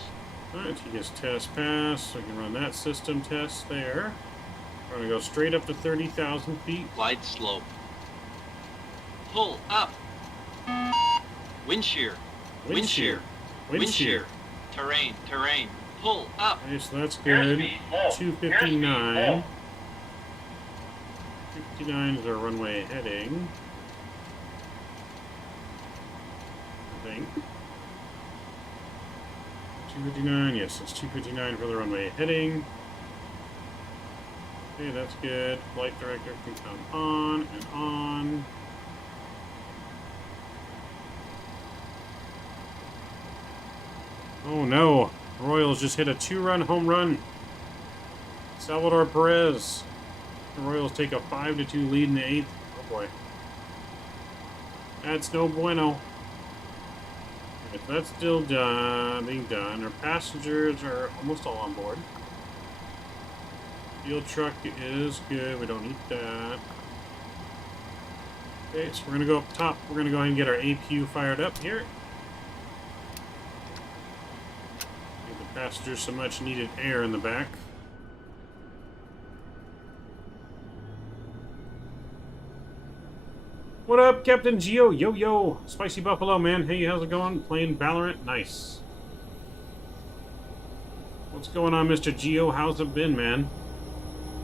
Alright, TCAS test pass. So we can run that system test there. We're going to go straight up to 30,000 feet. Glide slope. Pull up. Wind shear. Wind shear. Wind shear. Terrain. Terrain. Pull up. Okay, so that's good. 259. 59 is our runway heading. I think. 259, yes, it's 259 for the runway heading. Okay, that's good. Flight director can come on and on. Oh no, Royals just hit a 2-run home run. Salvador Perez. The Royals take a 5-2 lead in the 8th. Oh boy. That's no bueno. If that's still being done, our passengers are almost all on board. Fuel truck is good. We don't need that. Okay, so we're going to go up top. We're going to go ahead and get our APU fired up here. Passengers some much needed air in the back. What up, Captain Geo? Yo, yo. Spicy Buffalo, man. Hey, how's it going? Playing Valorant? Nice. What's going on, Mr. Geo? How's it been, man?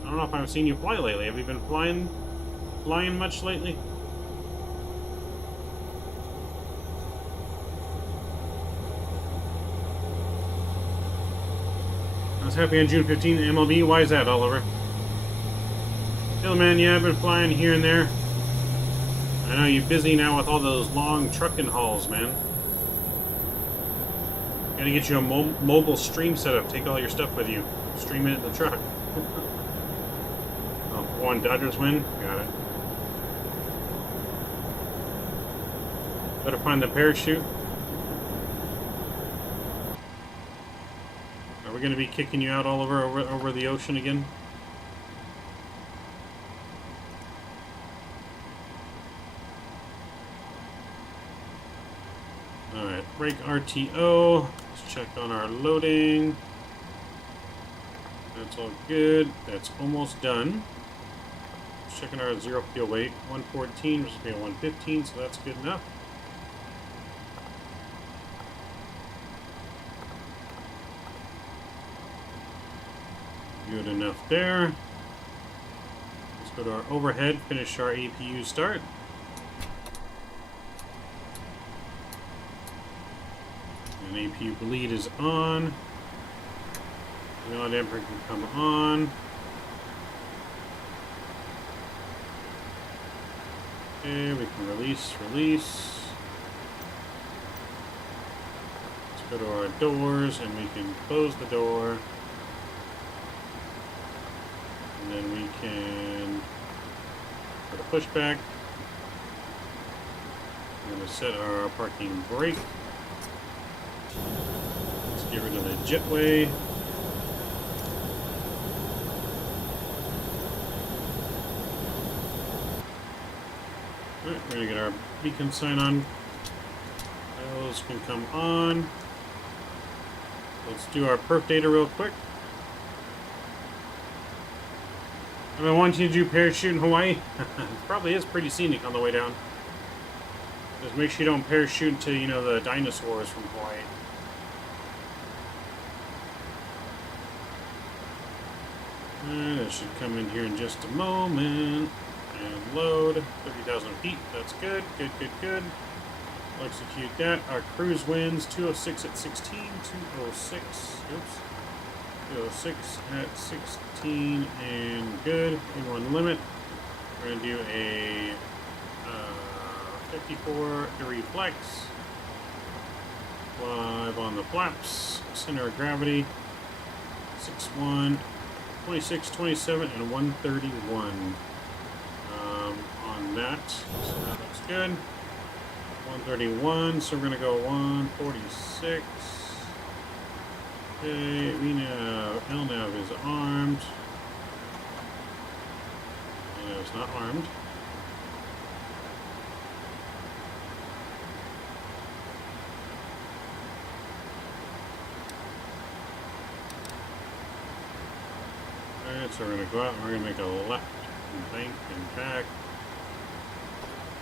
I don't know if I've seen you fly lately. Have you been flying much lately? I was happy on June 15th, MLB. Why is that, Oliver? Still, man, yeah, I've been flying here and there. I know you're busy now with all those long trucking hauls, man. Gotta get you a mobile stream setup. Take all your stuff with you. Stream it in the truck. Oh, one Dodgers win? Got it. Better find the parachute. Are we gonna be kicking you out all over the ocean again? Alright, brake RTO. Let's check on our loading. That's all good. That's almost done. Let's check on our zero fuel weight. 114 versus 115, so that's good enough. Good enough there. Let's go to our overhead, finish our APU start. And APU bleed is on. The yaw damper can come on. Okay, we can release. Let's go to our doors and we can close the door. And then we can put a pushback. I'm going to set our parking brake. Let's get rid of the jetway. Alright, we're going to get our beacon sign on. Those can come on. Let's do our perf data real quick. I want you to do parachute in Hawaii. It probably is pretty scenic on the way down. Just make sure you don't parachute into, you know, the dinosaurs from Hawaii. And it should come in here in just a moment. And load. 30,000 feet. That's good. Good. We'll execute that. Our cruise winds 206 at 16. 206. Oops. 206 at 16 and good. A1 limit. We're going to do a 54 degree flex. 5 on the flaps. Center of gravity. 61, 26, 27, and 131 on that. So that looks good. 131. So we're going to go 146. Okay, LNAV is armed. LNAV is not armed. Alright, so we're going to go out and we're going to make a left and bank and back.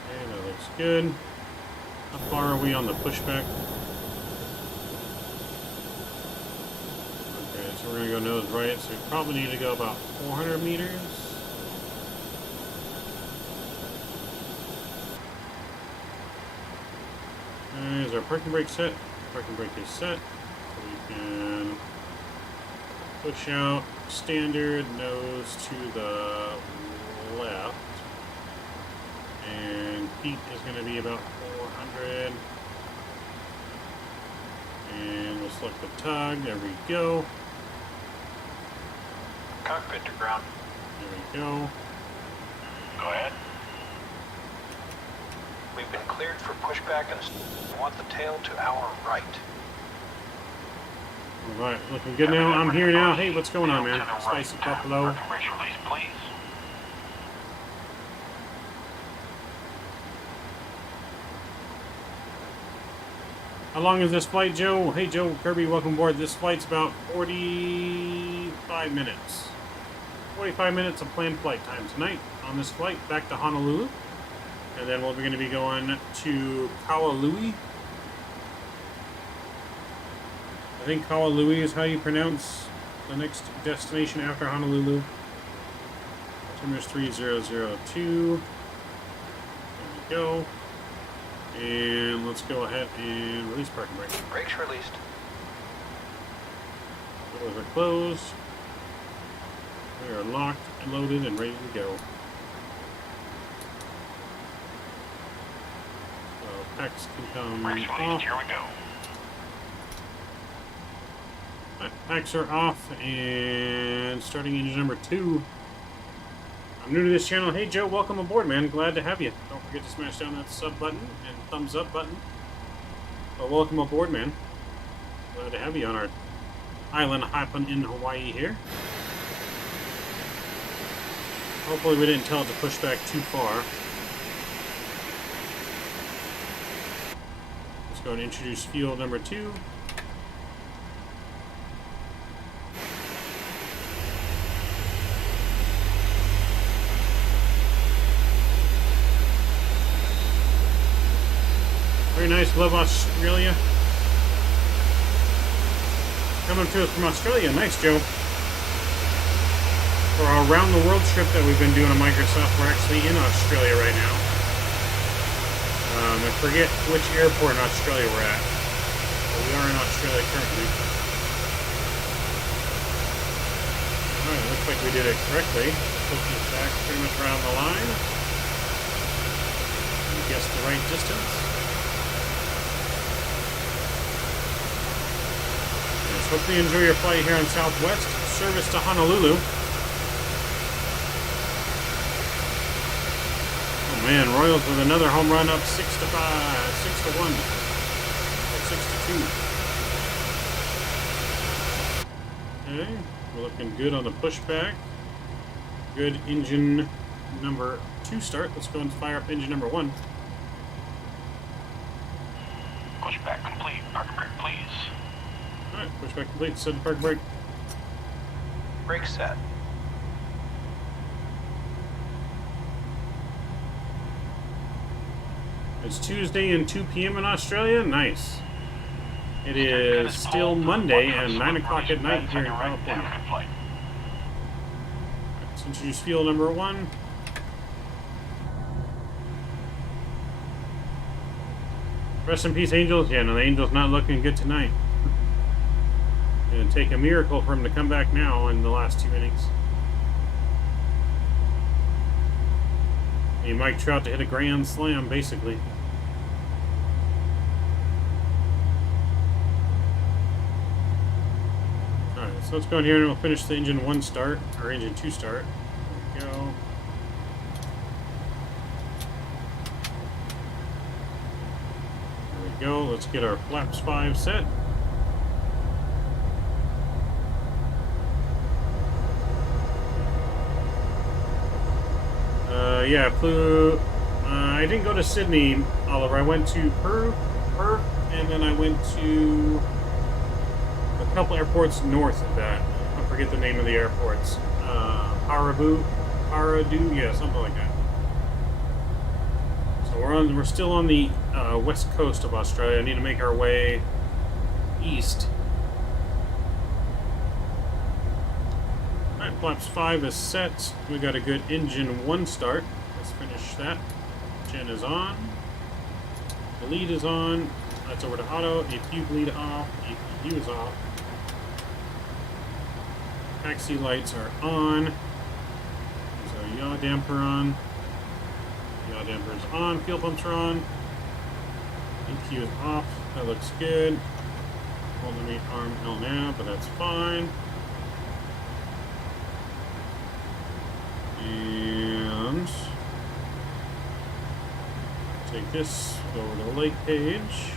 Okay, that looks good. How far are we on the pushback? So we're going to go nose right, so we probably need to go about 400 meters. Okay, is our parking brake set? Parking brake is set. So we can push out standard nose to the left. And feet is going to be about 400. And we'll select the tug. There we go. Cockpit to ground. There we go. Go ahead. We've been cleared for pushback and want the tail to our right. Alright, looking good now. I'm here now. Hey, what's going on, man? Spicy Buffalo. Please. How long is this flight, Joe? Hey, Joe, Kirby, welcome aboard. This flight's about 45 minutes. 45 minutes of planned flight time tonight on this flight back to Honolulu. And then we're going to be going to Kaualui. I think Kaualui is how you pronounce the next destination after Honolulu. Altimeter's 3002. There we go. And let's go ahead and release parking brake. Brakes released. Doors are closed. We are locked and loaded and ready to go. So packs can come off. Here we go. Packs are off and starting engine number 2. I'm new to this channel. Hey Joe, welcome aboard, man. Glad to have you. Don't forget to smash down that sub button and thumbs up button. But welcome aboard, man. Glad to have you on our island hopping in Hawaii here. Hopefully we didn't tell it to push back too far. Let's go and introduce fuel number 2. Very nice. Love Australia. Coming to us from Australia. Nice, Joe. For our around the world trip that we've been doing on Microsoft, we're actually in Australia right now. I forget which airport in Australia we're at. But we are in Australia currently. Alright, looks like we did it correctly. Put this back pretty much around the line. Guess the right distance. Yes, hope you enjoy your flight here on Southwest. Service to Honolulu. Man, Royals with another home run up 6-1, or 6-2. Okay, we're looking good on the pushback. Good engine number 2 start. Let's go and fire up engine number 1. Pushback complete. Parking brake, please. Alright, pushback complete. Set the park brake. Brake set. It's Tuesday and 2 p.m. in Australia. Nice. It is still Monday and 9 o'clock at night here in California. Let's introduce fuel number 1. Rest in peace, Angels. Yeah, no, the Angels not looking good tonight. Gonna take a miracle for him to come back now in the last 2 innings. Need Mike Trout to hit a grand slam, basically. Alright, so let's go in here and we'll finish the engine 1 start, or engine 2 start. There we go. There we go. Let's get our flaps 5 set. Yeah, I flew. I didn't go to Sydney, Oliver. I went to Perth, and then I went to a couple airports north of that. I forget the name of the airports. Paradu, yeah, something like that. So we're still on the west coast of Australia. I need to make our way east. Alright, flaps 5 is set. We got a good engine 1 start. Let's finish that. Gen is on. The lead is on. That's over to auto. APU bleed off. APU is off. Taxi lights are on. There's our yaw damper on. Yaw damper is on. Fuel pumps are on. EQ is off. That looks good. Holding me arm L now, but that's fine. And take this, go over to the lake page.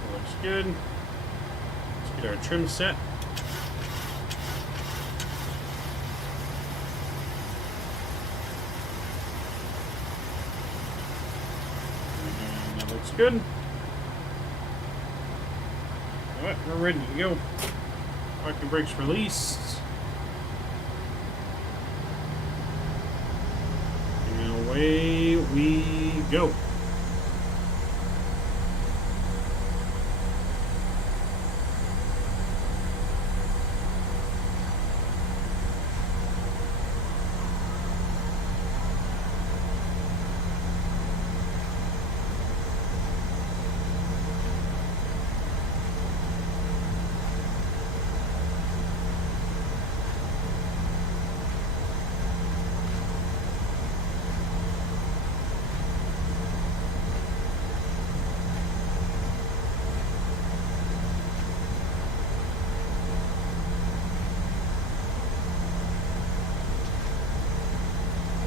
That looks good. Let's get our trim set. And that looks good. We're ready to go. Parking brakes released. And away we go.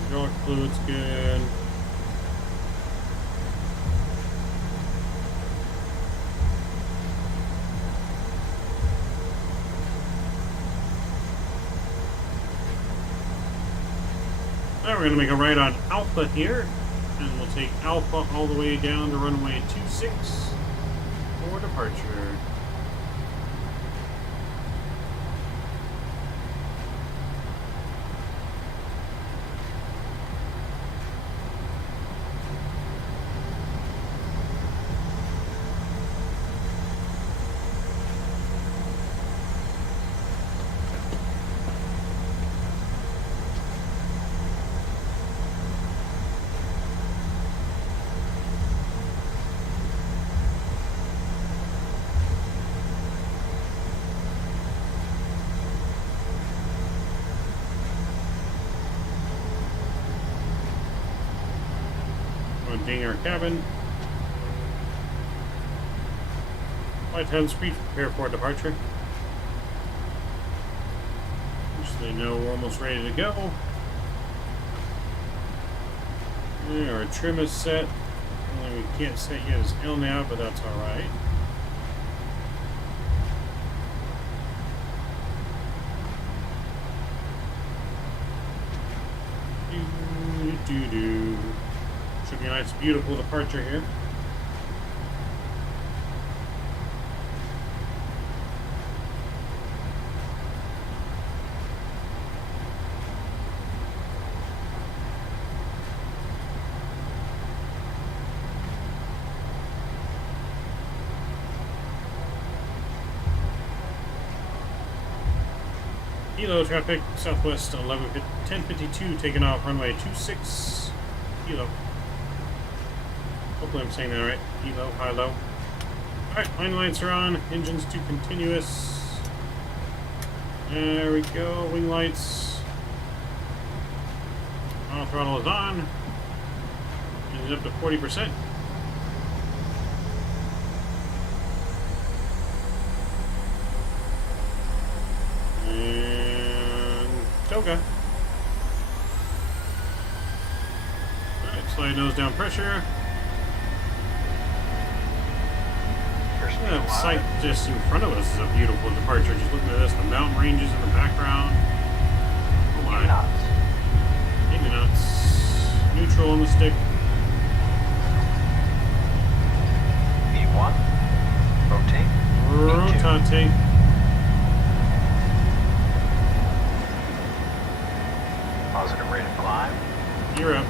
Hydraulic fluid's good. Now we're going to make a right on Alpha here, and we'll take Alpha all the way down to runway 26 for departure. Ding our cabin. Flight 10 speed, prepare for departure. Which they know we're almost ready to go. And our trim is set. Only we can't set yet is L now, but that's alright. Do. Should be a nice, beautiful departure here. Kilo traffic, southwest 1052, taking off runway 26. Kilo. Hopefully I'm saying that right. Kilo, high, low. Alright, line lights are on. Engines to continuous. There we go. Wing lights. Auto throttle is on. Engine up to 40%. And toga. Alright, slide nose down pressure. That sight just in front of us is a beautiful departure. Just looking at this, the mountain ranges in the background. Oh my. Maybe nuts. Neutral on the stick. V1. Rotate. Rotate. Positive rate of climb. You're up.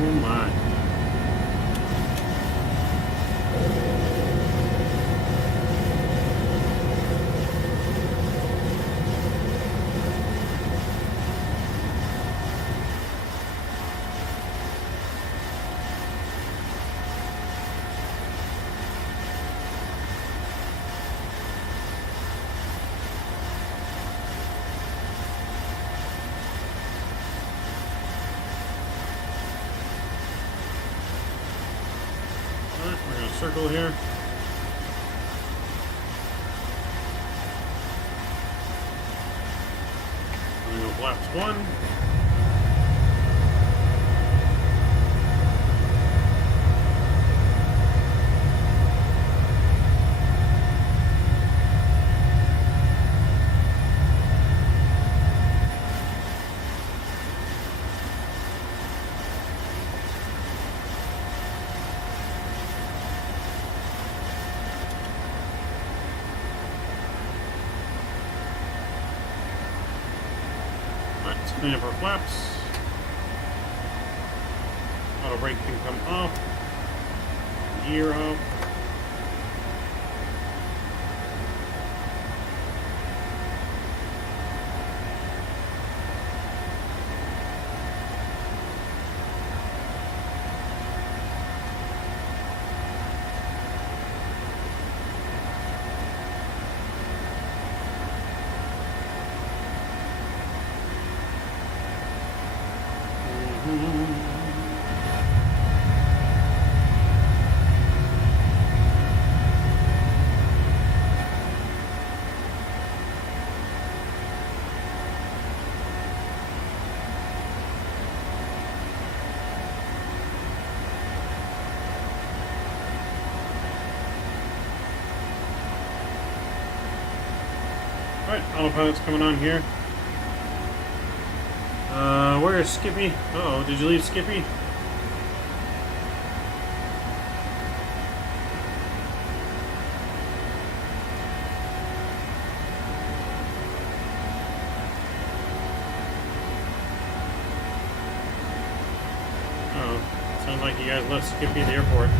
Oh my. Alright, we're gonna circle here. I'm gonna go flaps 1. Let's clean up our flaps. Auto brake can come off. Gear off. Alright, autopilot's coming on here. Where's Skippy? Uh-oh, did you leave Skippy? Oh, sounds like you guys left Skippy at the airport.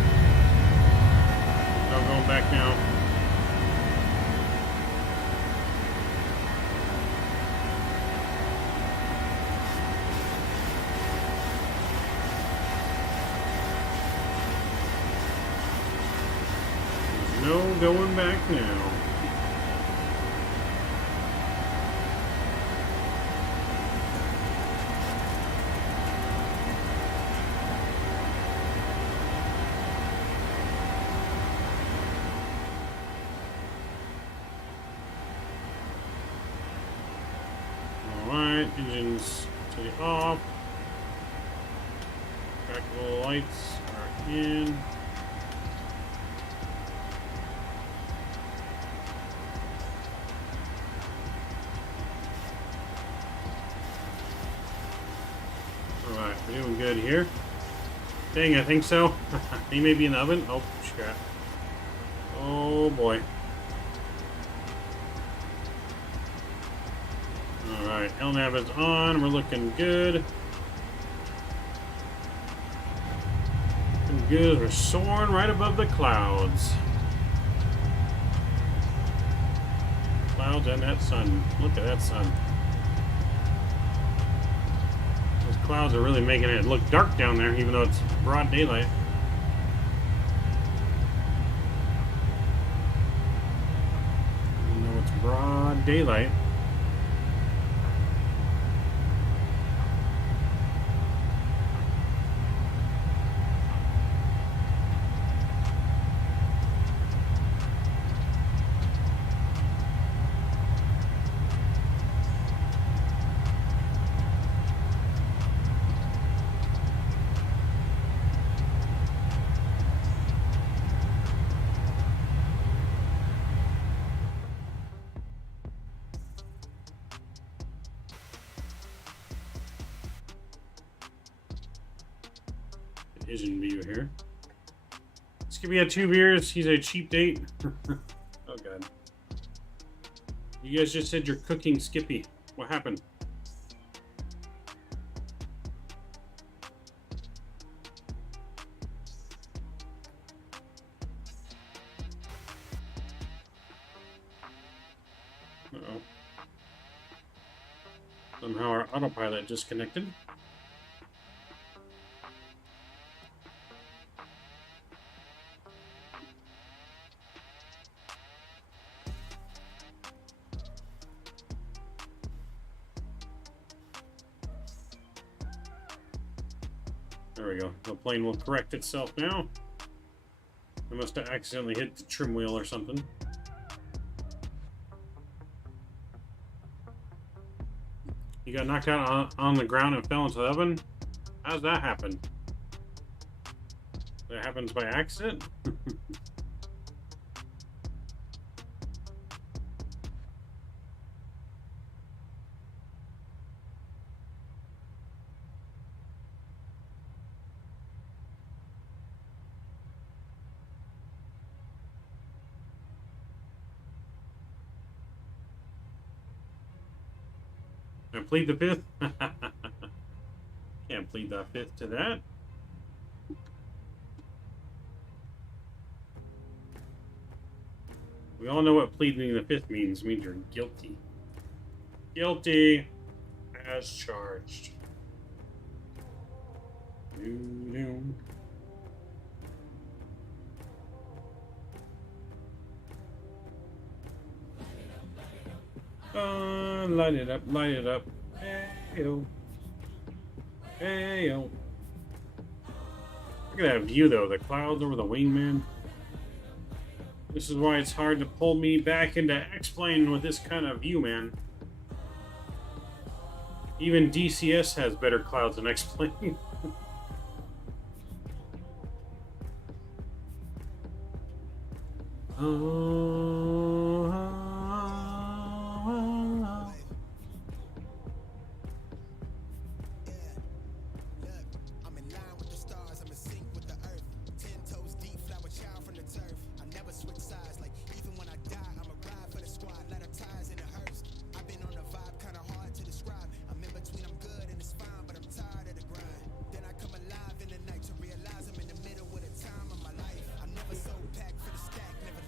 No going back now. No going back now. Alright, engines to the off. Trackable lights are in. Alright, we're doing good here. Dang, I think so. He may be in the oven. Oh, scrap. Oh boy. Alright, LNAV is on. We're looking good. Looking good. We're soaring right above the clouds. Clouds and that sun. Look at that sun. Those clouds are really making it look dark down there, even though it's broad daylight. Even though it's broad daylight. Vision view here. Skippy had 2 beers. He's a cheap date. Oh god. You guys just said you're cooking Skippy. What happened? Uh-oh. Somehow our autopilot disconnected. There we go. The plane will correct itself now. I must have accidentally hit the trim wheel or something. You got knocked out on the ground and fell into the oven? How does that happen? That happens by accident? I plead the fifth. Can't plead the fifth to that. We all know what pleading the fifth means. It means you're guilty. Guilty as charged. Doo-doo. Light it up, light it up. Hey-yo. Hey-yo. Look at that view, though. The clouds over the wing, man. This is why it's hard to pull me back into X-Plane with this kind of view, man. Even DCS has better clouds than X-Plane.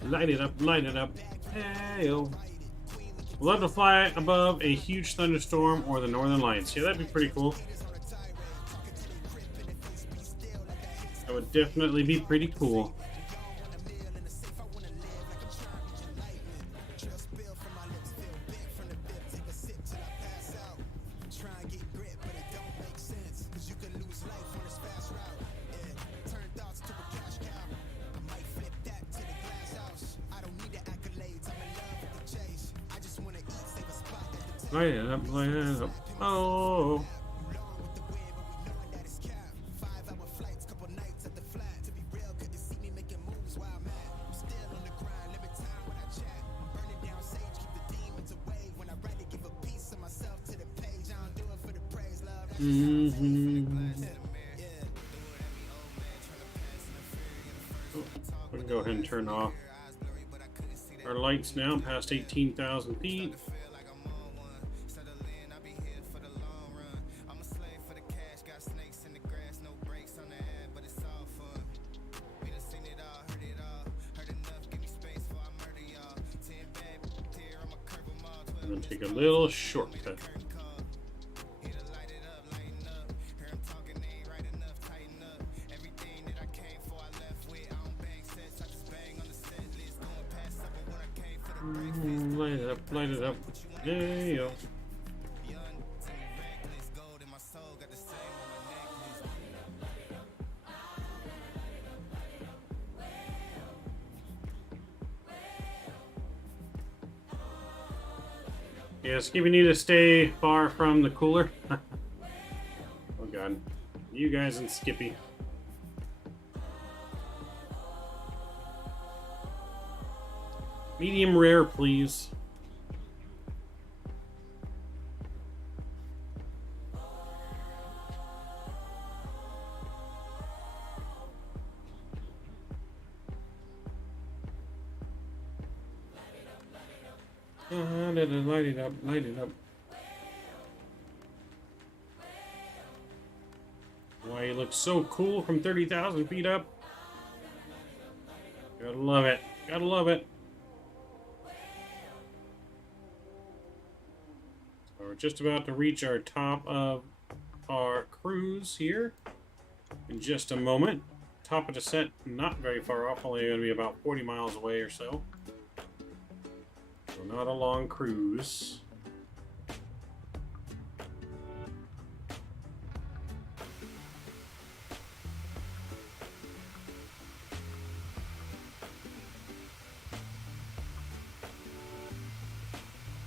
Light it up, light it up. Hey-yo. Love to fly above a huge thunderstorm or the northern lights. Yeah, that'd be pretty cool. That would definitely be pretty cool. Light it up, light it up. Oh. We can go ahead and turn off our lights now past 18,000 feet. I'm going to take a little shortcut. Light it up, light it up. There you go. Yeah, Skippy need to stay far from the cooler. Oh god. You guys and Skippy. Medium rare, please. Light it up, light it up. Why he looks so cool from 30,000 feet up. Gotta love it. Gotta love it. So we're just about to reach our top of our cruise here in just a moment. Top of descent, not very far off, only going to be about 40 miles away or so. So not a long cruise.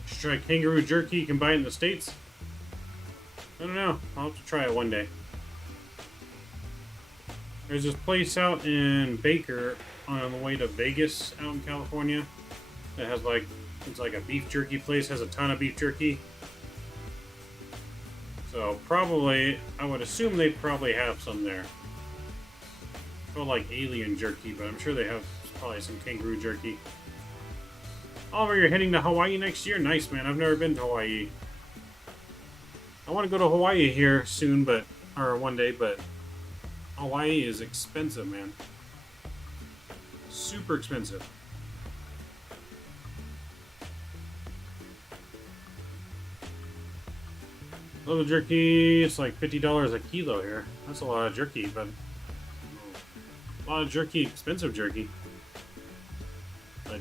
Should try kangaroo jerky, you can buy it in the States. I don't know. I'll have to try it one day. There's this place out in Baker on the way to Vegas out in California that has like, it's like a beef jerky place, has a ton of beef jerky. So probably, I would assume they probably have some there. It's called like alien jerky, but I'm sure they have probably some kangaroo jerky. Oliver, you're heading to Hawaii next year? Nice, man. I've never been to Hawaii. want to go to Hawaii here soon, or one day, but Hawaii is expensive, man. Super expensive. Little jerky, it's like $50 a kilo here. That's a lot of jerky, but a lot of jerky, expensive jerky.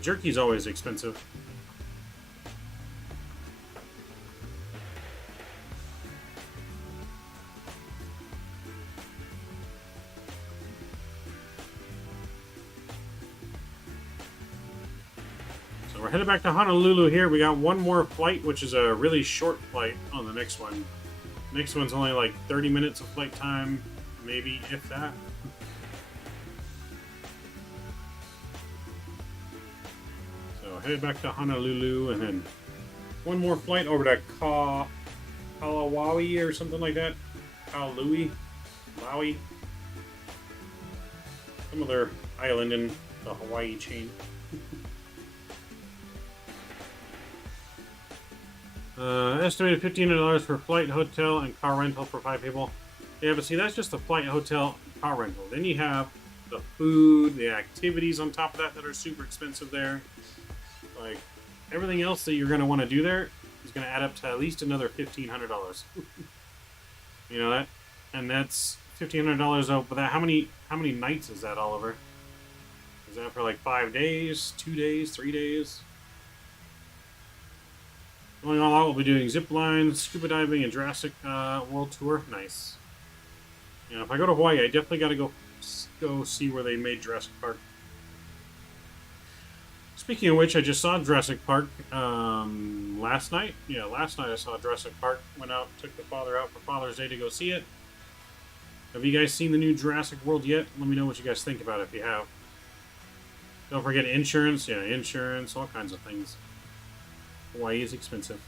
Jerky's always expensive. So we're headed back to Honolulu here. We got one more flight, which is a really short flight on the next one. Next one's only like 30 minutes of flight time, maybe, if that. So headed back to Honolulu, and then one more flight over to Kalawai or something like that. Kaului? Maui? Some other island in the Hawaii chain. Estimated $1,500 for flight, hotel, and car rental for 5 people. Yeah, but see, that's just the flight, hotel, and car rental. Then you have the food, the activities on top of that are super expensive there. Like, everything else that you're going to want to do there is going to add up to at least another $1,500. You know that? And that's $1,500 out. But that, how many nights is that, Oliver? Is that for like 5 days, 2 days, 3 days? Going all out, we'll be doing zip lines, scuba diving, and Jurassic World Tour. Nice. You know, if I go to Hawaii, I definitely got to go see where they made Jurassic Park. Speaking of which, I just saw Jurassic Park last night. Yeah, last night I saw Jurassic Park. Went out, took the father out for Father's Day to go see it. Have you guys seen the new Jurassic World yet? Let me know what you guys think about it if you have. Don't forget insurance. Yeah, insurance, all kinds of things. Hawaii is expensive.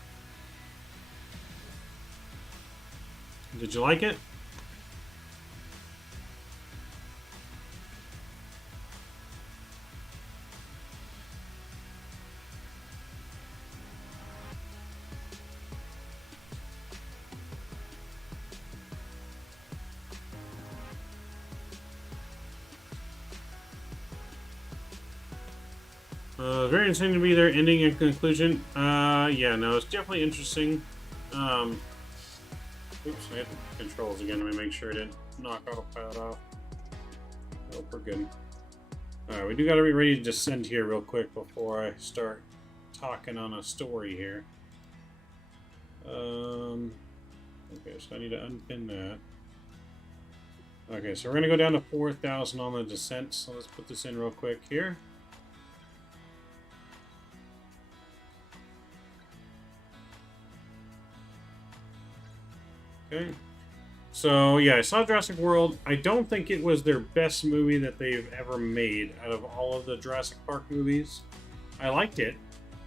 Did you like it? Very interesting to be there, ending and conclusion. Yeah, no, it's definitely interesting. Oops, I hit the controls again. Let me make sure I didn't knock autopilot off. Nope, we're good. Alright, we do gotta be ready to descend here real quick before I start talking on a story here. Okay, so I need to unpin that. Okay, so we're gonna go down to 4,000 on the descent, so let's put this in real quick here. Okay. So, yeah, I saw Jurassic World. I don't think it was their best movie that they've ever made out of all of the Jurassic Park movies. I liked it.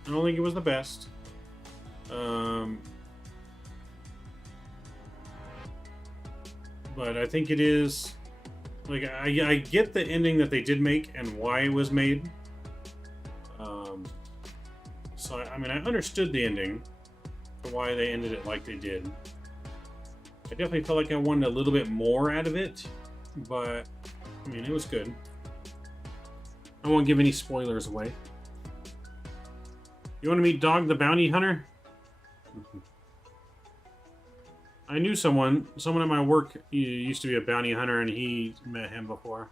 I don't think it was the best. But I think it is... Like, I get the ending that they did make and why it was made. So, I mean, I understood the ending for why they ended it like they did. I definitely felt like I wanted a little bit more out of it, but, I mean, it was good. I won't give any spoilers away. You want to meet Dog the Bounty Hunter? I knew someone at my work used to be a bounty hunter, and he met him before.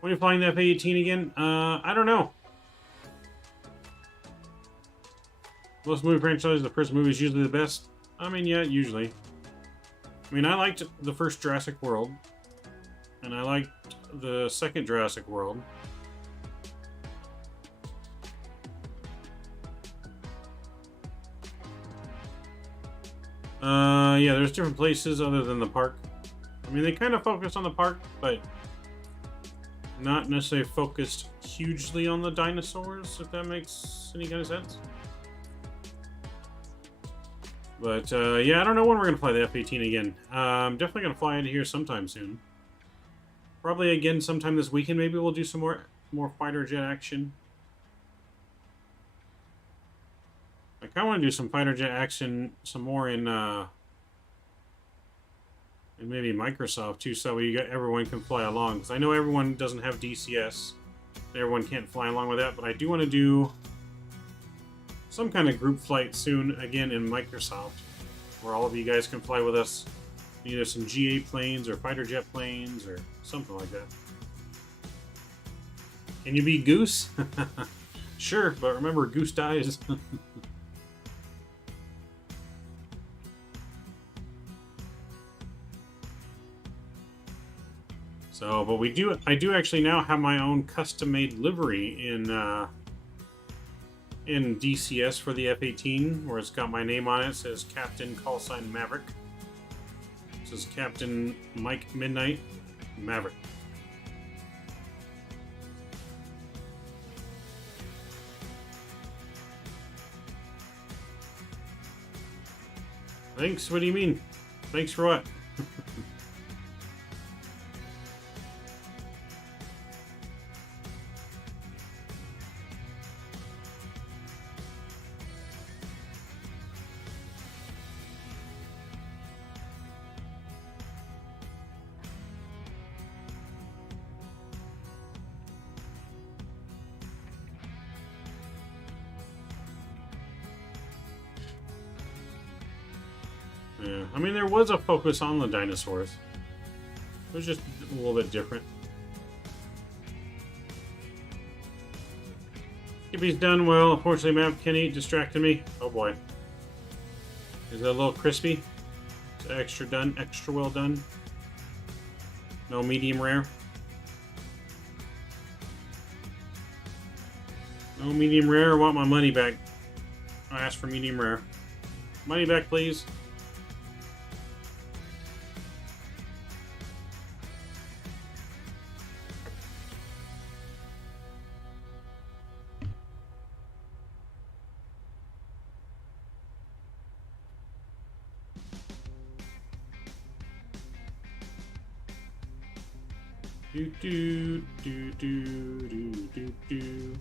When are you flying the F-18 again? I don't know. Most movie franchises, the first movie is usually the best. I mean, yeah, usually. I mean, I liked the first Jurassic World, and I liked the second Jurassic World. Yeah, there's different places other than the park. I mean, they kind of focus on the park, but not necessarily focused hugely on the dinosaurs, if that makes any kind of sense. But, yeah, I don't know when we're going to fly the F-18 again. I'm definitely going to fly into here sometime soon. Probably again sometime this weekend, maybe we'll do some more fighter jet action. I kind of want to do some fighter jet action, some more in maybe Microsoft too, so everyone can fly along. Because I know everyone doesn't have DCS, everyone can't fly along with that. But I do want to do some kind of group flight soon again in Microsoft, where all of you guys can fly with us. Either some GA planes or fighter jet planes or something like that. Can you be Goose? Sure, but remember, Goose dies. So, but I do actually now have my own custom-made livery in DCS for the F-18, where it's got my name on it. It says Captain Callsign Maverick. It says Captain Mike Midnight Maverick. Thanks? What do you mean? Thanks for what? Yeah, I mean, there was a focus on the dinosaurs. It was just a little bit different. Skippy's done well. Unfortunately, Mav Kenny distracted me. Oh boy. Is it a little crispy? Is it extra done? Extra well done? No medium rare? No medium rare. I want my money back. I asked for medium rare. Money back, please. Do do do do do do do.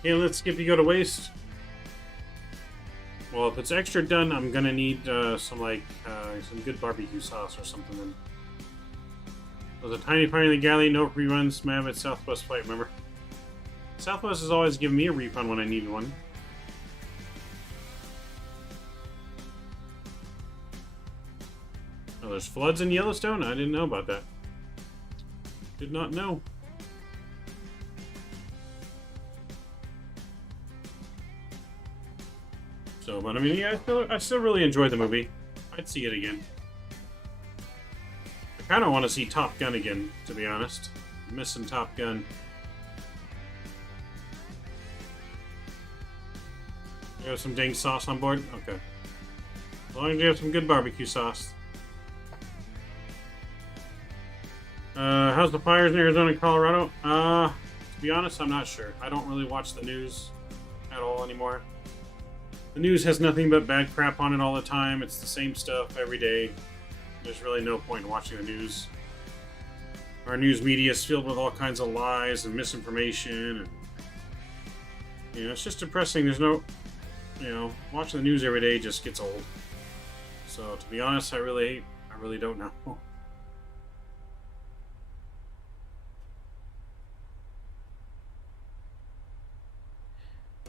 Okay, let's skip you go to waste. Well, if it's extra done, I'm gonna need some good barbecue sauce or something. Then. There's a tiny part in the galley, no reruns. Mav at Southwest Flight. Remember, Southwest has always given me a refund when I needed one. Oh, there's floods in Yellowstone? I didn't know about that. Did not know. So, but I mean, yeah, I still really enjoyed the movie. I'd see it again. I kind of want to see Top Gun again, to be honest. I'm missing Top Gun. You have some dang sauce on board? Okay. As long as you have some good barbecue sauce. How's the fires in Arizona and Colorado? To be honest, I'm not sure. I don't really watch the news at all anymore. The news has nothing but bad crap on it all the time. It's the same stuff every day. There's really no point in watching the news. Our news media is filled with all kinds of lies and misinformation. And, it's just depressing. There's no, watching the news every day just gets old. So, to be honest, I really don't know.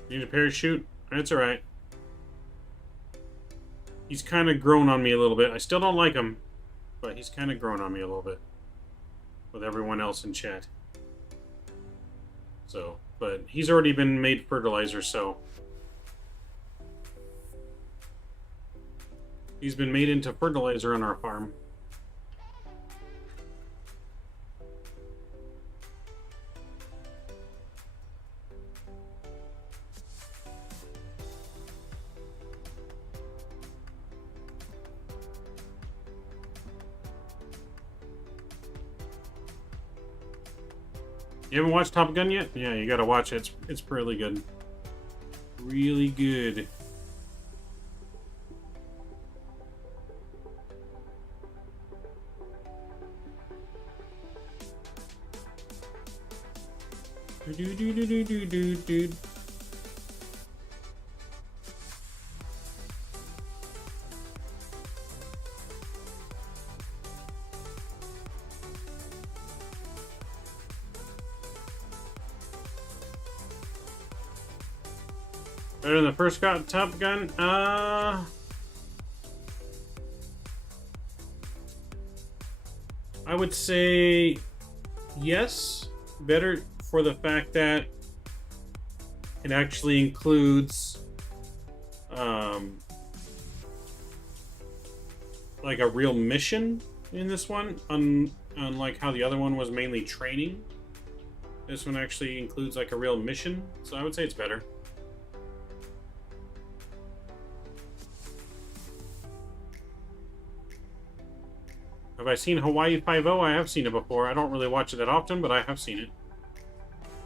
Need a parachute? That's alright. He's kind of grown on me a little bit. I still don't like him, but he's kind of grown on me a little bit. With everyone else in chat. So, but he's already been made fertilizer, so. He's been made into fertilizer on our farm. You haven't watched Top Gun yet? Yeah, you gotta watch it. It's really good. Really good. Do. Better than the first Top Gun? I would say yes. Better for the fact that it actually includes like a real mission in this one, unlike how the other one was mainly training. This one actually includes like a real mission, so I would say it's better. Have I seen Hawaii Five-0? I have seen it before. I don't really watch it that often, but I have seen it.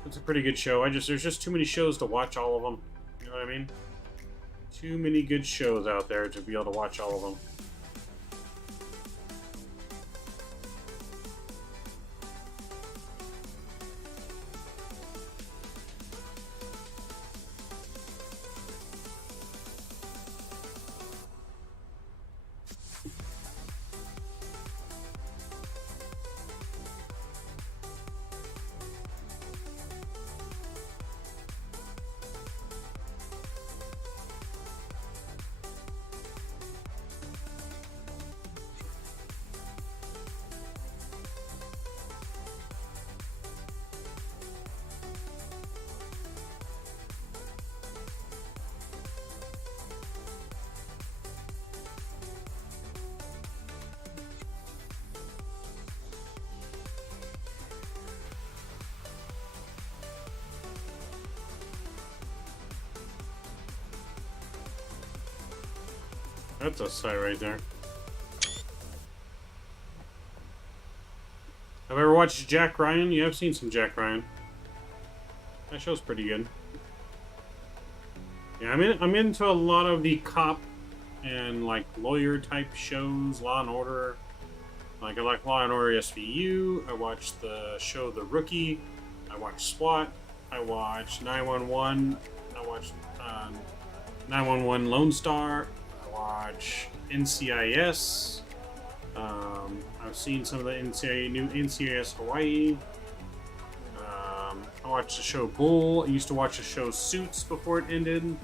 It's a pretty good show. There's just too many shows to watch all of them. You know what I mean? Too many good shows out there to be able to watch all of them. That's a sight right there. Have I ever watched Jack Ryan? Yeah, I've seen some Jack Ryan. That show's pretty good. Yeah, I'm into a lot of the cop and like lawyer type shows, Law and Order. Like I like Law and Order SVU. I watched the show The Rookie. I watched SWAT. I watched 911. I watched 911 Lone Star. Watch NCIS. I've seen some of the new NCIS Hawaii. I watched the show Bull. I used to watch the show Suits before it ended.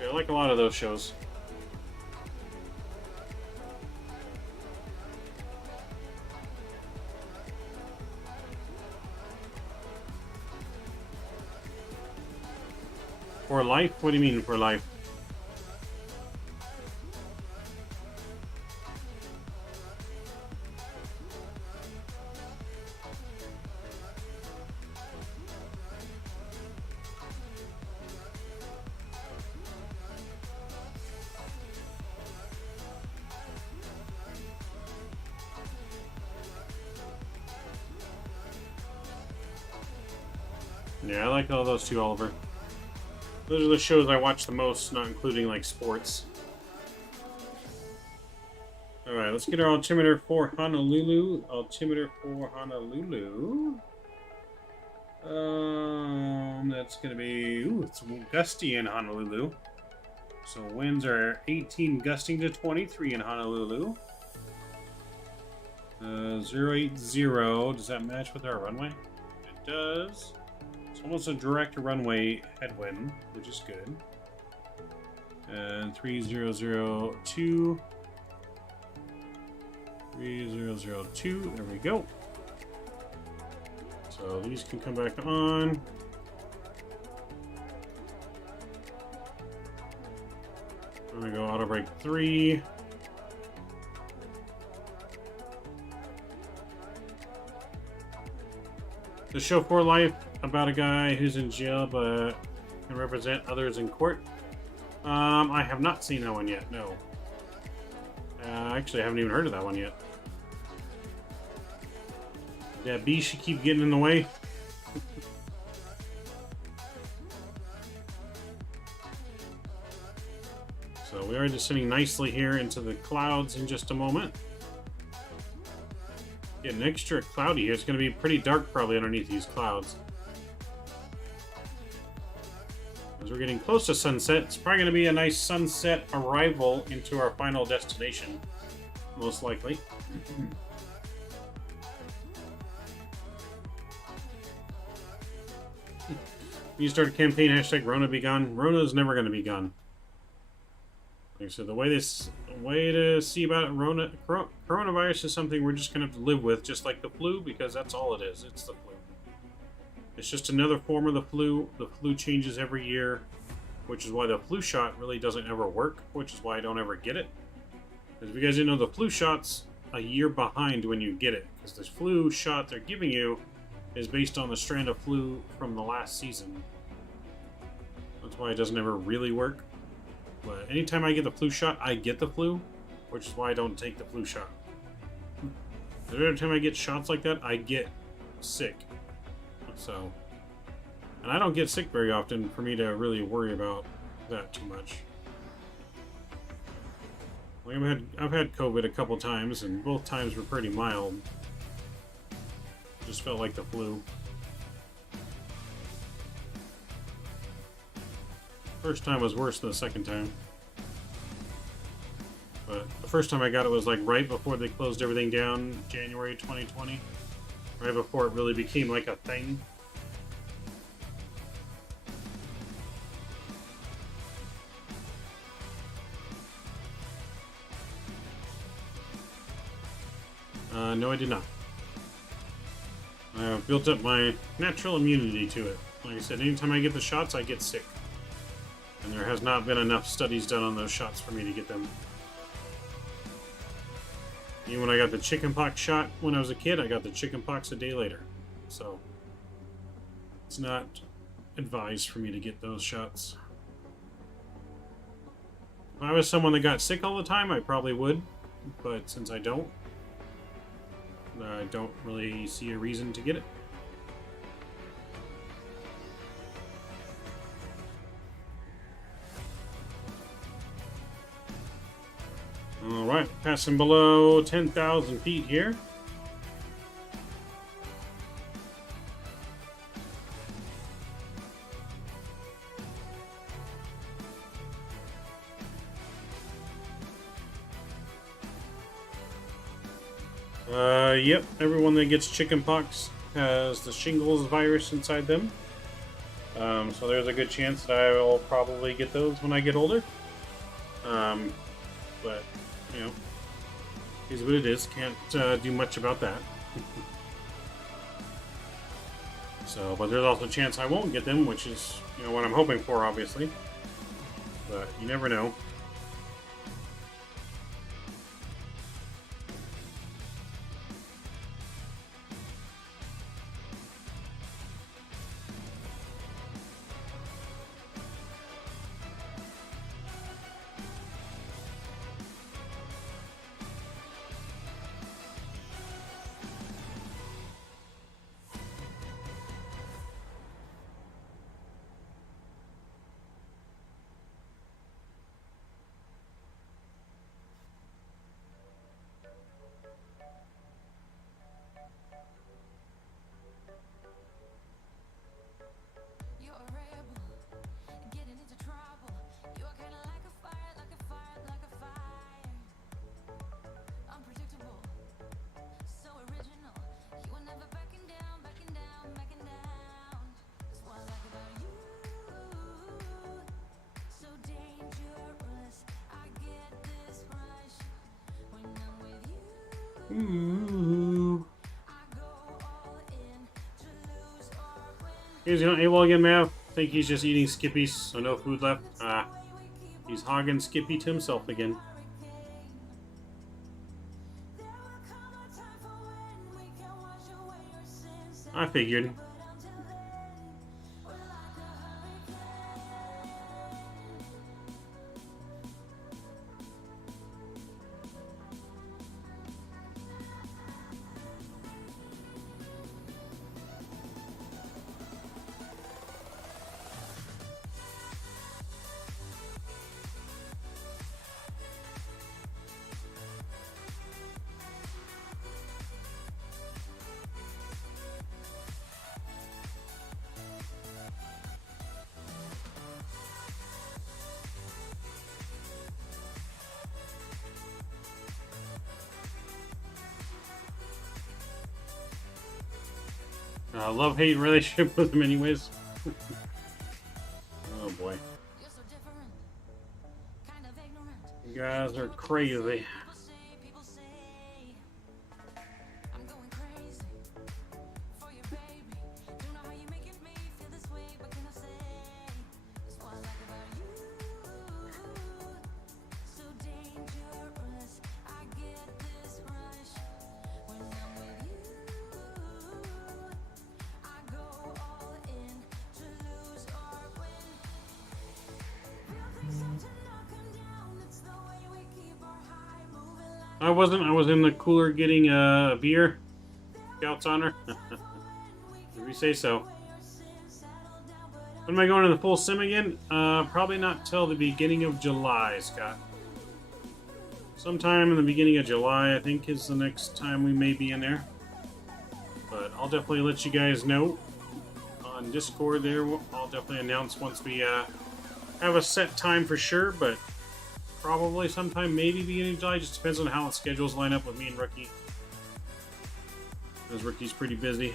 Yeah, I like a lot of those shows. For life? What do you mean for life? Yeah, I like all those too, Oliver. Those are the shows I watch the most, not including like sports. Alright, let's get our altimeter for Honolulu. Altimeter for Honolulu. That's gonna be, ooh, it's gusty in Honolulu. So winds are 18 gusting to 23 in Honolulu. 080, does that match with our runway? It does. It's almost a direct runway headwind, which is good. And 3002. 3002, there we go. So these can come back on. I'm gonna go auto brake 3. The show for life about a guy who's in jail but can represent others in court. I have not seen that one yet, no. Actually, I haven't even heard of that one yet. That bee should keep getting in the way. So we are descending nicely here into the clouds in just a moment. Getting extra cloudy here. It's going to be pretty dark probably underneath these clouds. As we're getting close to sunset, it's probably going to be a nice sunset arrival into our final destination, most likely. You start a campaign, hashtag Rona be gone. Rona is never going to be gone. Like I said, the way to see about it, coronavirus is something we're just going to have to live with, just like the flu, because that's all it is. It's the flu. It's just another form of the flu. The flu changes every year, which is why the flu shot really doesn't ever work, which is why I don't ever get it. Because if you guys didn't know, the flu shot's a year behind when you get it, because the flu shot they're giving you is based on the strand of flu from the last season. That's why it doesn't ever really work. But anytime I get the flu shot, I get the flu, which is why I don't take the flu shot. Every time I get shots like that, I get sick. So, and I don't get sick very often for me to really worry about that too much. Like I've had COVID a couple times, and both times were pretty mild. Just felt like the flu. First time was worse than the second time. But the first time I got it was like right before they closed everything down, January 2020. Right before it really became like a thing. No, I did not. I've built up my natural immunity to it. Like I said, anytime I get the shots, I get sick. And there has not been enough studies done on those shots for me to get them. Even when I got the chickenpox shot when I was a kid, I got the chickenpox a day later. So, it's not advised for me to get those shots. If I was someone that got sick all the time, I probably would. But since I don't really see a reason to get it. Alright, passing below 10,000 feet here. Yep, everyone that gets chickenpox has the shingles virus inside them. So there's a good chance that I will probably get those when I get older. But, you know, is what it is. Can't do much about that. So, but there's also a chance I won't get them, which is, you know, what I'm hoping for, obviously. But you never know. Ooh. He's going AWOL again, Mav. I think he's just eating Skippies, so no food left. He's hogging Skippy to himself again. I figured. Love-hate relationship with him anyways. Oh boy. You guys are crazy. I wasn't. I was in the cooler getting a beer. Scout's honor. If you say so. When am I going to the full sim again? Probably not till the beginning of July, Scott. Sometime in the beginning of July, I think, is the next time we may be in there. But I'll definitely let you guys know on Discord there. I'll definitely announce once we have a set time for sure, but probably sometime, maybe beginning of July. Just depends on how the schedules line up with me and Rookie. Because Rookie's pretty busy.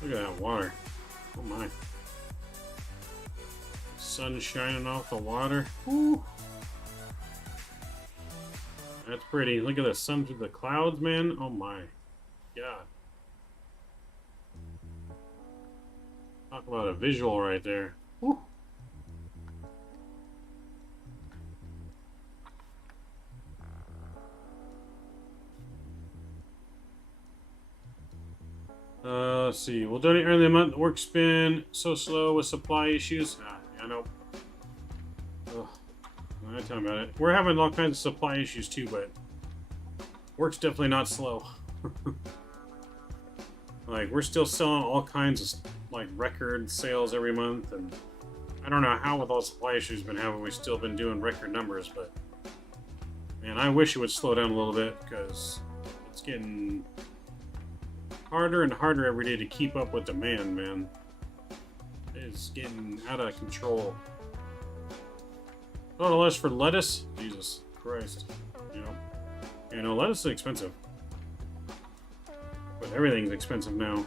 Look at that water. Oh my. Sun shining off the water. Woo. That's pretty. Look at the sun through the clouds, man. Oh my God. Talk about a visual right there. Woo. Let's see. We'll donate early in the month. Work's been so slow with supply issues. I know. Ugh. I'm not talking about it. We're having all kinds of supply issues too, but work's definitely not slow. Like, we're still selling all kinds of like record sales every month, and I don't know how with all the supply issues we've been having, we've still been doing record numbers, but man, I wish it would slow down a little bit because it's getting harder and harder every day to keep up with demand, man. It's getting out of control. Oh, less for lettuce? Jesus Christ. You know, lettuce is expensive. But everything's expensive now.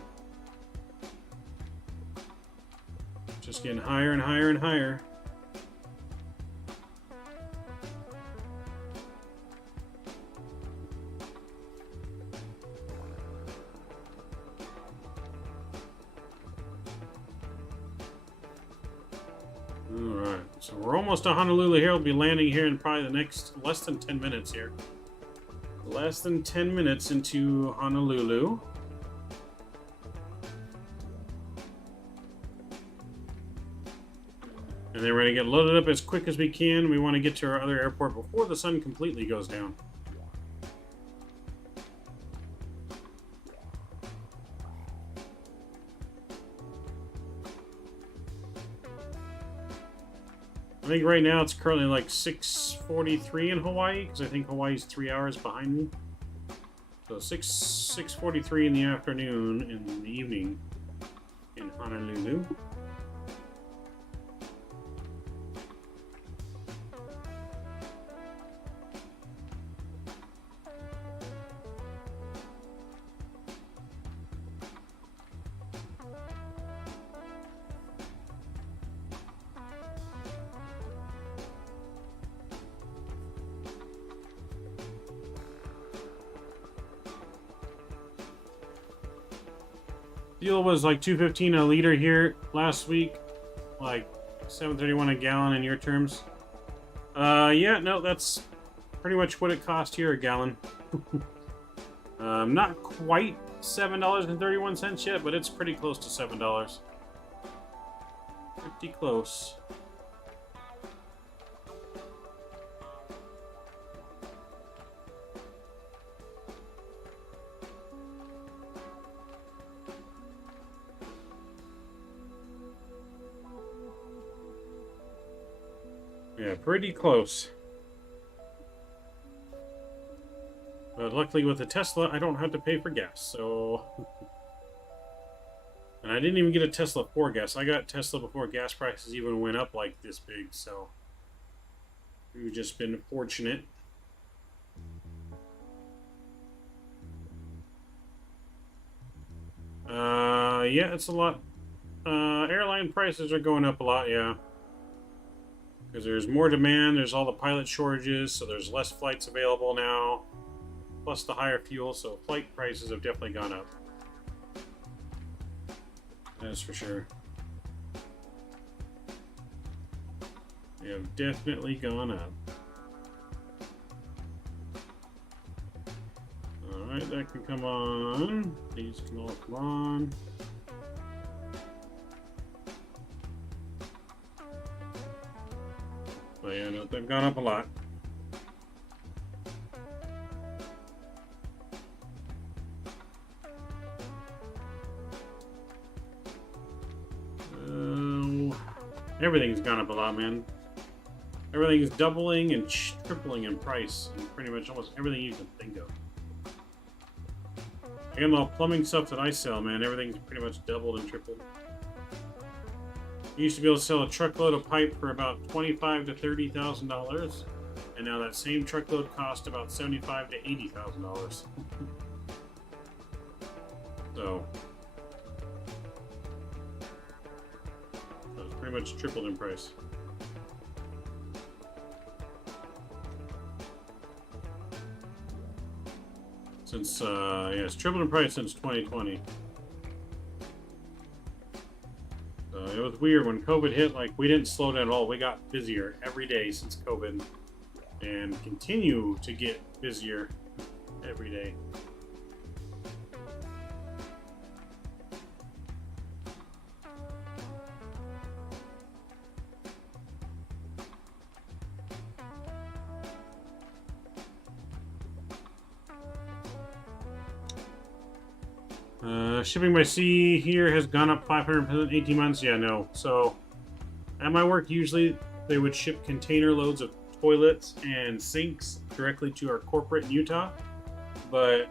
Just getting higher and higher and higher. Alright, so we're almost to Honolulu here. We'll be landing here in probably the next less than 10 minutes here. Less than 10 minutes into Honolulu. And then we're going to get loaded up as quick as we can. We want to get to our other airport before the sun completely goes down. I think right now it's currently like 6:43 in Hawaii, because I think Hawaii's 3 hours behind me. So 6:43 in the afternoon, in the evening, in Honolulu. Fuel was like $2.15 a liter here last week, like $7.31 a gallon in your terms. Yeah, no, that's pretty much what it cost here a gallon. Not quite $7.31 yet, but it's pretty close to $7. Pretty close. Yeah, pretty close. But luckily with the Tesla, I don't have to pay for gas, so And I didn't even get a Tesla for gas. I got Tesla before gas prices even went up like this big, so we've just been fortunate. Yeah, it's a lot. Airline prices are going up a lot, yeah. Because there's more demand, there's all the pilot shortages, so there's less flights available now. Plus the higher fuel, so flight prices have definitely gone up. That's for sure. They have definitely gone up. Alright, that can come on. These can all come on. But yeah, no, they've gone up a lot. Everything's gone up a lot, man. Everything's doubling and tripling in price, and pretty much almost everything you can think of. Again, all plumbing stuff that I sell, man, everything's pretty much doubled and tripled. You used to be able to sell a truckload of pipe for about $25,000 to $30,000, and now that same truckload costs about $75,000 to $80,000. So it's pretty much tripled in price. Since yeah, it's tripled in price since 2020. So it was weird when COVID hit. Like, we didn't slow down at all. We got busier every day since COVID, and continue to get busier every day. Shipping by sea here has gone up 500% in 18 months. Yeah, no. So at my work, usually they would ship container loads of toilets and sinks directly to our corporate in Utah. But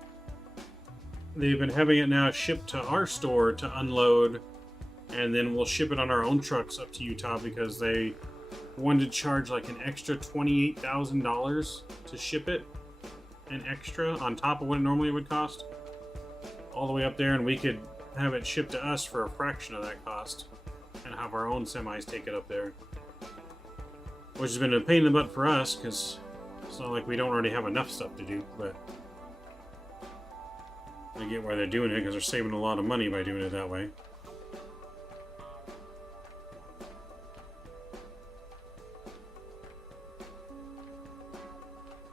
they've been having it now shipped to our store to unload, and then we'll ship it on our own trucks up to Utah because they wanted to charge like an extra $28,000 to ship it, an extra on top of what it normally would cost, all the way up there, and we could have it shipped to us for a fraction of that cost and have our own semis take it up there, which has been a pain in the butt for us because it's not like we don't already have enough stuff to do. But I get why they're doing it, because they're saving a lot of money by doing it that way.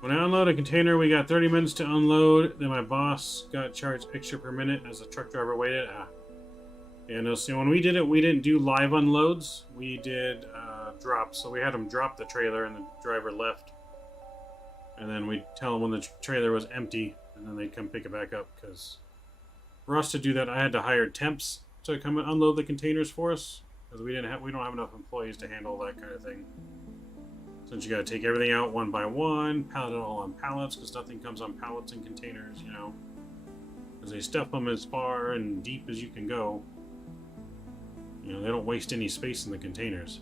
When I unload a container, we got 30 minutes to unload. Then my boss got charged extra per minute as the truck driver waited. Yeah, no, see, when we did it, we didn't do live unloads. We did drops. So we had them drop the trailer and the driver left. And then we'd tell them when the trailer was empty, and then they'd come pick it back up. Because for us to do that, I had to hire temps to come and unload the containers for us. Because we don't have enough employees to handle that kind of thing. Since you got to take everything out one by one, pallet it all on pallets, because nothing comes on pallets and containers, you know. Because they stuff them as far and deep as you can go. You know, they don't waste any space in the containers.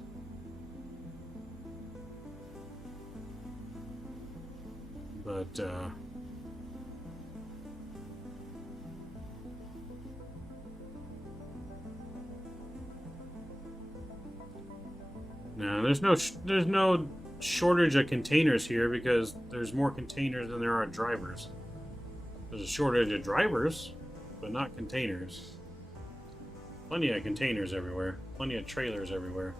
But, no, there's no shortage of containers here because there's more containers than there are drivers. There's a shortage of drivers, but not containers. Plenty of containers everywhere. Plenty of trailers everywhere.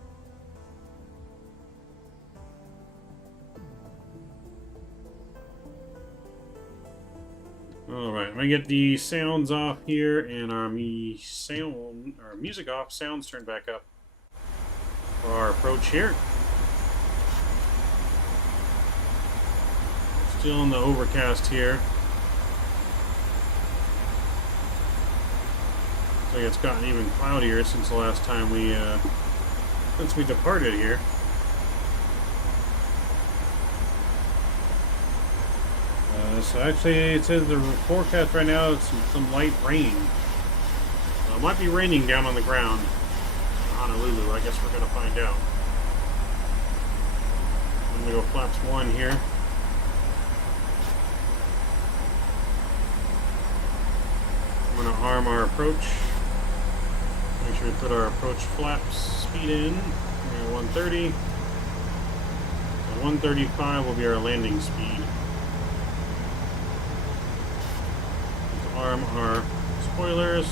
Alright, I'm gonna get the sounds off here and our music off, sounds turned back up for our approach here. Still in the overcast here. Looks like it's gotten even cloudier since the last time we departed here. So actually, it says the forecast right now is some light rain. It might be raining down on the ground in Honolulu. I guess we're going to find out. I'm going to go flaps 1 here. I'm going to arm our approach. Make sure we put our approach flaps speed in. We're at 130. So 135 will be our landing speed. Let's arm our spoilers.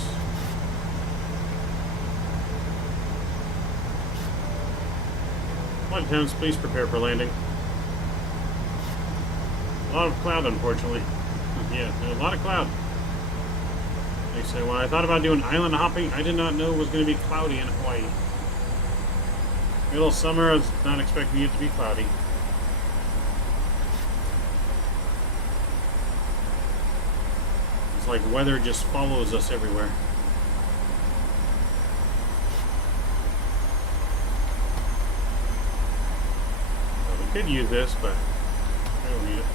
Flight attendants, please prepare for landing. A lot of cloud, unfortunately. Yeah, a lot of cloud. Like I said, when I thought about doing island hopping, I did not know it was going to be cloudy in Hawaii. Middle of summer, I was not expecting it to be cloudy. It's like weather just follows us everywhere. Well, we could use this, but I don't need it.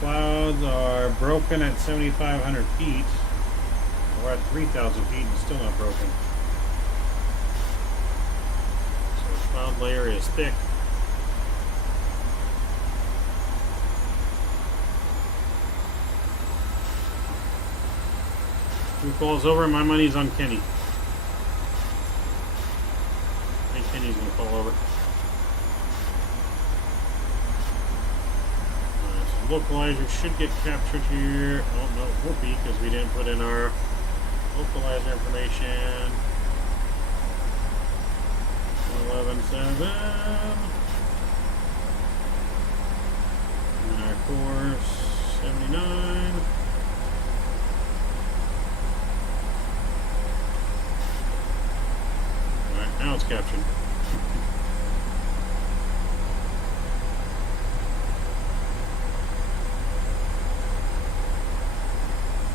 Clouds are broken at 7,500 feet. We're at 3,000 feet and still not broken. So the cloud layer is thick. Who falls over? My money's on Kenny. I think Kenny's gonna fall over. Localizer should get captured here. Oh no, it won't be because we didn't put in our localizer information. 11.7. And our course 79. Alright, now it's captured.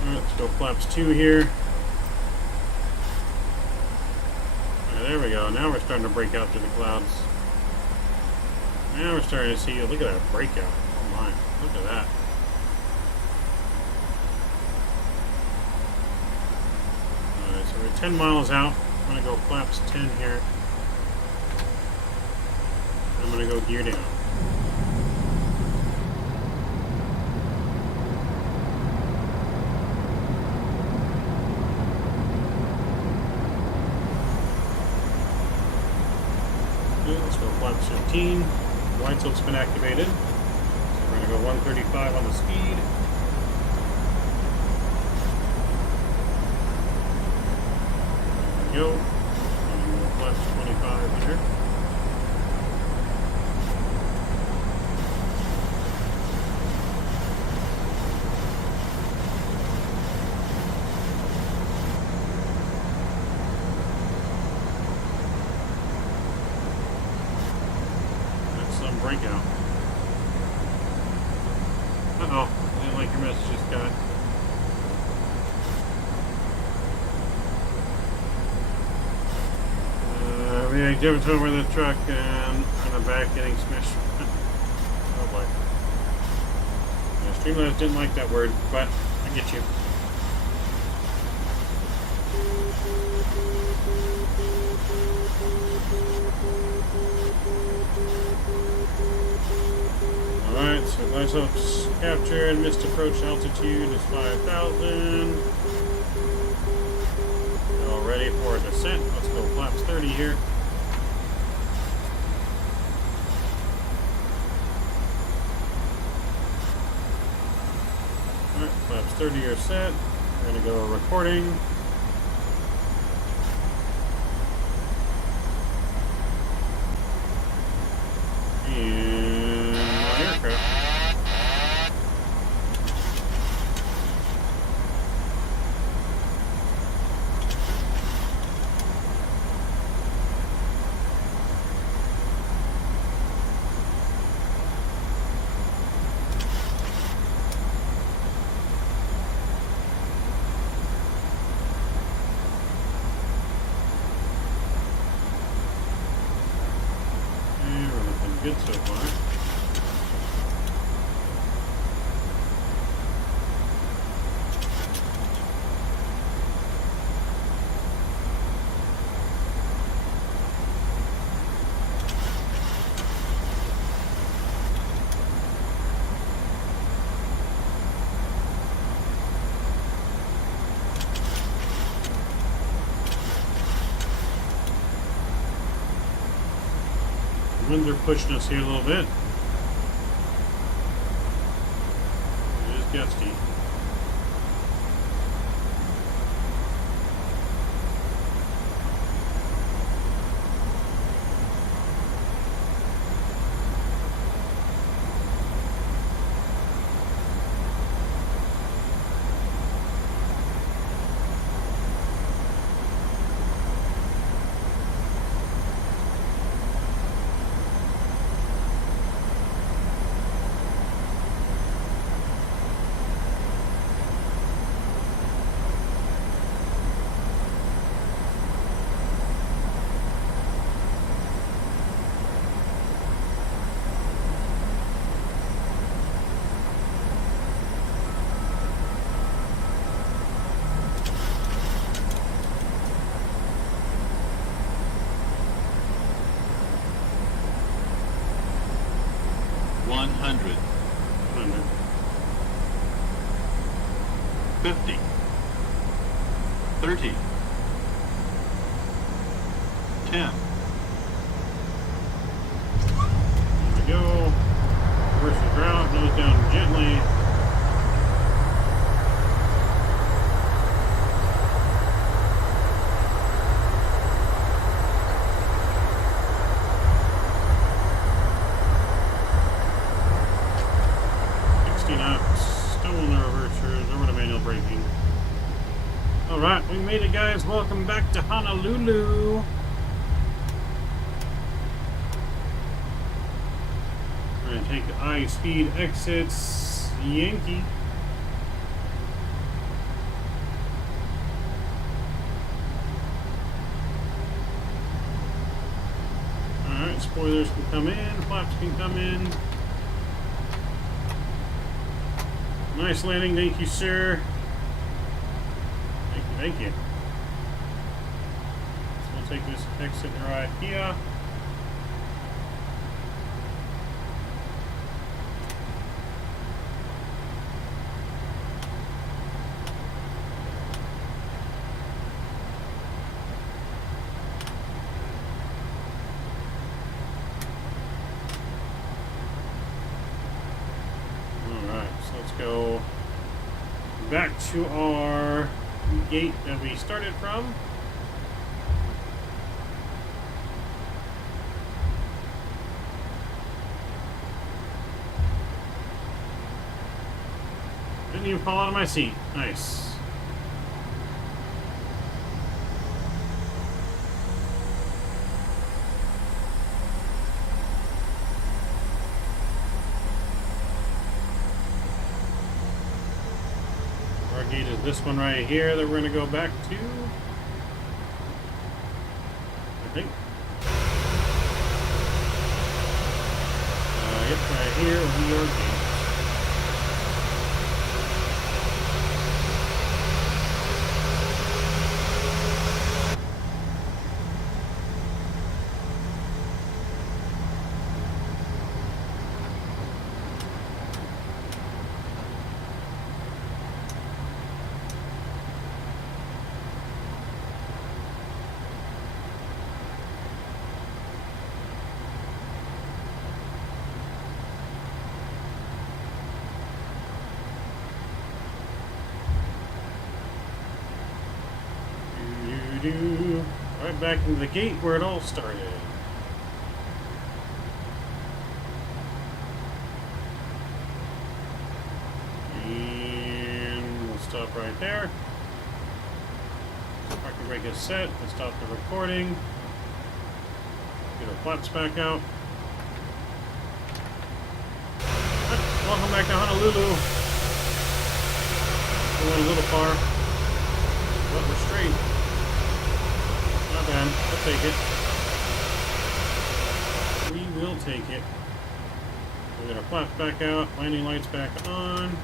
Let's go flaps 2 here. Right, there we go. Now we're starting to break out through the clouds. Now we're starting to see, look at that breakout. Oh my, look at that. Alright, so we're 10 miles out. I'm going to go flaps 10 here. I'm going to go gear down. Let's go flaps 15. Wide slope's been activated. So we're going to go 135 on the speed. There we go. And we'll go flaps 25 here. Breakout. Uh-oh, I didn't like your message, Scott. We had jumped over the truck and on the back getting smashed. Oh boy. Yeah, Streamlabs didn't like that word, but I get you. Alright, so glide slope's captured, missed approach altitude is 5,000. All ready for a descent. Let's go flaps 30 here. Alright, flaps 30 are set. We're going to go recording. And my aircraft. good so far. Winds are pushing us here a little bit. It is gusty. Hundred. 50. 30. 10. There we go. Reverse the ground, nose down gently. Alright, we made it, guys. Welcome back to Honolulu. We're going to take the high-speed exits. Yankee. Alright, spoilers can come in. Flaps can come in. Nice landing. Thank you, sir. Thank you. So we'll take this exit right here. Alright, so let's go back to our gate that we started from. Didn't even fall out of my seat. Nice. Gate is this one right here that we're going to go back to. I think. Yep, right here will be your gate. Right back into the gate where it all started. And we'll stop right there. So parking brake is set. Let's stop the recording. Get our flaps back out. Right, welcome back to Honolulu. We went a little far, but we're straight. Not bad. I'll take it. We will take it. We got our flaps back out, landing lights back on.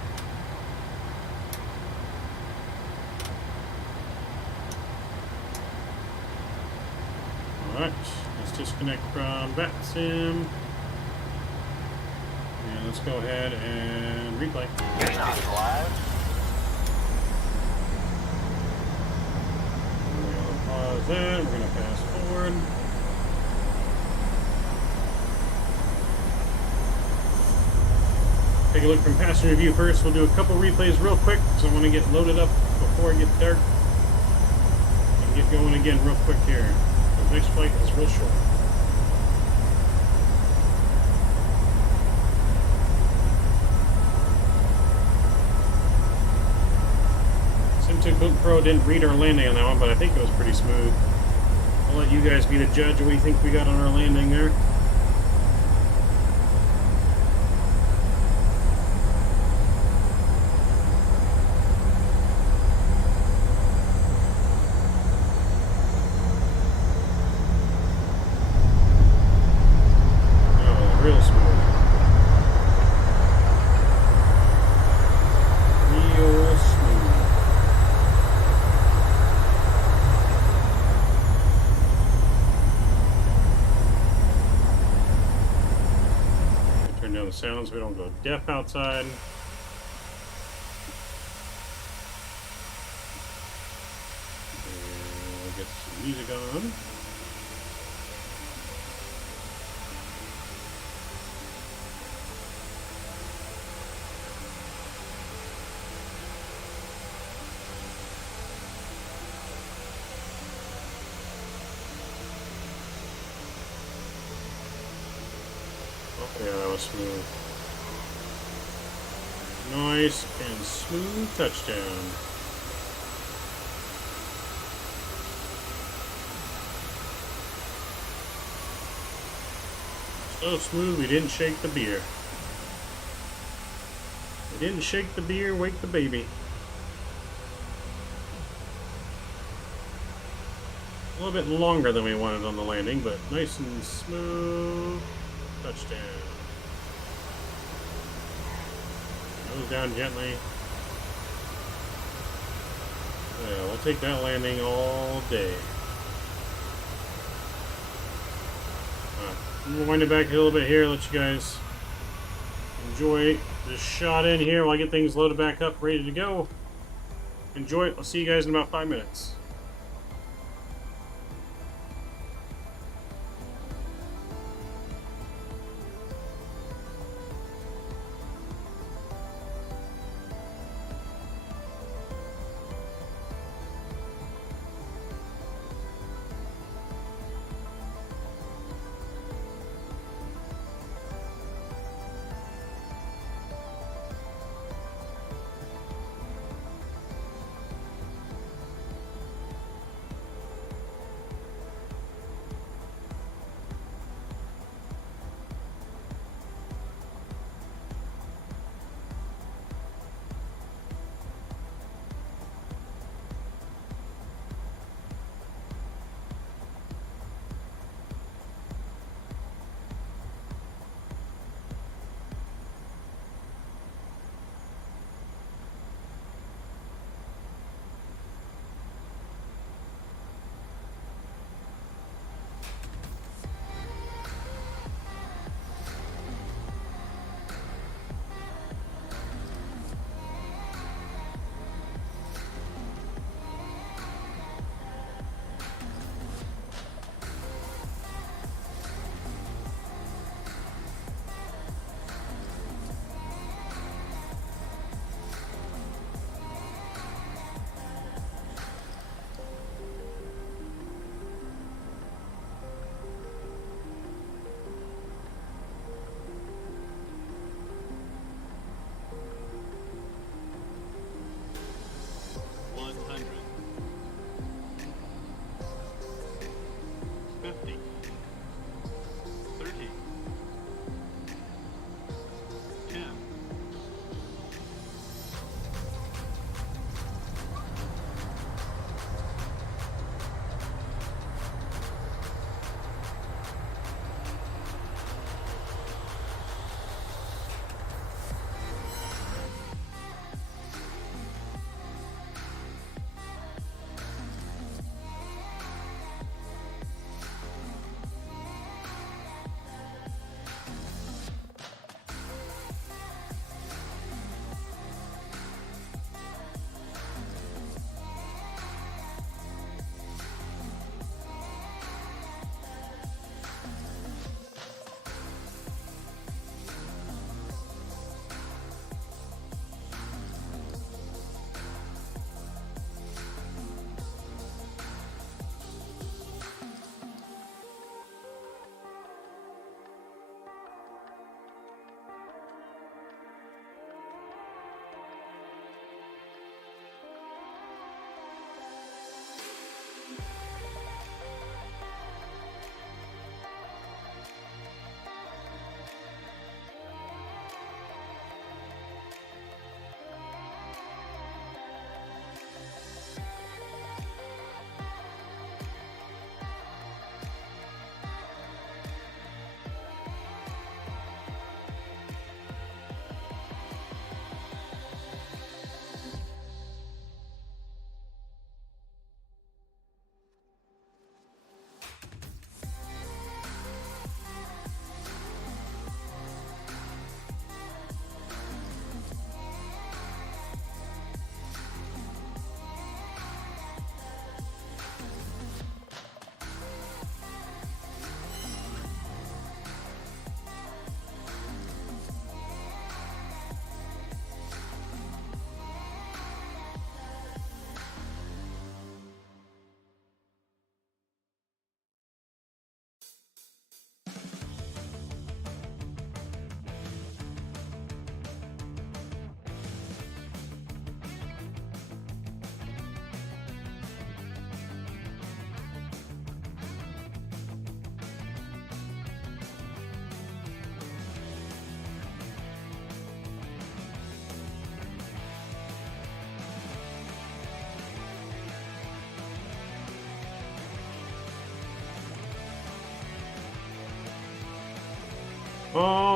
Alright, let's disconnect from VATSIM. And let's go ahead and replay. You're not live. We're going to pause that, we're going to fast forward. Take a look from passenger view first. We'll do a couple replays real quick because I want to get loaded up before it gets dark. And get going again real quick here. The next flight is real short. Sim2 Pro didn't read our landing on that one, but I think it was pretty smooth. I'll let you guys be the judge of what you think we got on our landing there. Sounds, we don't go deaf outside. And we'll get some music on. Yeah, that was smooth. Nice and smooth touchdown. So smooth we didn't shake the beer. We didn't shake the beer, wake the baby. A little bit longer than we wanted on the landing, but nice and smooth. Touchdown. Nose down gently. Yeah, we'll take that landing all day. Alright, I'm gonna wind it back a little bit here, let you guys enjoy this shot in here while I get things loaded back up, ready to go. Enjoy it. I'll see you guys in about 5 minutes.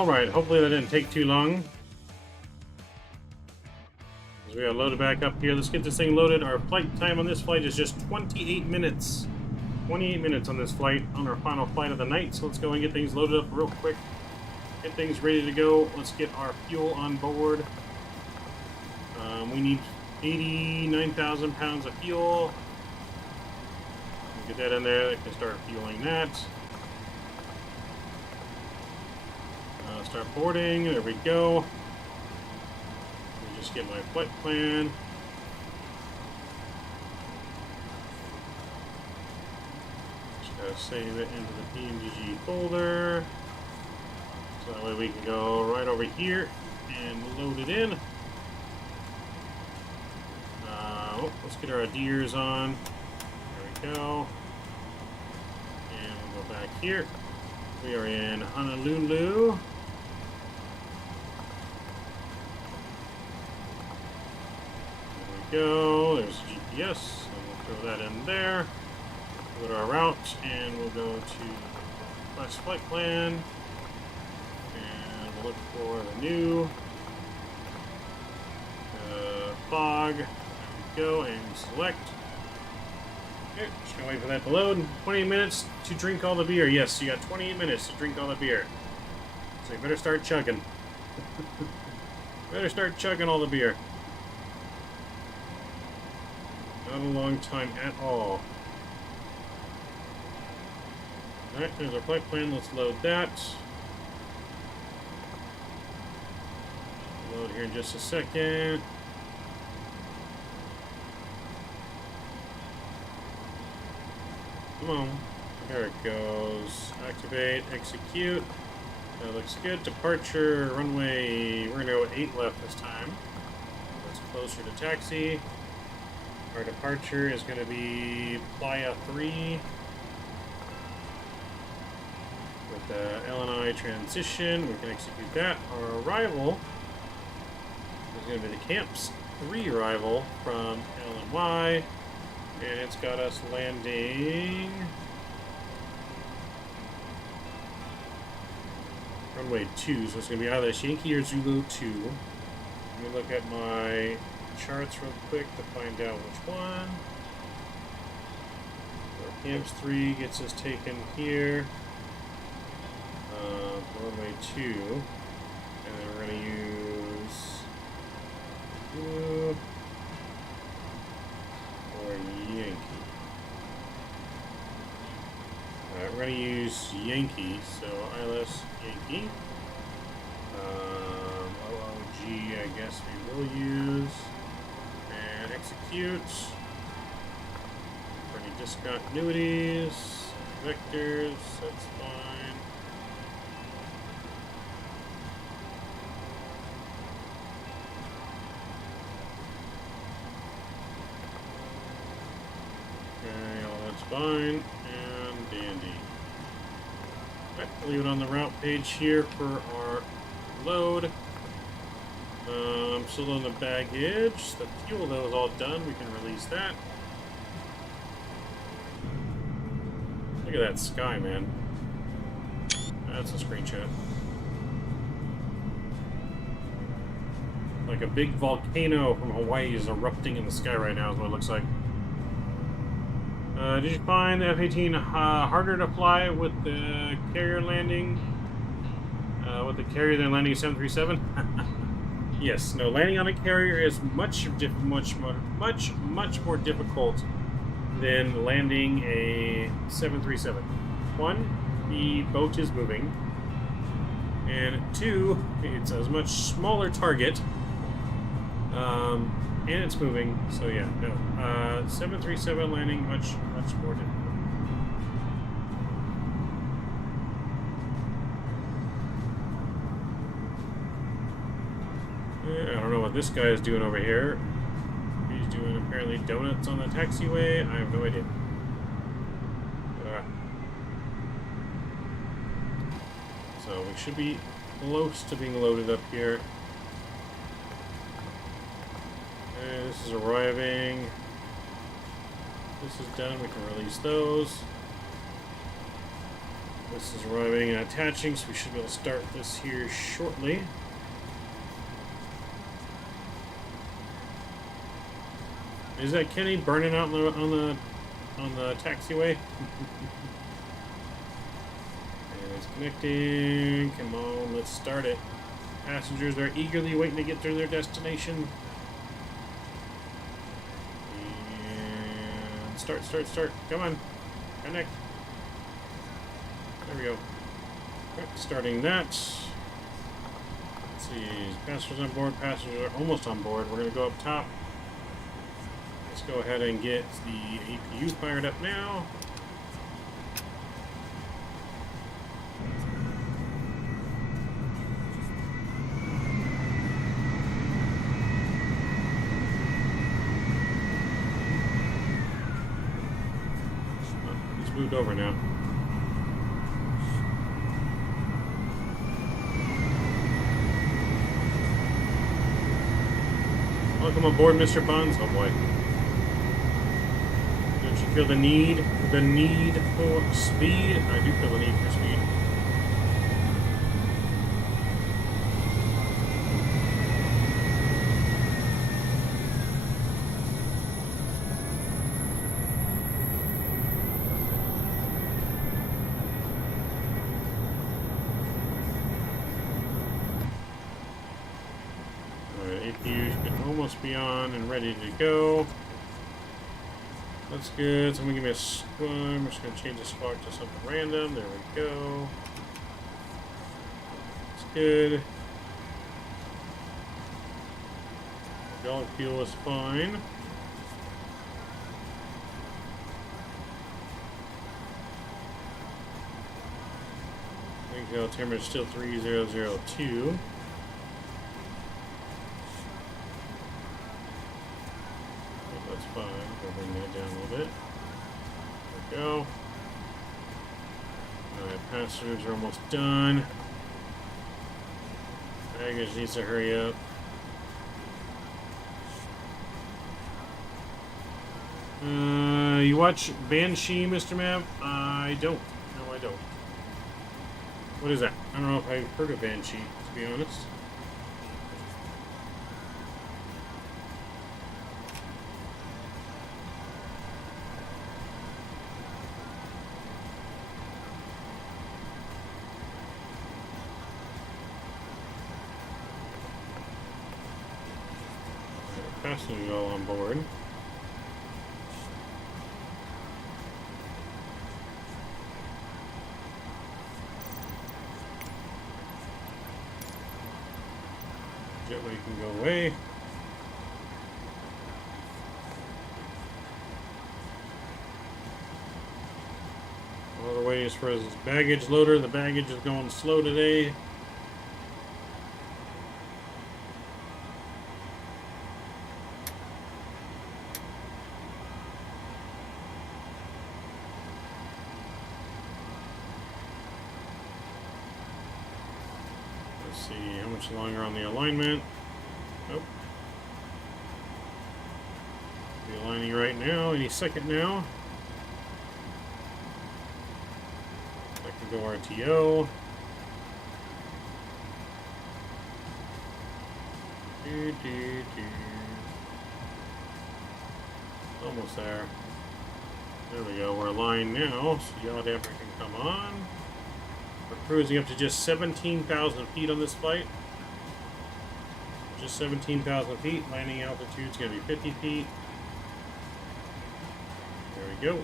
Alright, hopefully that didn't take too long. As we are loaded back up here. Let's get this thing loaded. Our flight time on this flight is just 28 minutes. 28 minutes on this flight, on our final flight of the night. So let's go and get things loaded up real quick. Get things ready to go. Let's get our fuel on board. We need 89,000 pounds of fuel. Get that in there. I can start fueling that. Start boarding. There we go. Let me just get my flight plan. Just gotta save it into the PMDG folder. So that way we can go right over here and load it in. Let's get our adheres on. There we go. And we'll go back here. We are in Honolulu. There we go. There's GPS. So we'll throw that in there. Go to our route and we'll go to Request Flight Plan. And we'll look for the new PHOG. Go and select. Okay, just gonna wait for that to load. 28 minutes to drink all the beer. Yes, you got 28 minutes to drink all the beer. So you better start chugging. Better start chugging all the beer. Not a long time at all. Alright, there's our flight plan. Let's load that. Load here in just a second. Come on. There it goes. Activate, execute. That looks good. Departure, runway. We're going to go with 8 left this time. That's closer to taxi. Our departure is going to be Playa 3. With the LNI transition, we can execute that. Our arrival is going to be the Camps 3 arrival from LNY. And it's got us landing runway 2, so it's going to be either Yankee or Zulu 2. Let me look at my charts real quick to find out which one. So Camps 3 gets us taken here. Runway 2. And then we're going to use Yankee. Alright, we're going to use Yankee, so ILS Yankee. OOG, I guess we will use. And execute. For any discontinuities, vectors, that's fine. Okay, all that's fine and dandy. Right, leave it on the route page here for our load. Still on the baggage. The fuel though is all done. We can release that. Look at that sky, man. That's a screenshot. Like a big volcano from Hawaii is erupting in the sky right now is what it looks like. Did you find the F-18 harder to fly with the carrier landing? With the carrier than landing a 737? Yes. No, landing on a carrier is much more difficult than landing a 737. One, the boat is moving, and two, it's a much smaller target. And it's moving, so yeah, no. 737 landing much more difficult. I don't know what this guy is doing over here. He's doing apparently donuts on the taxiway. I have no idea. So we should be close to being loaded up here. Okay, this is arriving. This is done. We can release those. This is arriving and attaching, so we should be able to start this here shortly. Is that Kenny burning out on the taxiway? And it's connecting. Come on, let's start it. Passengers are eagerly waiting to get to their destination. And start. Come on. Connect. There we go. Right, starting that. Let's see. Passengers on board. Passengers are almost on board. We're going to go up top. Let's go ahead and get the APU fired up now. He's moved over now. Welcome aboard, Mr. Bonds. Oh boy. Don't you feel the need for speed? I do feel the need for speed. APU should almost be on and ready to go. That's good. Someone give me a spark. I'm just going to change the spark to something random. There we go. That's good. Hydraulic fuel is fine. Exhale temperature is still 3002. That's fine. We'll bring that down a little bit. There we go. Alright, passengers are almost done. Baggage needs to hurry up. You watch Banshee, Mr. Mav? I don't. No, I don't. What is that? I don't know if I've heard of Banshee, to be honest. Passengers all on board. Jetway can go away. All we're waiting is for his baggage loader. The baggage is going slow today. Let's see how much longer on the alignment. Nope. Be aligning right now, any second now. I can go RTO. Almost there. There we go, we're aligned now, so yacht everything can come on. We're cruising up to just 17,000 feet on this flight. Just 17,000 feet. Landing altitude is going to be 50 feet. There we go.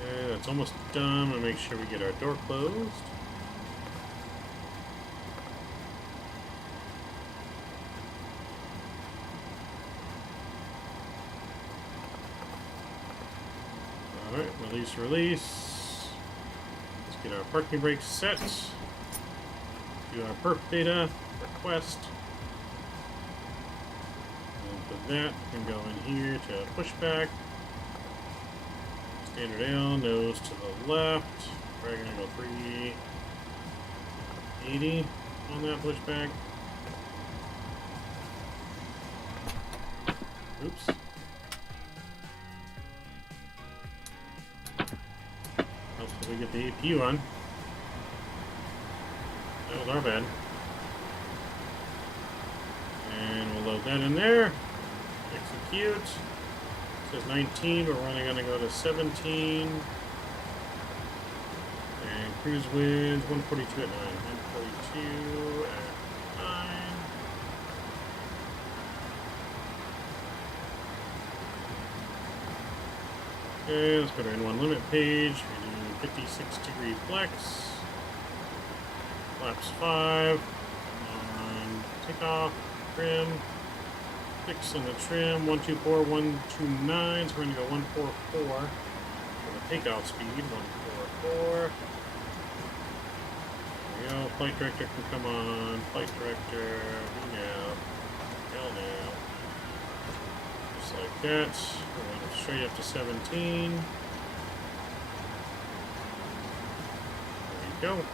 Okay, that's almost done. I'm going to make sure we get our door closed. Alright, release. Let's get our parking brakes set. Do our perf data, request. And for that, we can go in here to pushback. Standard L, nose to the left. We're going to go 380 on that pushback. Oops. Helps that we get the APU on. That was our bad. And we'll load that in there. Execute. It says 19, but we're only going to go to 17. And cruise winds 142 at 9. 142 at 9. Okay, let's go to N1 limit page. We do 56 degree flex. Flaps 5. On takeoff. Trim. 6 in the trim. 124, 129. So we're going to go 144 for the takeoff speed. 144. There we go. Flight director can come on. Flight director. We now. Hell now. Just like that. We're going straight up to 17. There we go.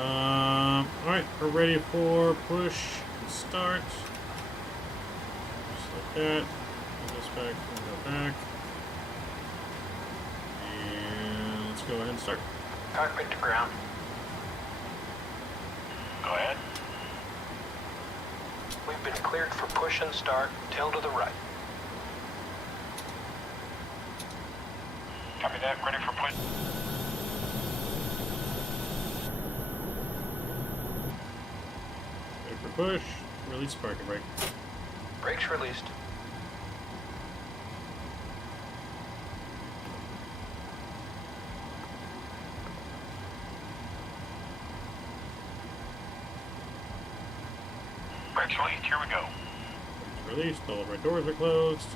Alright, we're ready for push and start. Just like that. Put this back and go back. And let's go ahead and start. Cockpit to ground. Go ahead. We've been cleared for push and start. Tail to the right. Copy that. Ready for push. Ready for push. Release parking brake. Brakes released. Brakes released. Here we go. Brakes released. All of our doors are closed.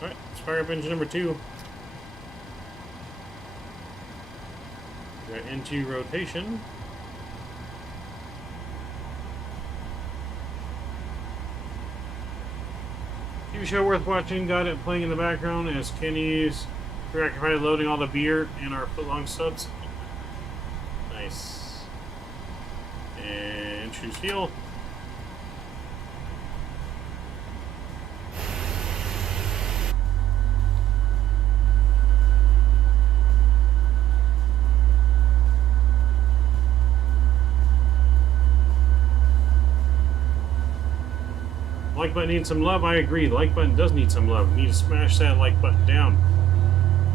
Alright, let's fire up engine number 2. We're into rotation. TV show worth watching. Got it playing in the background as Kenny's preoccupied loading all the beer in our footlong subs. Nice. And choose fuel. Like button needs some love. I agree. The like button does need some love. You need to smash that like button down.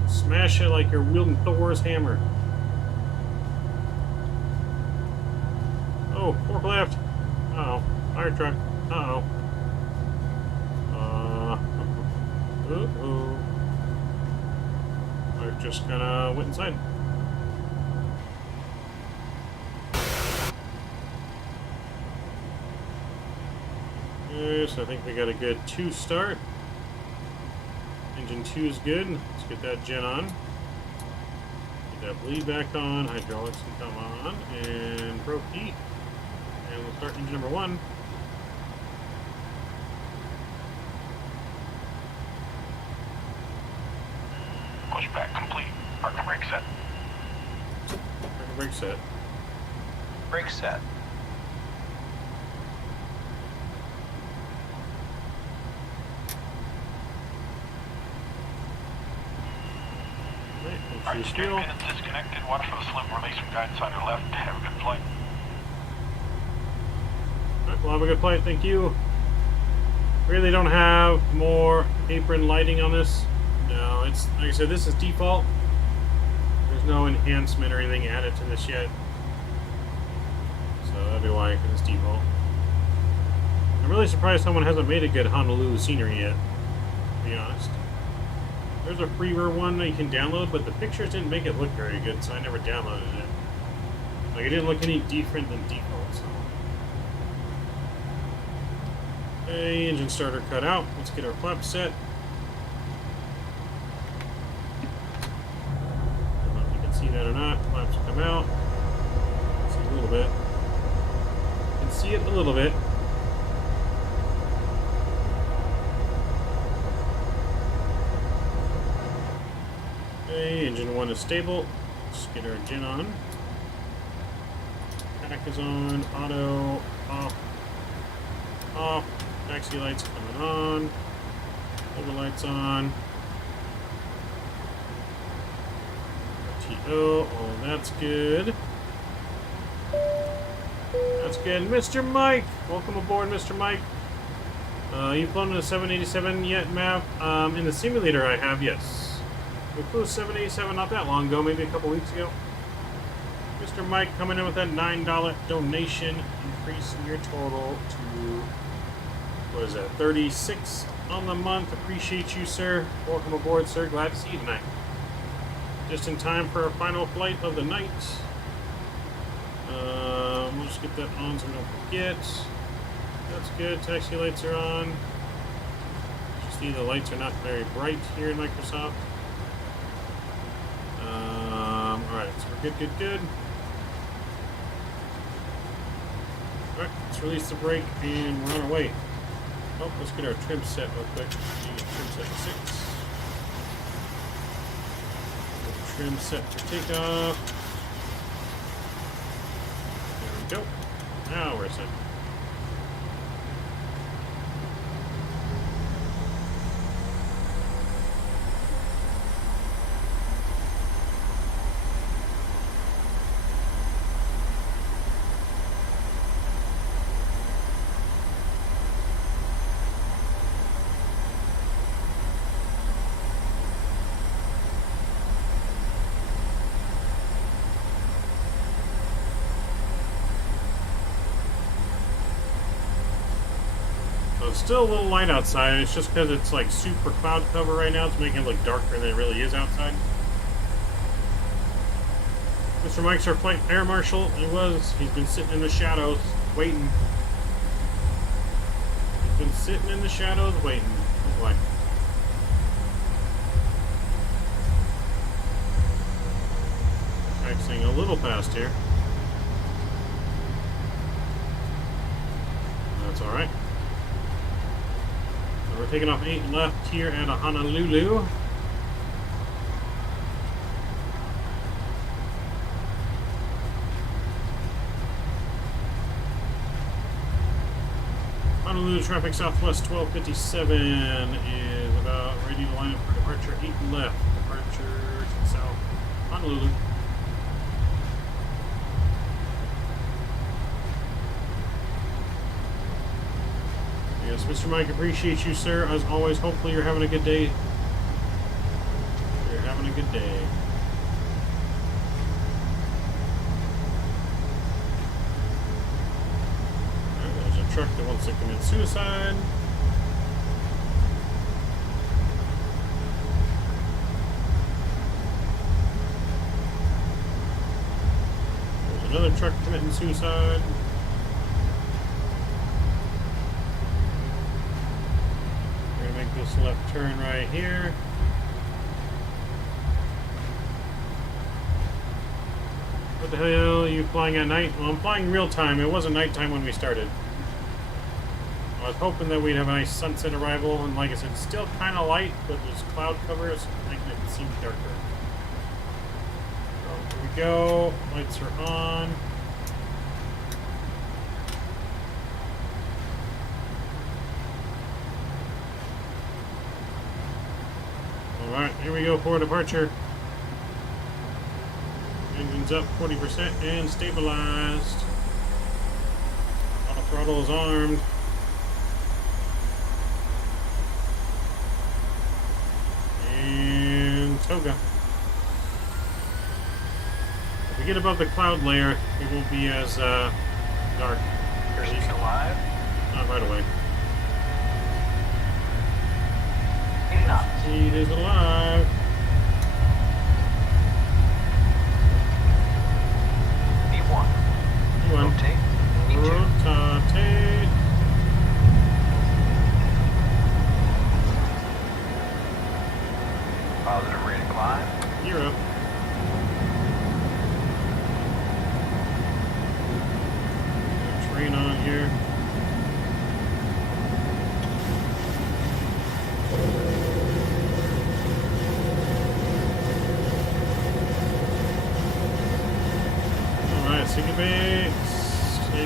Smash it like you're wielding Thor's hammer. Oh, fork left. Uh-oh. Fire truck. Uh-oh. Uh-oh. I just kind of went inside. So I think we got a good 2 start. Engine 2 is good. Let's get that gen on. Get that bleed back on. Hydraulics can come on. And broke heat. And we'll start engine number 1. Pushback complete. Parking brake set. Parking brake set. Brake set. Right, we'll fuel. Pins disconnected. Watch for the slip release from guidance on your left. Have a good flight. Alright, we'll have a good flight. Thank you. Really don't have more apron lighting on this. No, it's like I said, this is default. There's no enhancement or anything added to this yet. So that'd be why, because it's default. I'm really surprised someone hasn't made a good Honolulu scenery yet, to be honest. There's a freeware one that you can download, but the pictures didn't make it look very good, so I never downloaded it. Like, it didn't look any different than default, so. Okay, engine starter cut out. Let's get our flaps set. I don't know if you can see that or not. Flaps come out. See a little bit. You can see it a little bit. Okay, engine 1 is stable. Let's get our gen on. Pack is on. Auto. Off. Off. Taxi lights coming on. Logo lights on. RTO. Oh, that's good. That's good. Mr. Mike! Welcome aboard, Mr. Mike. You've flown in a 787 yet, Mav? In the simulator I have, yes. We flew a 787 not that long ago, maybe a couple weeks ago. Mr. Mike coming in with that $9 donation, increasing your total to, what is that, 36 on the month. Appreciate you, sir. Welcome aboard, sir. Glad to see you tonight. Just in time for our final flight of the night. We'll just get that on so we don't forget. That's good. Taxi lights are on. You see the lights are not very bright here in Microsoft. Alright, so we're good. Alright, let's release the brake and we're on our way. Oh, let's get our trim set real quick. Trim set to 6. Trim set for takeoff. There we go. Now we're set. It's still a little light outside. It's just because it's like super cloud cover right now. It's making it look darker than it really is outside. Mr. Mike's our flight air marshal. He's been sitting in the shadows waiting. He's been sitting in the shadows waiting. Oh boy. Taxiing a little fast here. That's alright. We're taking off 8 left here at Honolulu. Honolulu traffic southwest 1257 is about ready to line up for departure. 8 left. Departure to south Honolulu. Yes, Mr. Mike, appreciate you, sir. As always, hopefully you're having a good day. You're having a good day. Right, there's a truck that wants to commit suicide. There's another truck committing suicide. This left turn right here. What the hell are you flying at night? Well, I'm flying real time. It wasn't nighttime when we started. I was hoping that we'd have a nice sunset arrival, and like I said, it's still kind of light, but there's cloud cover, so making it seem darker. So here we go. Lights are on. Alright, here we go for departure. Engine's up 40% and stabilized. Auto throttle is armed. And toga. If we get above the cloud layer, it won't be as dark. Here's Speed alive. Not right away. 80 knots. Speed is alive. V1. Rotate. V2. Rotate. Positive rate of climb. You're up. Train on here.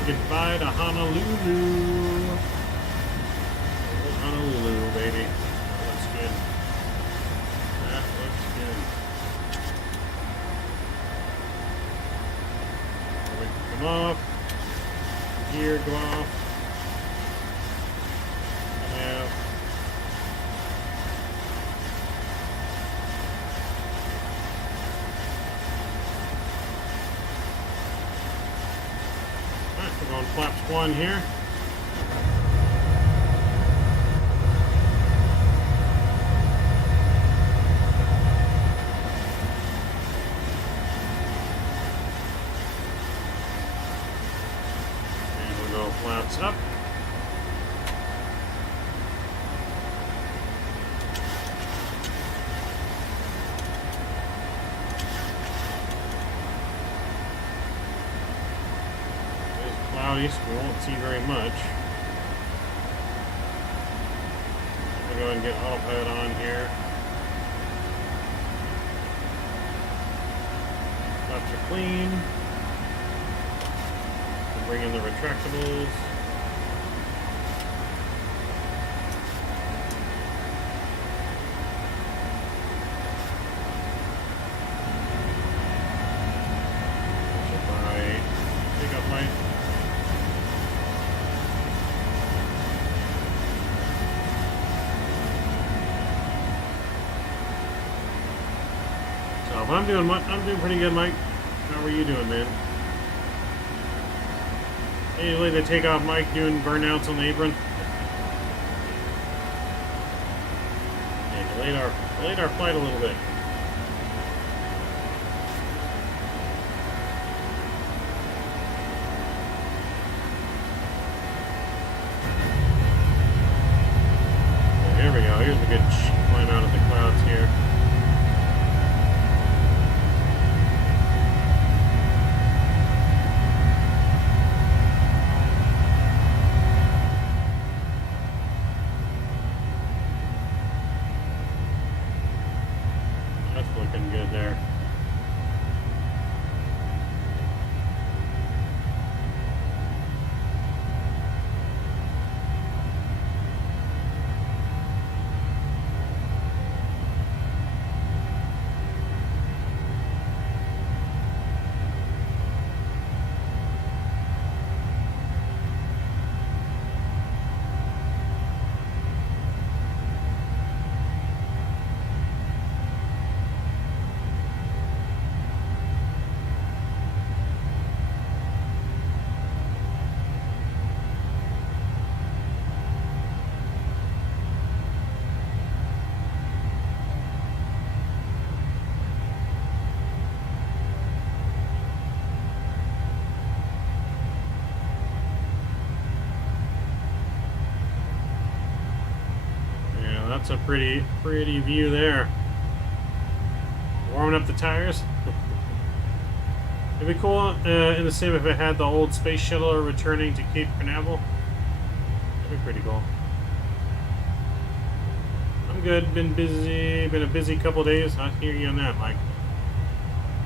goodbye to Honolulu. Oh, Honolulu, baby. That looks good. That looks good. Wait, come off. Gear, go off. Come out. We're on flaps 1 here. And we'll go flaps up. Cloudy, so we won't see very much. We'll go ahead and get autopilot on here. Flaps are clean. We'll bring in the retractables. Pickup light. So I'm doing pretty good, Mike. How are you doing, man? Hey, you like to take off Mike doing burnouts on the apron? Yeah, delayed our flight a little bit. Here we go. Here's a good climb out of the clouds here. That's looking good there. That's a pretty view there. Warming up the tires. It'd be cool in the sim if it had the old space shuttle returning to Cape Canaveral. That'd be pretty cool. I'm good. Been a busy couple days. I hear you on that, Mike.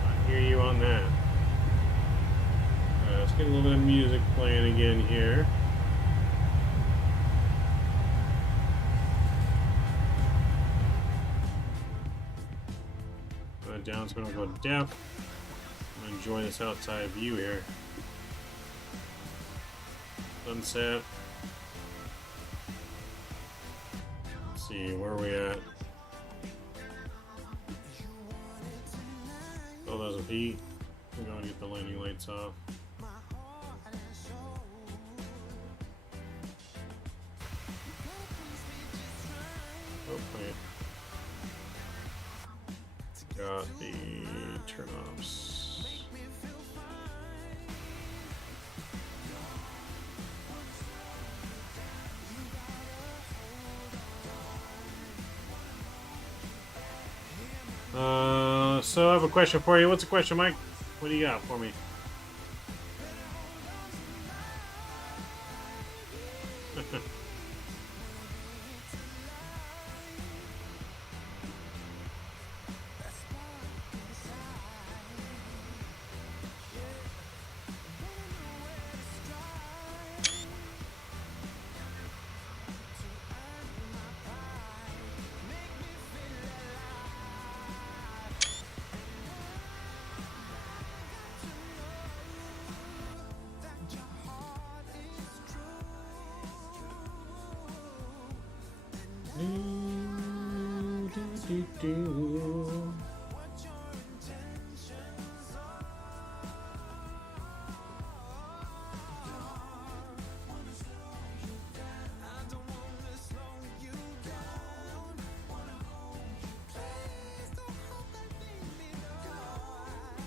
I hear you on that. Let's get a little bit of music playing again here. Down, so I'm gonna go depth. I'm gonna enjoy this outside view here. Sunset. Let's see, where are we at? 12,000 feet. We're gonna get the landing lights off. Oh, wait. Got the turn-offs. So I have a question for you. What's the question, Mike? What do you got for me?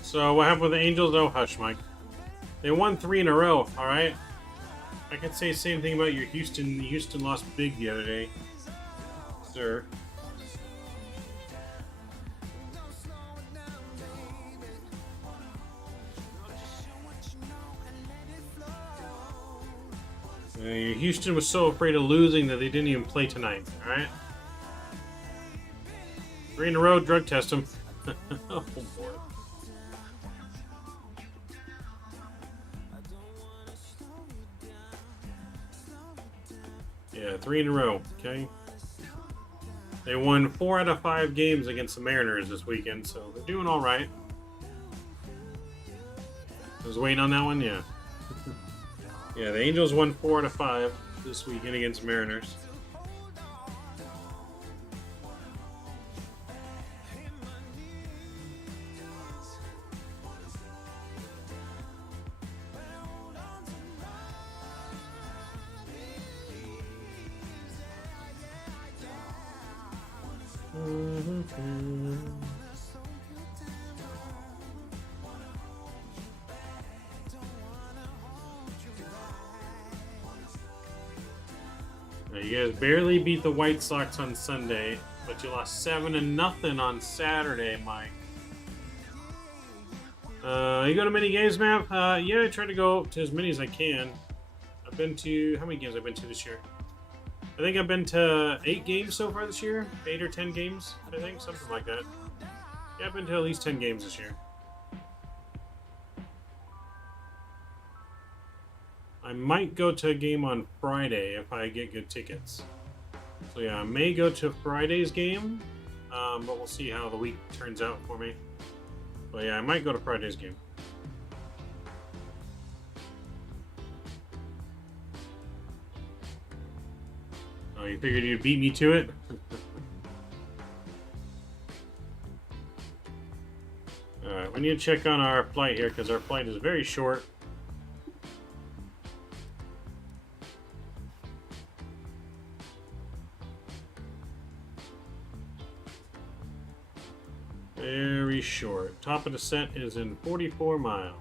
So what happened with the Angels? Oh, hush, Mike. They won 3 in a row. All right. I could say the same thing about your Houston. Houston lost big the other day, sir. Houston was so afraid of losing that they didn't even play tonight. All right. 3 in a row. Drug test them. Oh boy. Yeah, 3 in a row. Okay. They won 4 out of 5 games against the Mariners this weekend, so they're doing all right. I was waiting on that one, yeah. Yeah, the Angels won 4 out of 5 this weekend against the Mariners. You guys barely beat the White Sox on Sunday, but you lost 7-0 on Saturday, Mike. You go to many games, map? Yeah, I try to go to as many as I can. I've been to, how many games I've been to this year? I think I've been to 8 games so far this year. 8 or 10 games, I think, something like that. Yeah, I've been to at least 10 games this year. I might go to a game on Friday if I get good tickets. So yeah, I may go to Friday's game, but we'll see how the week turns out for me. But yeah, I might go to Friday's game. Oh, you figured you'd beat me to it? Alright, we need to check on our flight here because our flight is very short. Very short. Top of descent is in 44 miles.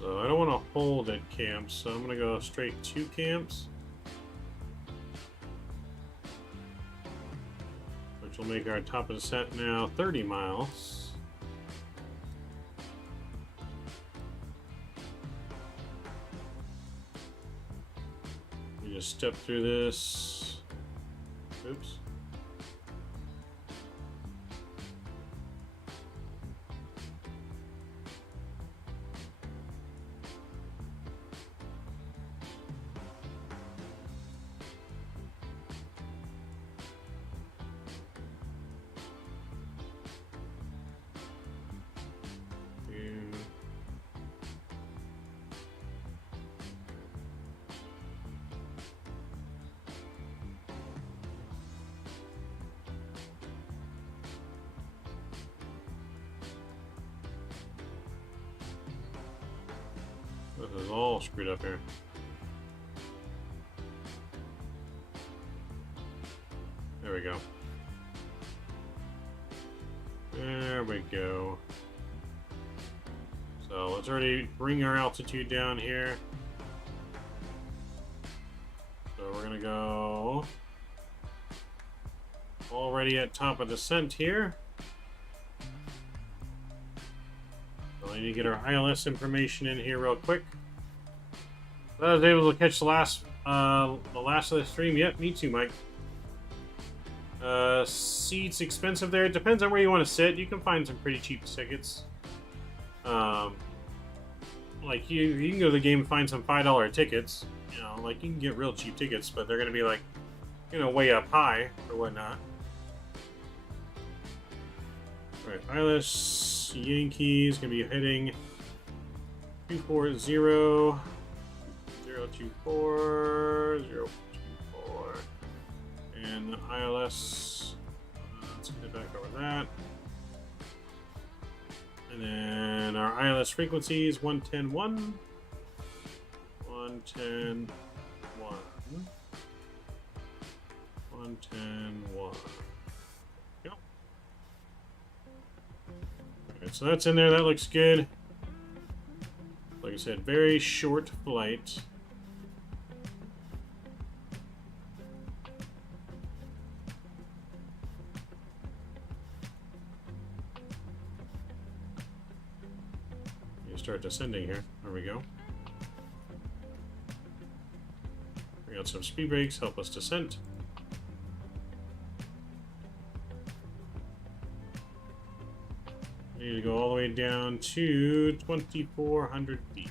So I don't want to hold at camps, so I'm going to go straight to camps. Which will make our top of descent now 30 miles. We just step through this. Oops. This is all screwed up here. There we go. There we go. So let's already bring our altitude down here. So we're gonna go already at top of descent here. So I need to get our ILS information in here real quick. So I was able to catch the last of the stream. Yep, me too, Mike. Seats expensive there. It depends on where you want to sit. You can find some pretty cheap tickets. like you can go to the game and find some $5 tickets. You know, like you can get real cheap tickets, but they're gonna be like, you know, way up high or whatnot. All right, Eyeless Yankees gonna be hitting 240 024 024, and the ILS. Let's get back over that. And then our ILS frequencies 110.1, 110.1, 110.1. Yep. Alright, so that's in there. That looks good. Like I said, very short flight. Start descending here. There we go. Bring out some speed brakes, help us descent. We need to go all the way down to 2,400 feet.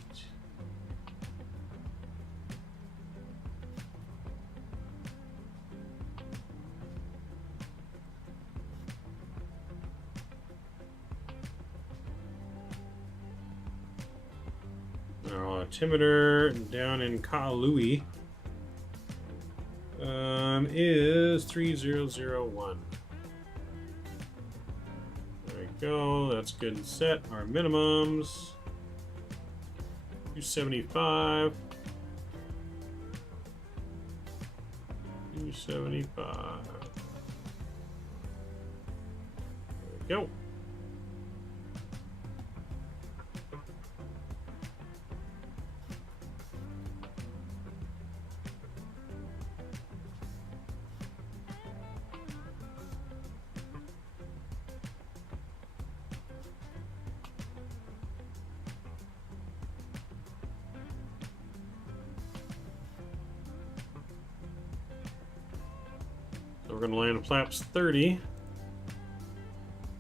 Our altimeter down in Ka'alui is 3001. There we go. That's good and set. Our minimums 275. 275. There we go. We're going to land on flaps 30.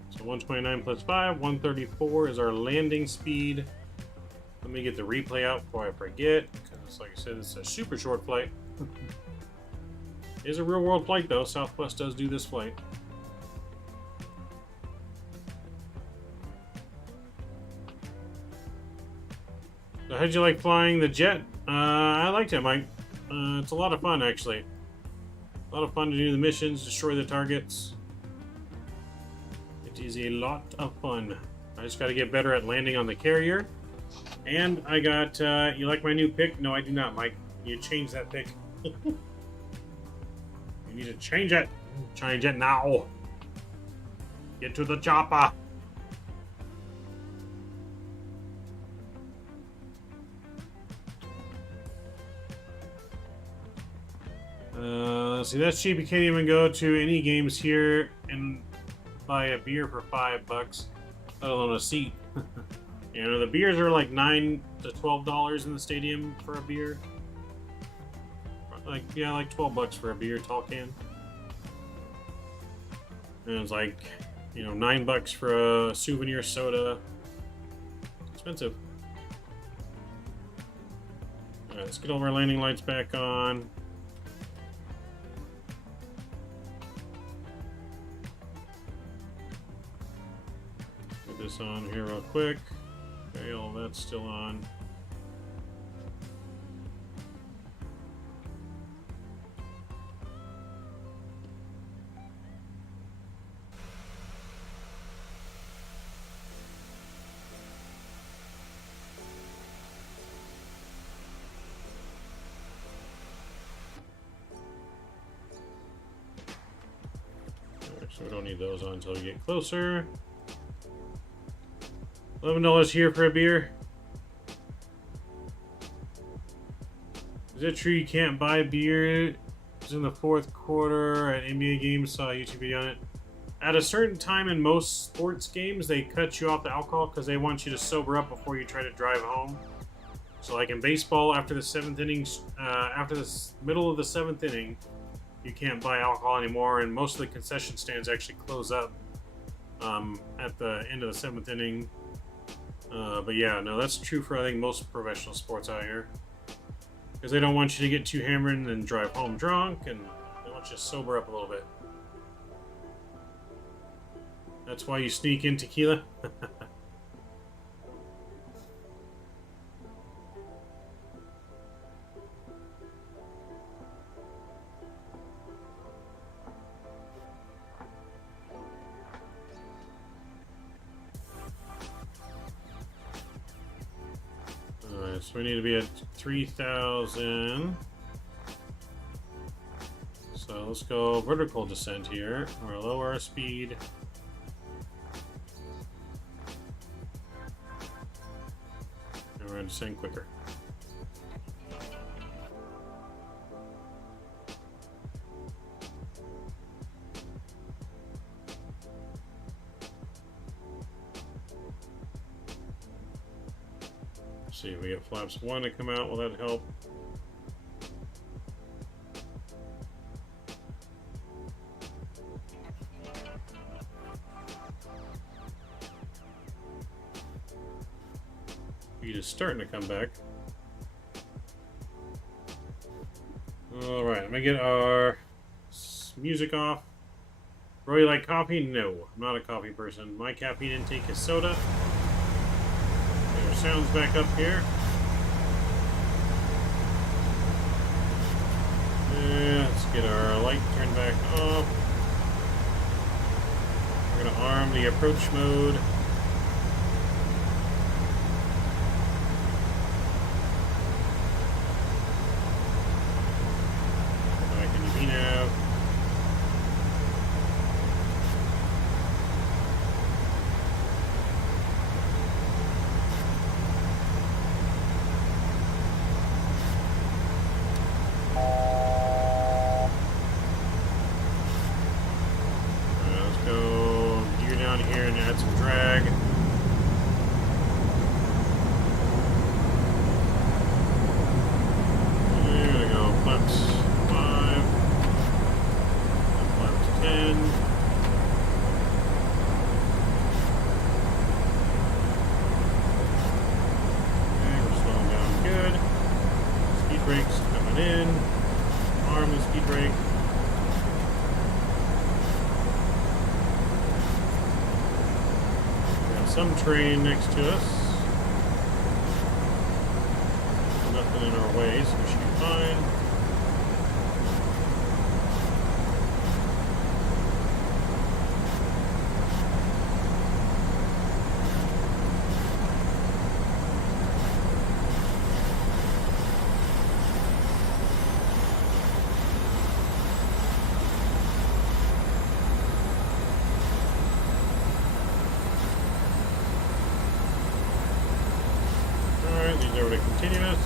So 129 plus 5, 134 is our landing speed. Let me get the replay out before I forget, because like I said, it's a super short flight. It is a real world flight though. Southwest does do this flight. So how'd you like flying the jet? I liked it, Mike. It's a lot of fun actually. A lot of fun to do the missions, destroy the targets. It is a lot of fun. I just got to get better at landing on the carrier. And I got, you like my new pick? No, I do not, Mike. You change that pick. You need to change it. Change it now. Get to the chopper. See, that's cheap. You can't even go to any games here and buy a beer for $5, let alone a seat. You know, the beers are like $9 to $12 in the stadium for a beer. Like, yeah, like $12 for a beer, tall can. And it's like, you know, $9 for a souvenir soda. Expensive. Alright, let's get all of our landing lights back on. This on here real quick. Okay, all that's still on. Alright, so we don't need those on until we get closer. $11 here for a beer. Is it true you can't buy beer? It was in the fourth quarter at NBA games. Saw a YouTube video on it. At a certain time in most sports games, they cut you off the alcohol because they want you to sober up before you try to drive home. So, like in baseball, after the seventh inning, after the middle of the seventh inning, you can't buy alcohol anymore, and most of the concession stands actually close up at the end of the seventh inning. But yeah, no, that's true for I think most professional sports out here. Because they don't want you to get too hammered and then drive home drunk, and they want you to sober up a little bit. That's why you sneak in tequila. So we need to be at 3,000. So let's go vertical descent here, or lower our speed. And we're going to descend quicker. See if we get flaps 1 to come out. Will that help? Speed is starting to come back. Alright, I'm gonna get our music off. Roy, you like coffee? No, I'm not a coffee person. My caffeine intake is soda. Sounds back up here. Let's get our light turned back off. We're going to arm the approach mode. Back in the VNAV. Some train next to us. Nothing in our way, so we should be fine. Over to continuous.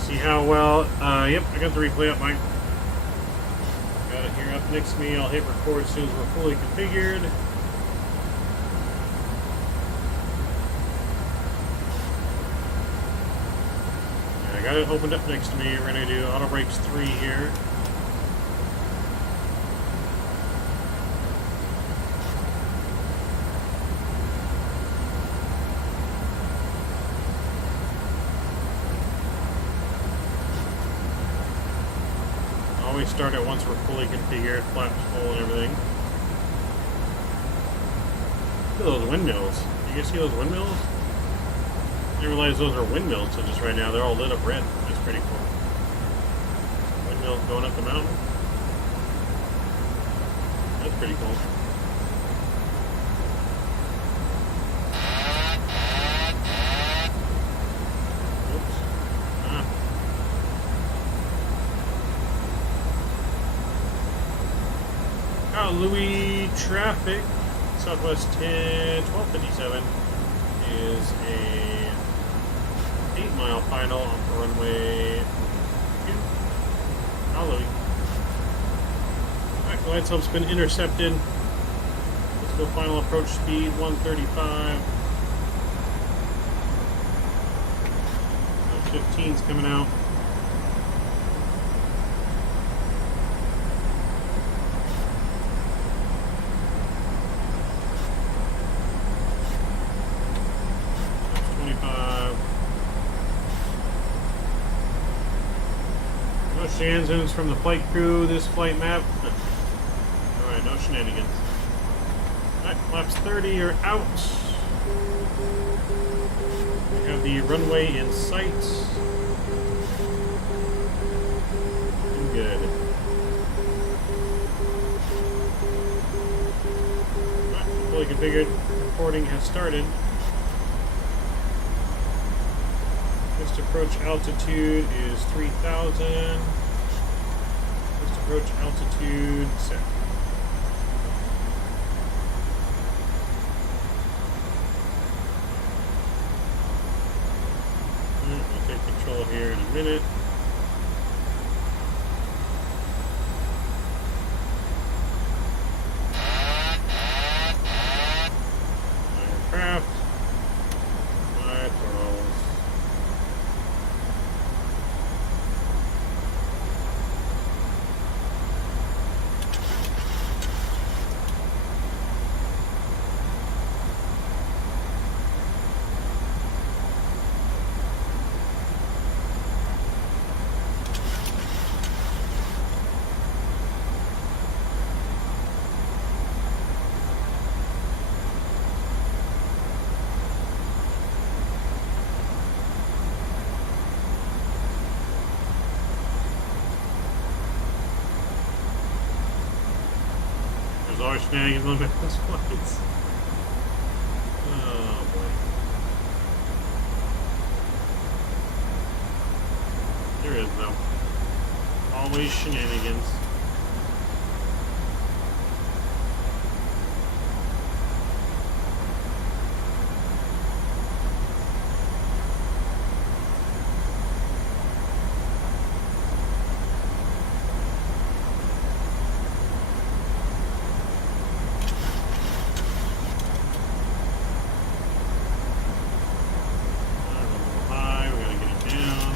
See how well. Yep, I got the replay up, Mike. Got it here up next to me. I'll hit record as soon as we're fully configured. Yeah, I got it opened up next to me. We're going to do auto brakes 3 here. Always start it once we're fully configured, flaps full and everything. Look at those windmills. You guys see those windmills? I didn't realize those are windmills until just right now. They're all lit up red. That's pretty cool. Windmills going up the mountain. That's pretty cool. Louis traffic, Southwest 1257 is a 8-mile final off the runway 2. Louis. Alright, glide slope's been intercepted. Let's go final approach speed 135. 15's coming out. shenanigans from the flight crew, this flight map. Alright, no shenanigans. Alright, flaps 30 are out. We have the runway in sight. And good. Alright, fully configured. Reporting has started. First approach altitude is 3,000. First approach altitude set. We'll take control here in a minute. Aircraft. My throttles. There's always shenanigans on those flights. Oh boy. There is though. Always shenanigans. High, we gotta get it down.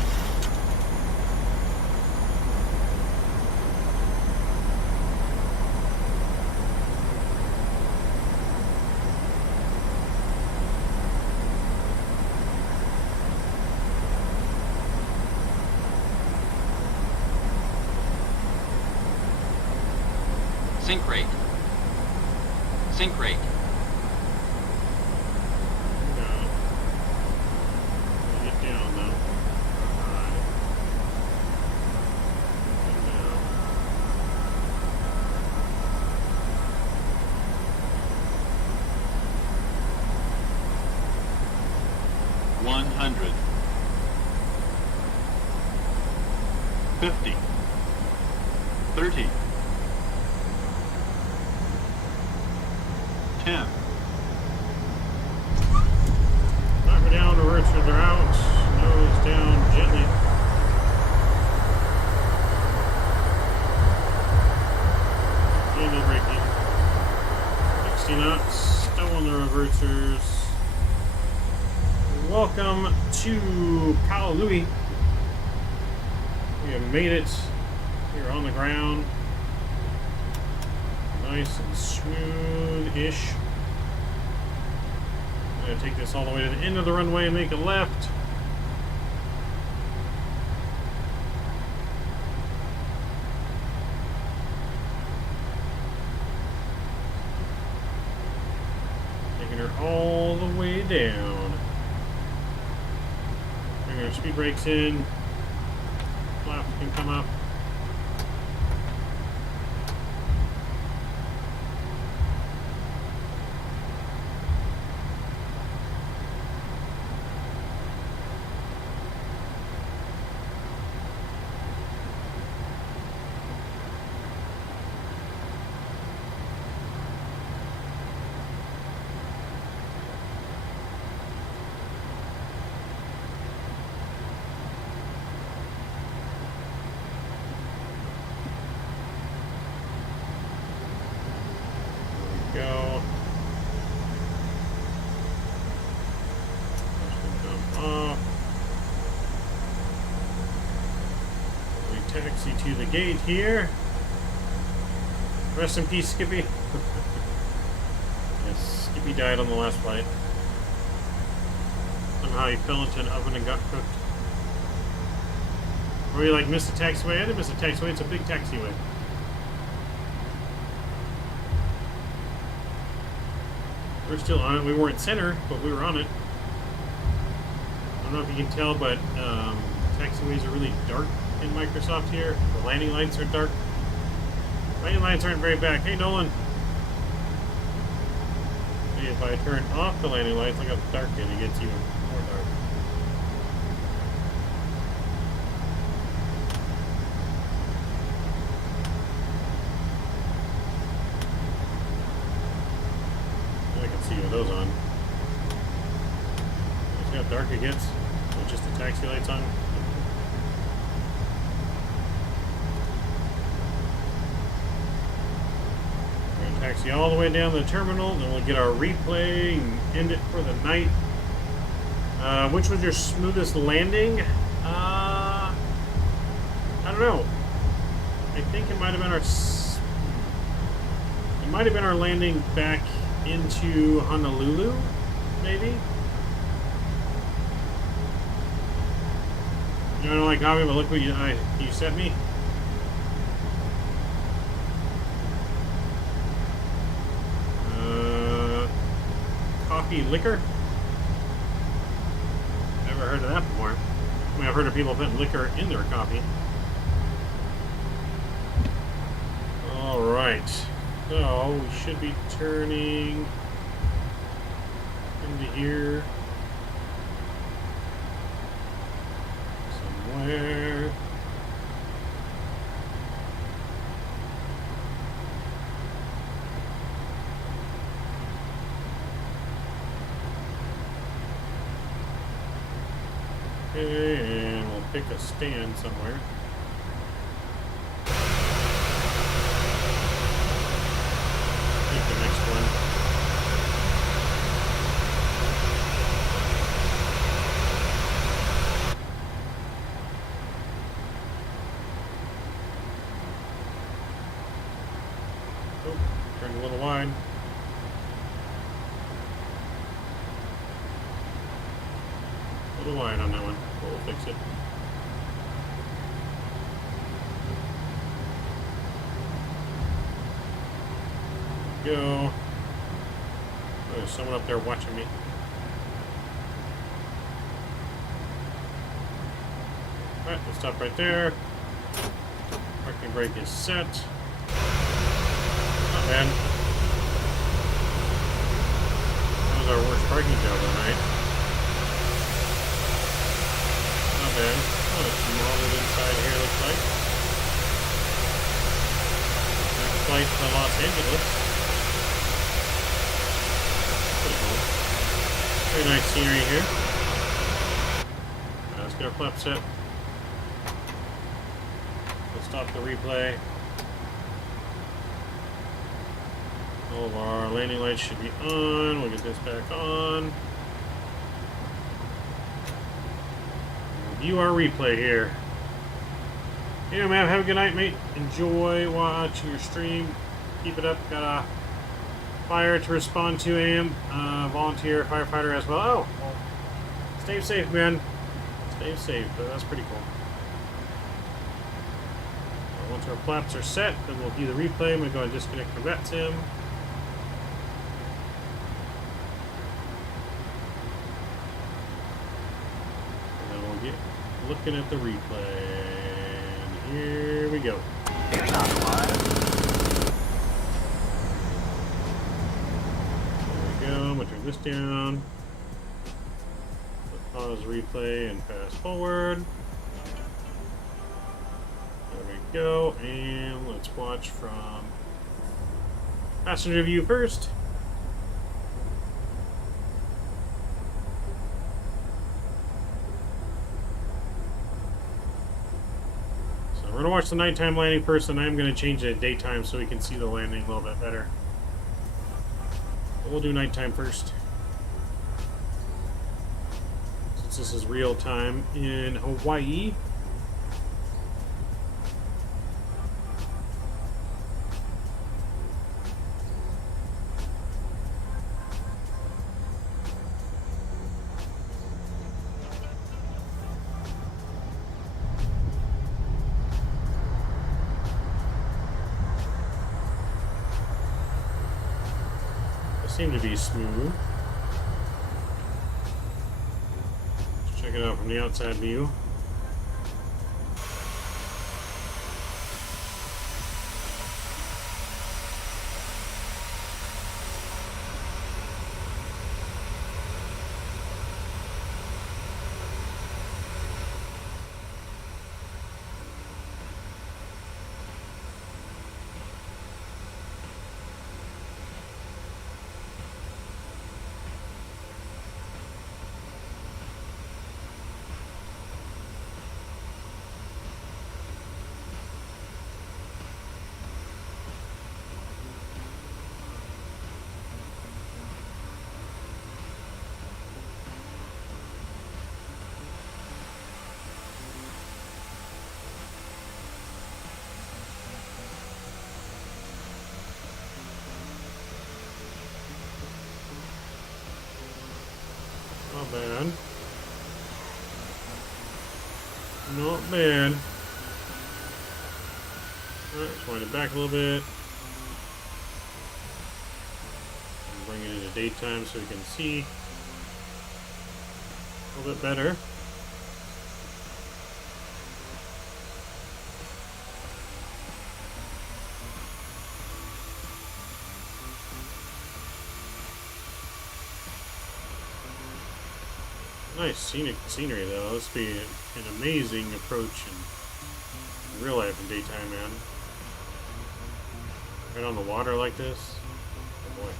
Sync rate. Sync rate. Got it. Get down though. Alright. Get down. One 100. 50. 30. 10. Knock her down, reverse her out. Nose down gently. Handle braking. 60 knots. Still on the reversers. Welcome to Kalalui. We have made it. We're on the ground. Nice and smooth-ish. I'm going to take this all the way to the end of the runway and make a left. Taking her all the way down. Bringing our speed brakes in. Flaps can come up. Go. Come off. We taxi to the gate here. Rest in peace, Skippy. Yes, Skippy died on the last flight. Somehow he fell into an oven and got cooked. Or you like missed a taxiway? I didn't miss a taxiway. It's a big taxiway. We're still on it. We weren't center, but we were on it. I don't know if you can tell, but taxiways are really dark in Microsoft here. The landing lights are dark. Landing lights aren't very back. Hey, Nolan. See, if I turn off the landing lights, look how dark it gets even more dark. I can see with those on. See how dark it gets with just the taxi lights on? We're going to taxi all the way down to the terminal, then we'll get our replay and end it for the night. Which was your smoothest landing? I don't know. I think it might have been our landing back into Honolulu, maybe? I don't like copy, but look what you sent me. Coffee liquor? Never heard of that before. I mean, I've heard of people putting liquor in their coffee. Alright. So, we should be turning into here. Somewhere. Okay, and we'll pick a stand somewhere. Pick the next one. Oh, turned a little wide. A little wide on that one, but we'll fix it. There we go. Oh, there's someone up there watching me. Alright, let's stop right there. Parking brake is set. Not bad. That was our worst parking job of the night. Not bad. Oh, it's modeled inside here, looks like. Next flight to Los Angeles. Pretty cool. Very nice scenery here. Let's get our flap set. Let's stop the replay. All of our landing lights should be on. We'll get this back on. View our replay here. Yeah, man, have a good night, mate. Enjoy watching your stream. Keep it up. Got a fire to respond to, volunteer firefighter as well. Oh, well, stay safe, man. Stay safe, but that's pretty cool. Once our flaps are set, then we'll view the replay. I'm going to go and disconnect from VATSIM. Looking at the replay, and here we go. There we go. I'm gonna turn this down. Let's pause replay and fast forward. There we go, and let's watch from passenger view first. We're going to watch the nighttime landing first, and I'm going to change it to daytime so we can see the landing a little bit better. But we'll do nighttime first. Since this is real time in Hawaii. seem to be smooth. Let's check it out from the outside view. Not bad. Not bad. Alright, let's wind it back a little bit. And bring it into daytime so we can see a little bit better. Nice scenic scenery though. This would be an amazing approach in real life in daytime, man. Right on the water like this. Oh boy.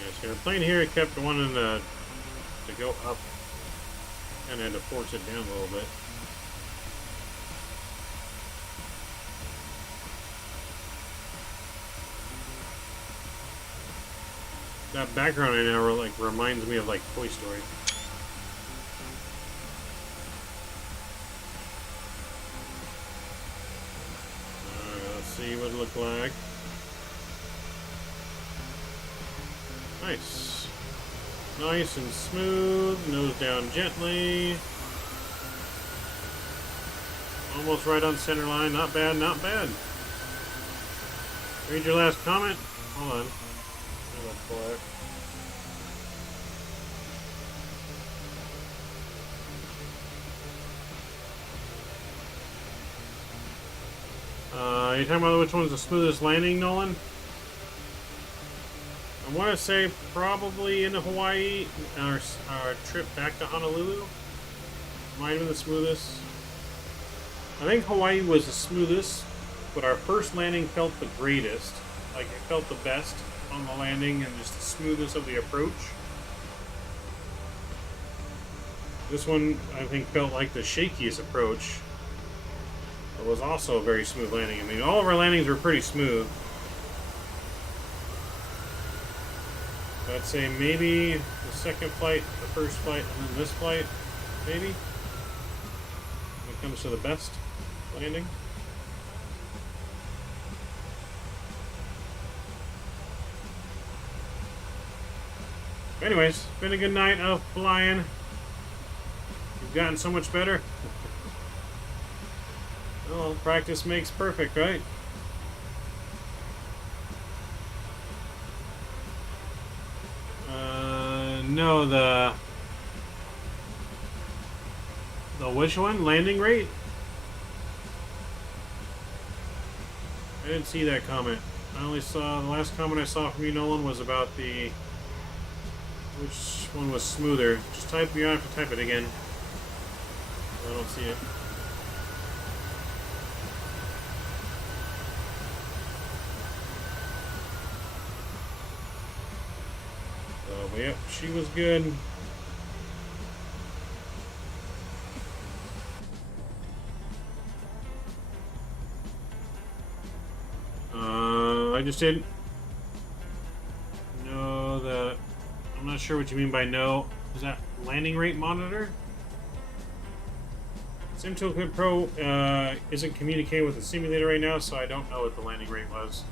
Yes, our plane here kept wanting to go up, and had to force it down a little bit. That background right now like reminds me of like Toy Story. See what it looked like. Nice. Nice and smooth. Nose down gently. Almost right on center line. Not bad, not bad. Read your last comment. Hold on. You talking about which one's the smoothest landing, Nolan? I want to say probably in Hawaii, our trip back to Honolulu might have been the smoothest. I think Hawaii was the smoothest, but our first landing felt the greatest. Like, it felt the best on the landing and just the smoothest of the approach. This one, I think, felt like the shakiest approach. It was also a very smooth landing. I mean, all of our landings were pretty smooth. So I'd say maybe the second flight, the first flight, and then this flight, maybe, when it comes to the best landing. Anyways, been a good night of flying. You've gotten so much better. Well, practice makes perfect, right? No, the which one? Landing rate? I didn't see that comment. I only saw, the last comment I saw from you, Nolan, was about the, which one was smoother. Just type, you don't have to type it again. I don't see it. So, yep, she was good. I just did not sure what you mean by no. Is that landing rate monitor? SimToolkit Pro isn't communicating with the simulator right now, so I don't know what the landing rate was.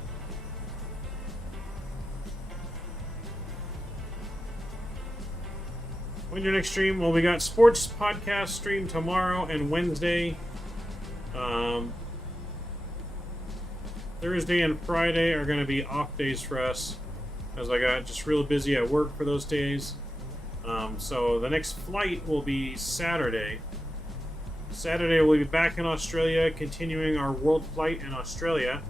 When's your next stream? Well, we got sports podcast stream tomorrow and Wednesday. Thursday and Friday are going to be off days for us, as I got just real busy at work for those days. So the next flight will be Saturday. Saturday we'll be back in Australia, continuing our world flight in Australia.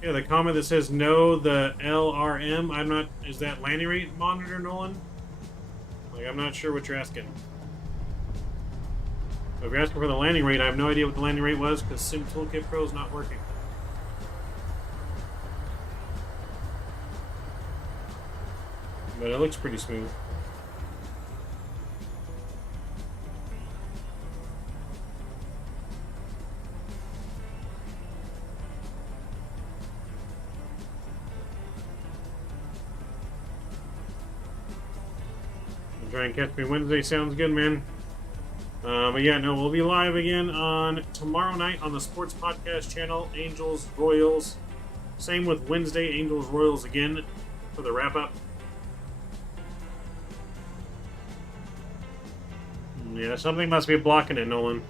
Yeah, the comment that says no, the LRM, I'm not, is that landing rate monitor, Nolan? Like, I'm not sure what you're asking. So if you're asking for the landing rate, I have no idea what the landing rate was, because SimToolkit Pro is not working. But it looks pretty smooth. Try and catch me Wednesday. Sounds good, man. But yeah, no, we'll be live again on tomorrow night on the Sports Podcast channel, Angels, Royals. Same with Wednesday, Angels, Royals again for the wrap-up. Yeah, something must be blocking it, Nolan.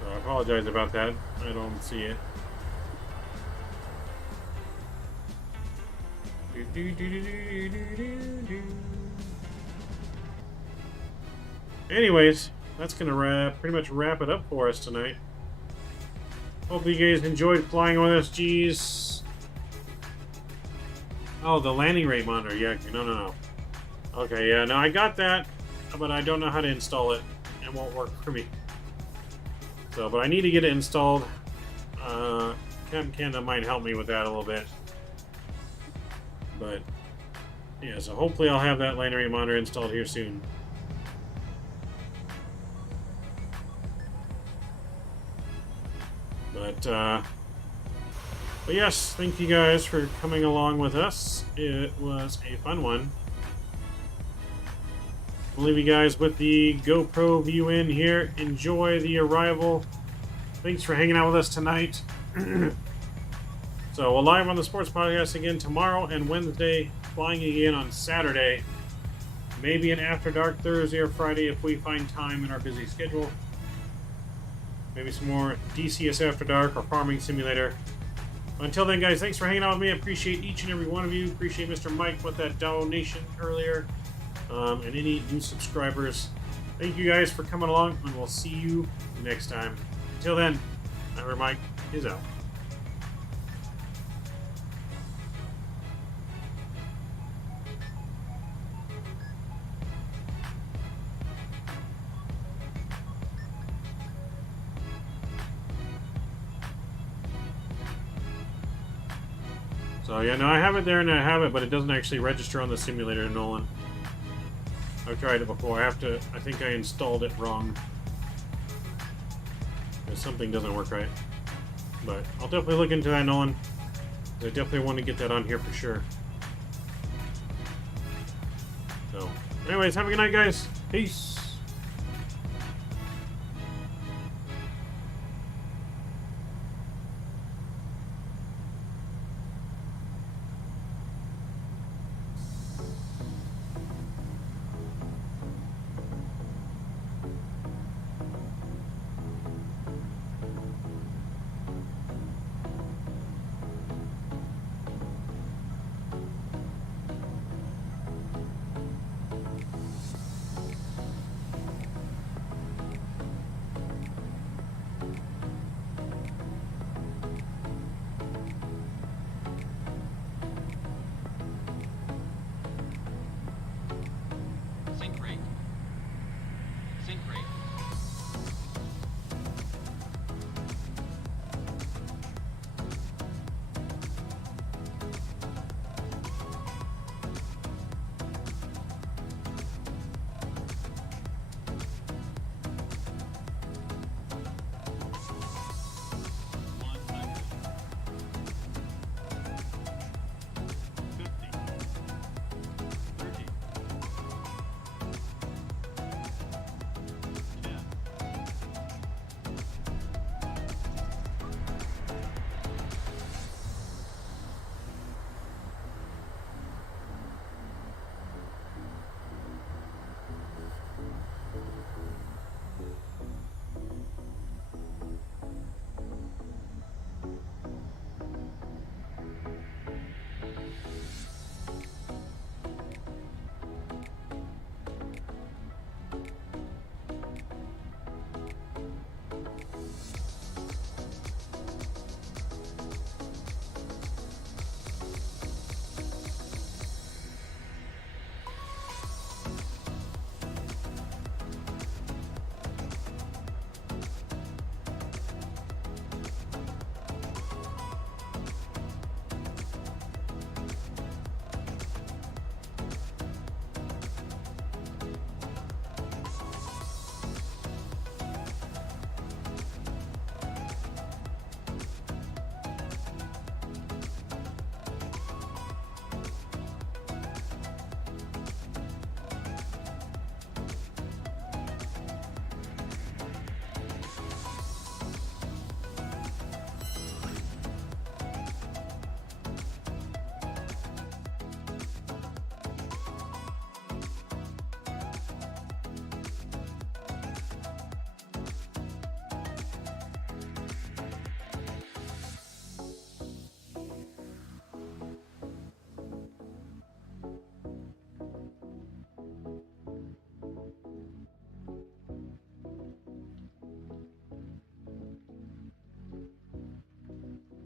So I apologize about that. I don't see it. Anyways, that's gonna pretty much wrap it up for us tonight. Hope you guys enjoyed flying with us. Geez. Oh, the landing rate monitor. Yeah, no. Okay, yeah, no, I got that, but I don't know how to install it. It won't work for me. So, but I need to get it installed. Captain Canada might help me with that a little bit. But, yeah, so hopefully I'll have that landing rate monitor installed here soon. But yes, thank you guys for coming along with us. It was a fun one. We'll leave you guys with the GoPro view in here. Enjoy the arrival. Thanks for hanging out with us tonight. So we'll live on the Sports Podcast again tomorrow and Wednesday, flying again on Saturday. Maybe an After Dark Thursday or Friday if we find time in our busy schedule. Maybe some more DCS After Dark or Farming Simulator. Until then, guys, thanks for hanging out with me. I appreciate each and every one of you. Appreciate Mr. Mike with that donation earlier. And any new subscribers. Thank you guys for coming along, and we'll see you next time. Until then, Mr. Mike is out. So yeah, no, I have it there and I have it, but it doesn't actually register on the simulator, Nolan. I've tried it before. I think I installed it wrong. Something doesn't work right. But I'll definitely look into that, Nolan. I definitely want to get that on here for sure. So, anyways, have a good night, guys. Peace.